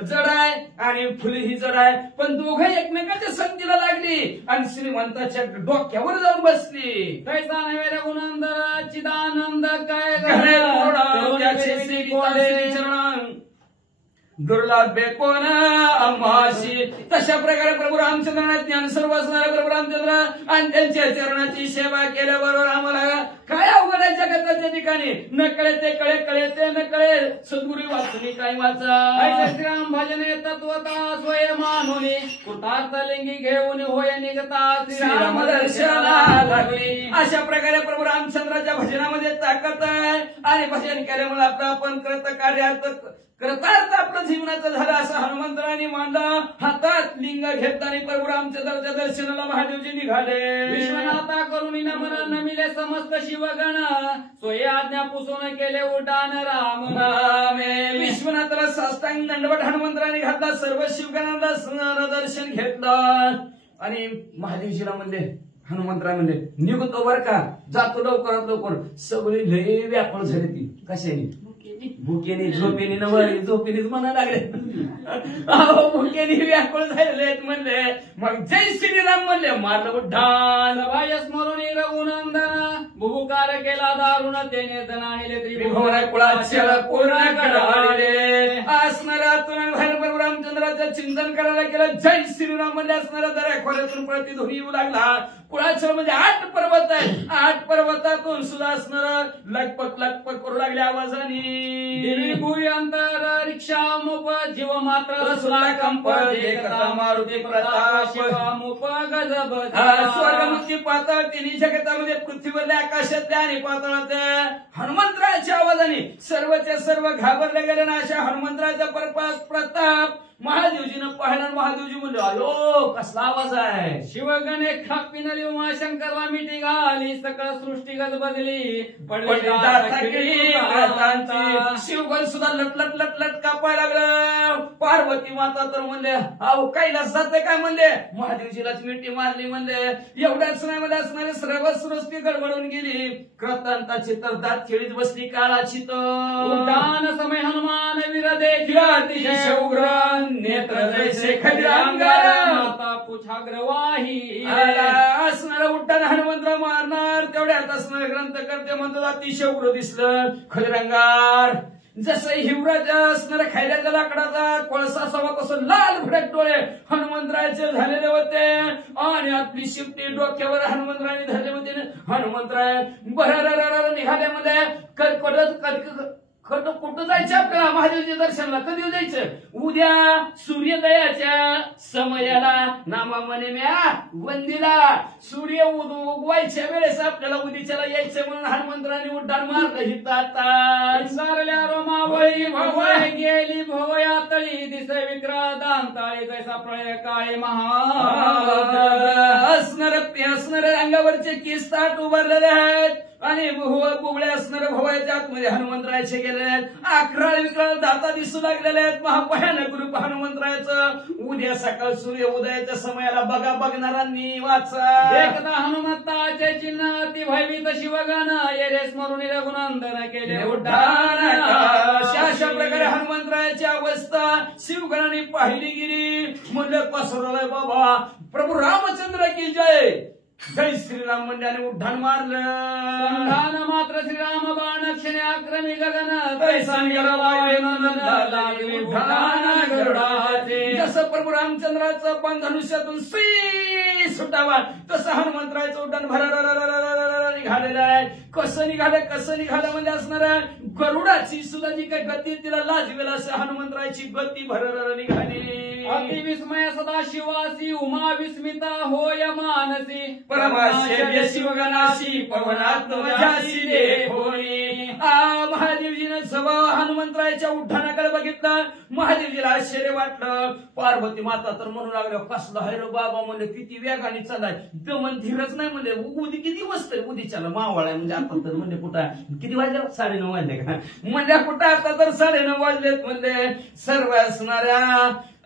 जड आहे आणि फुले ही जड आहे, पण दोघं एकमेकांच्या संगतीला लागली आणि श्रीमंताच्या डोक्यावर जाऊन बसली. कैसा नवे रघुनंदन चिदानंद काय दुर्लभ कोण अम्माशी. तशा प्रकारे प्रभू रामचंद्राने ज्ञान सर्व असणारे प्रभू रामचंद्र आणि त्यांच्या चरणाची सेवा केल्याबरोबर आम्हाला काय अवघड आहे जगताच्या ठिकाणी. न कळे ते कळे, कळे ते न कळे. सद्गुरू वाचली काय वाचा. श्रीराम भजने तत्वता स्वय मानोनी कृतार्थ लिंगी घेऊन होय निघता श्रीराम दर्शना लागली. अशा प्रकारे प्रभू रामचंद्राच्या भजनामध्ये ताकद आहे आणि भजन केल्यामुळे आपलं आपण कृतकार्यार्थ कृतार्थ आपलं जीवनाचं झालं असं हनुमंतराने मानलं. हातात लिंग घेताना प्रभू रामचंद्राच्या दर्शनाला महादेवजी निघाले. विश्वनाथा करुणी नमन नमिले समस्त शिवगण सोय आज्ञा पुसून केले उड्डाण राम नामे. विश्वनाथाला साष्टांग दंडवट हनुमंतराने घातला, सर्व शिवगणांना दर्शन घेतलं आणि महादेवजीला म्हणले, हनुमंतराय म्हणले निघतो बर का, जातो लवकरात लवकर. सगळी लय व्यापळ झाली ती कशाने, भुकेने झोपेने नवरी झोपेनेच म्हणा लागले. भुकेने व्याकुळ झालेले म्हणले. मग जय श्रीराम म्हणले, मारलं उड्डाण. सभाय स्मरून रघुनंदन भूकार केला दारुण त्याने जनाले त्रिभुवन कुळाच्या पूर्ण कडाले. असणाऱ्यातून प्रभू रामचंद्राचं चिंतन करायला गेलं. जय श्रीराम म्हणले असणाऱ्या दऱ्या खोऱ्यातून प्रतिध्वनी येऊ लागला. कुळाचं म्हणजे 8 पर्वत आहे, 8 पर्वतातून सुद्धा असणार लगपक लगपक करू लागल्या आवाजाने. देवी भुई अंतर रिक्षा मुप जीव मात्र सुला कंप देखता मारुती प्रताप शिवा मुप गजब. स्वर्गमुखी पाताळ तिन्ही जगतामध्ये पृथ्वीवरल्या आकाशातल्या आणि पाताळातल्या हनुमंतराच्या आवाजाने सर्वच्या सर्व घाबरले गेले ना. अशा हनुमंतराचा प्रताप महादेवजीनं पाहिला. महादेवजी म्हणले, अयो कसला आवाज आहे. शिवगणे खापिनली उमाशंकरला मिठी घाली सकळ सृष्टी गजबजली शिवगण सुद्धा लटलट लटलट कापायला लागलं. पार्वती माता तर म्हणले, अहो कैलास जाते काय म्हणले. महादेवजीलाच मिठी मारली म्हणले. एवढ्याच नाही म्हणले असणारे सर्व सृष्टी गडबडून गेली. कृतांताची तर दात खेळीत बसली काळाची. उड्डाण समय हनुमान वीर देखील अतिशय उग्र नेत्र जैसे खड्यांगार माता पुछाग्रवाही. असणारा उड्डाण हनुमंतराव मारणार तेवढ्यात असणारे ग्रंथ करते म्हणतात अतिशय उग्र दिसलं खडरंगार. जसं हिवराच्या असणाऱ्या खैऱ्याच्या लाकडाचा कोळसा असावा तसं लाल भडक डोळे हनुमंतरायाचे झालेले होते आणि आपली शिपटी डोक्यावर हनुमंतरायाने धरले होते. हनुमंतराय बरं निघाल्यामध्ये कुठं जायचं आपल्याला महादेवच्या दर्शनाला. कधी जायचं, उद्या सूर्योदयाच्या समयाला नामा म्हणे म्या वंदीला सूर्य उगवायच्या वेळेस आपल्याला उद्याच्याला यायचं म्हणून हनुमंतराने उड्डाण मारलं. हित आता सारल्या रोमावळी भवय गेली भवया तळी दिसे विक्रांताळी जैसा प्रळय काळे महा. असणारे अंगावरचे केस ताट उभारलेले आहेत आणि बुबळे असणारे भवायच्या आतमध्ये हनुमंतरायाचे गेलेले आहेत. 11 विक्राळ दाता दिसू लागलेले आहेत. महाभयानक रूप हनुमंतरायाचं. उद्या सकाळ सूर्य उदयाच्या समयाला बघा, बघणाऱ्यांनी वाचा. एकदा हनुमंताचे चिन्ह ती भयभीत शिवगण येरे स्मरून रघुनंदन केले उड्डाण. अशा प्रकारे हनुमंतरायाची अवस्था शिवगणाने पाहिली गेली. म्हणलं पसरवलंय बाबा प्रभू रामचंद्र की जय. जय श्रीराम मंडळाने उड्डाण मारलं. संधान मात्र श्रीराम बाण क्षणे आक्रमी गगन जसं प्रभू रामचंद्राचं पण धनुष्यातून कधी सुटावा तसं हनुमंतरायचं उड्डाण भर निघालेलं आहे. कसं निघालं म्हणजे असणार गरुडाची सुद्धा जी काही गती तिला लाजवेल असं हनुमंतरायची गती भर निघाली. अति विस्मय सदा शिवासी उमा विस्मिता होय मानसी परमाश्चर्य शिवगणाशी पवनात्मजाशी देहोनी. महादेवजीनं स्वभाव हनुमंतरायच्या उड्डाणाकडे बघितलं. महादेवजीला आश्चर्य वाटलं. पार्वती माता तर म्हणू लागल्या कसला है रे बाबा म्हणले किती वेगाने चालाय दमन धीरच नाही म्हणले. उदी किती वाजतंय उदीच्याला मावळ आहे म्हणजे आता तर म्हणले कुठं किती वाजले 9:30 वाजले का म्हणजे कुठं आता तर 9:30 वाजलेत म्हणले. सर्व असणाऱ्या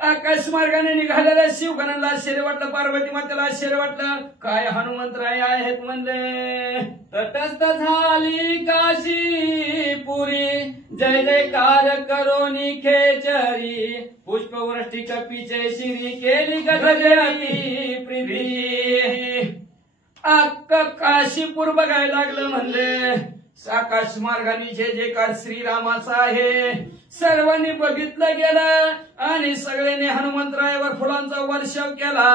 आकाश मार्गाने निघालेल्या शिवगणाला आश्चर्य वाटलं. पार्वती मातेला आश्चर्य वाटलं. काय हनुमंतराय आहेत म्हणले. तटस्थ झाली काशी पुरी जय जयकार करोनी खेचरी पुष्पवृष्टी कपीचे शिरी केली गजरी प्रीती. अक्क काशीपूर बघायला लागलं म्हणले. आकाश मार्गाने जय जयकार श्रीरामाचा आहे. सर्वांनी बघितलं गेलं आणि सगळ्यांनी हनुमंतरायावर फुलांचा वर्षाव केला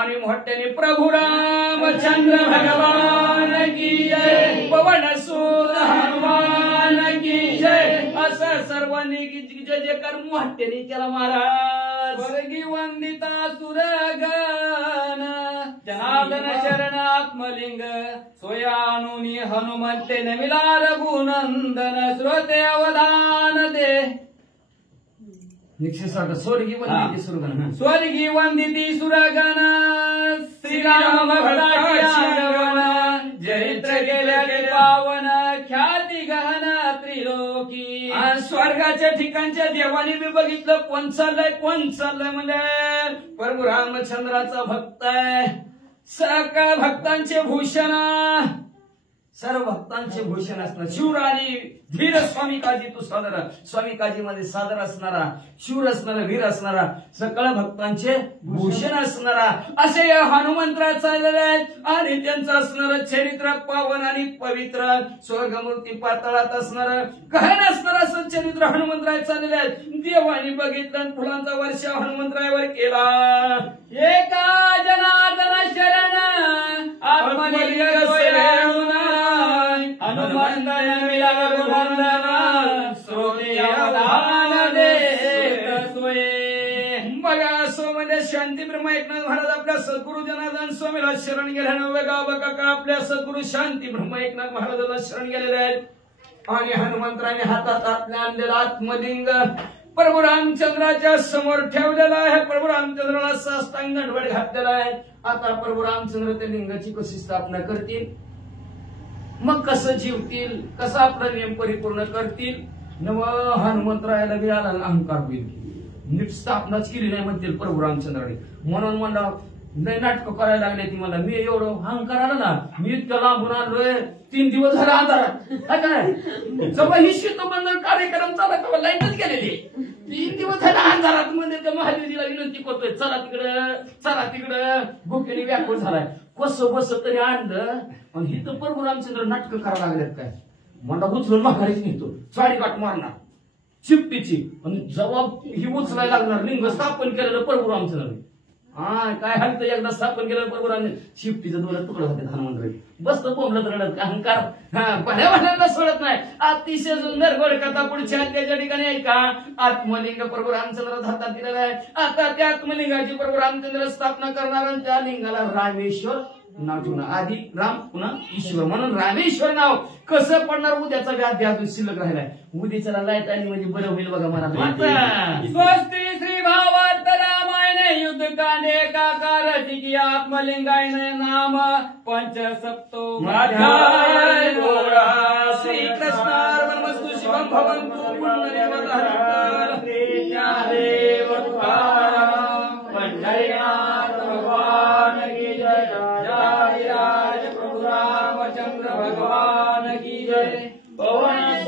आणि मोठ्याने प्रभू रामचंद्र भगवान की जय पवन सुत हनुमान की जय असं सर्वांनी जय जयकार मोठ्याने केला. महाराज स्वर्गी वंदिता सुरगण जनार्दन शरण आत्मलिंग सोयानुनी हनुमंते नमिला रघुनंदन श्रोते अवधान दे. 160 स्वर्गी वंदिती सुरगण स्वर्गी वंदिती सुरगण श्रीराम भक्ताची आगमन चरित्र गेले पावन ख्याती गहन त्रिलोकी. स्वर्गाच्या ठिकाणच्या देवाने मी बघितलं. कोण चाललंय म्हणजे प्रभू रामचंद्राचा भक्त आहे. सकळ भक्तांचे भूषण सर्व भक्तांचे भूषण असणार. शूर आणि धीर स्वामी काजी तू सादर. स्वामी काजी मध्ये सादर असणारा शूर असणारा वीर असणारा सकळ भक्तांचे भूषण असणारा असे हनुमंतरात चाललेले आहेत. आणि त्यांचं असणारं चरित्र पावन आणि पवित्र स्वर्गमूर्ती पातळात असणार गहन असणारं असं चरित्र हनुमंतरात चाललेले आहेत. देवानी बघितलं फुलांचा वर्षाव हनुमंतरायावर केला. एका जनार्दन शरण आत्मलिंग हनुमंतन मिला रघुनंदन श्रोते अवधान देत सोये. बघा असं म्हणजे शांती ब्रह्म एकनाथ महाराज आपल्या सद्गुरु जनार्दन स्वामीला शरण गेल्यानं वेगा बघा आपल्या सद्गुरु शांती ब्रह्म एकनाथ महाराजाला शरण गेलेले आहेत. आणि हनुमंतराने हातात आपल्या आणलेला आत्मलिंग प्रभू रामचंद्राच्या समोर ठेवलेला आहे. प्रभू रामचंद्राला साष्टांग दंडवत घातलेला आहे. आता प्रभू रामचंद्र त्या लिंगाची कशी स्थापना करतील मग कसं जीवतील कसं आपला नियम परिपूर्ण करतील. नव हनुमंतरायाला बी आला अहंकार होईल. नीट स्थापनाच केली नाही म्हणतील प्रभू रामचंद्राने. म्हणून म्हणला नाही नाटकं करायला लागले ती मला. मी एवढं अहंकार आला ना मी इतकं लांबून आलोय 3 दिवस झाला अंधारात. जवळ ही शीतबंधन कार्यक्रम चालला तेव्हा लाईटच गेलेली. 3 दिवस झाला अंधारात मध्ये त्या महादेवजीला विनंती करतोय चला तिकडं भुकेने व्याकुळ झालाय. कसं बस तरी आणलं आणि ही तर प्रभू रामचंद्र नाटकं करायला लागलेत काय. म्हणता उचलून माघारीच निघतो साडी काट मारणार शिफ्टीची आणि जबाब ही उचलायला लागणार. लिंग स्थापन केलेलं प्रभू रामचंद्र काय हलतं एकदा स्थापन केलं प्रभू राम शिफ्टीचं 2 तुकडं होते हनुमंतराय. बसतं बोंबलत रडत अहंकार भल्या सोडत नाही. अतिशय सुंदर गोड कथा पुढच्या त्याच्या ठिकाणी ऐका. आत्मलिंग प्रभू रामचंद्र हातात दिलेला आहे. आता त्या आत्मलिंगाची प्रभू रामचंद्र स्थापना करणार आणि त्या लिंगाला रामेश्वर नाव ठेवणार. आधी राम पुन्हा ईश्वर म्हणून रामेश्वर नाव कसं पडणार उद्याचा व्याध अजून शिल्लक राहिलाय. उद्याच्याला लाईट आली म्हणजे बरं होईल बघा मला. स्वस्ती श्री भावात रामायण युद्ध कांडे काकार टिकी आत्मलिंगाय नाम पंच सप्तो श्री कृष्णार्पणमस्तु. शिवं भवन्तु पुण्यदेवताः देव पंढरीनाथ भगवान की जय. जय राज प्रभु रामचंद्र भगवान की जय. पवन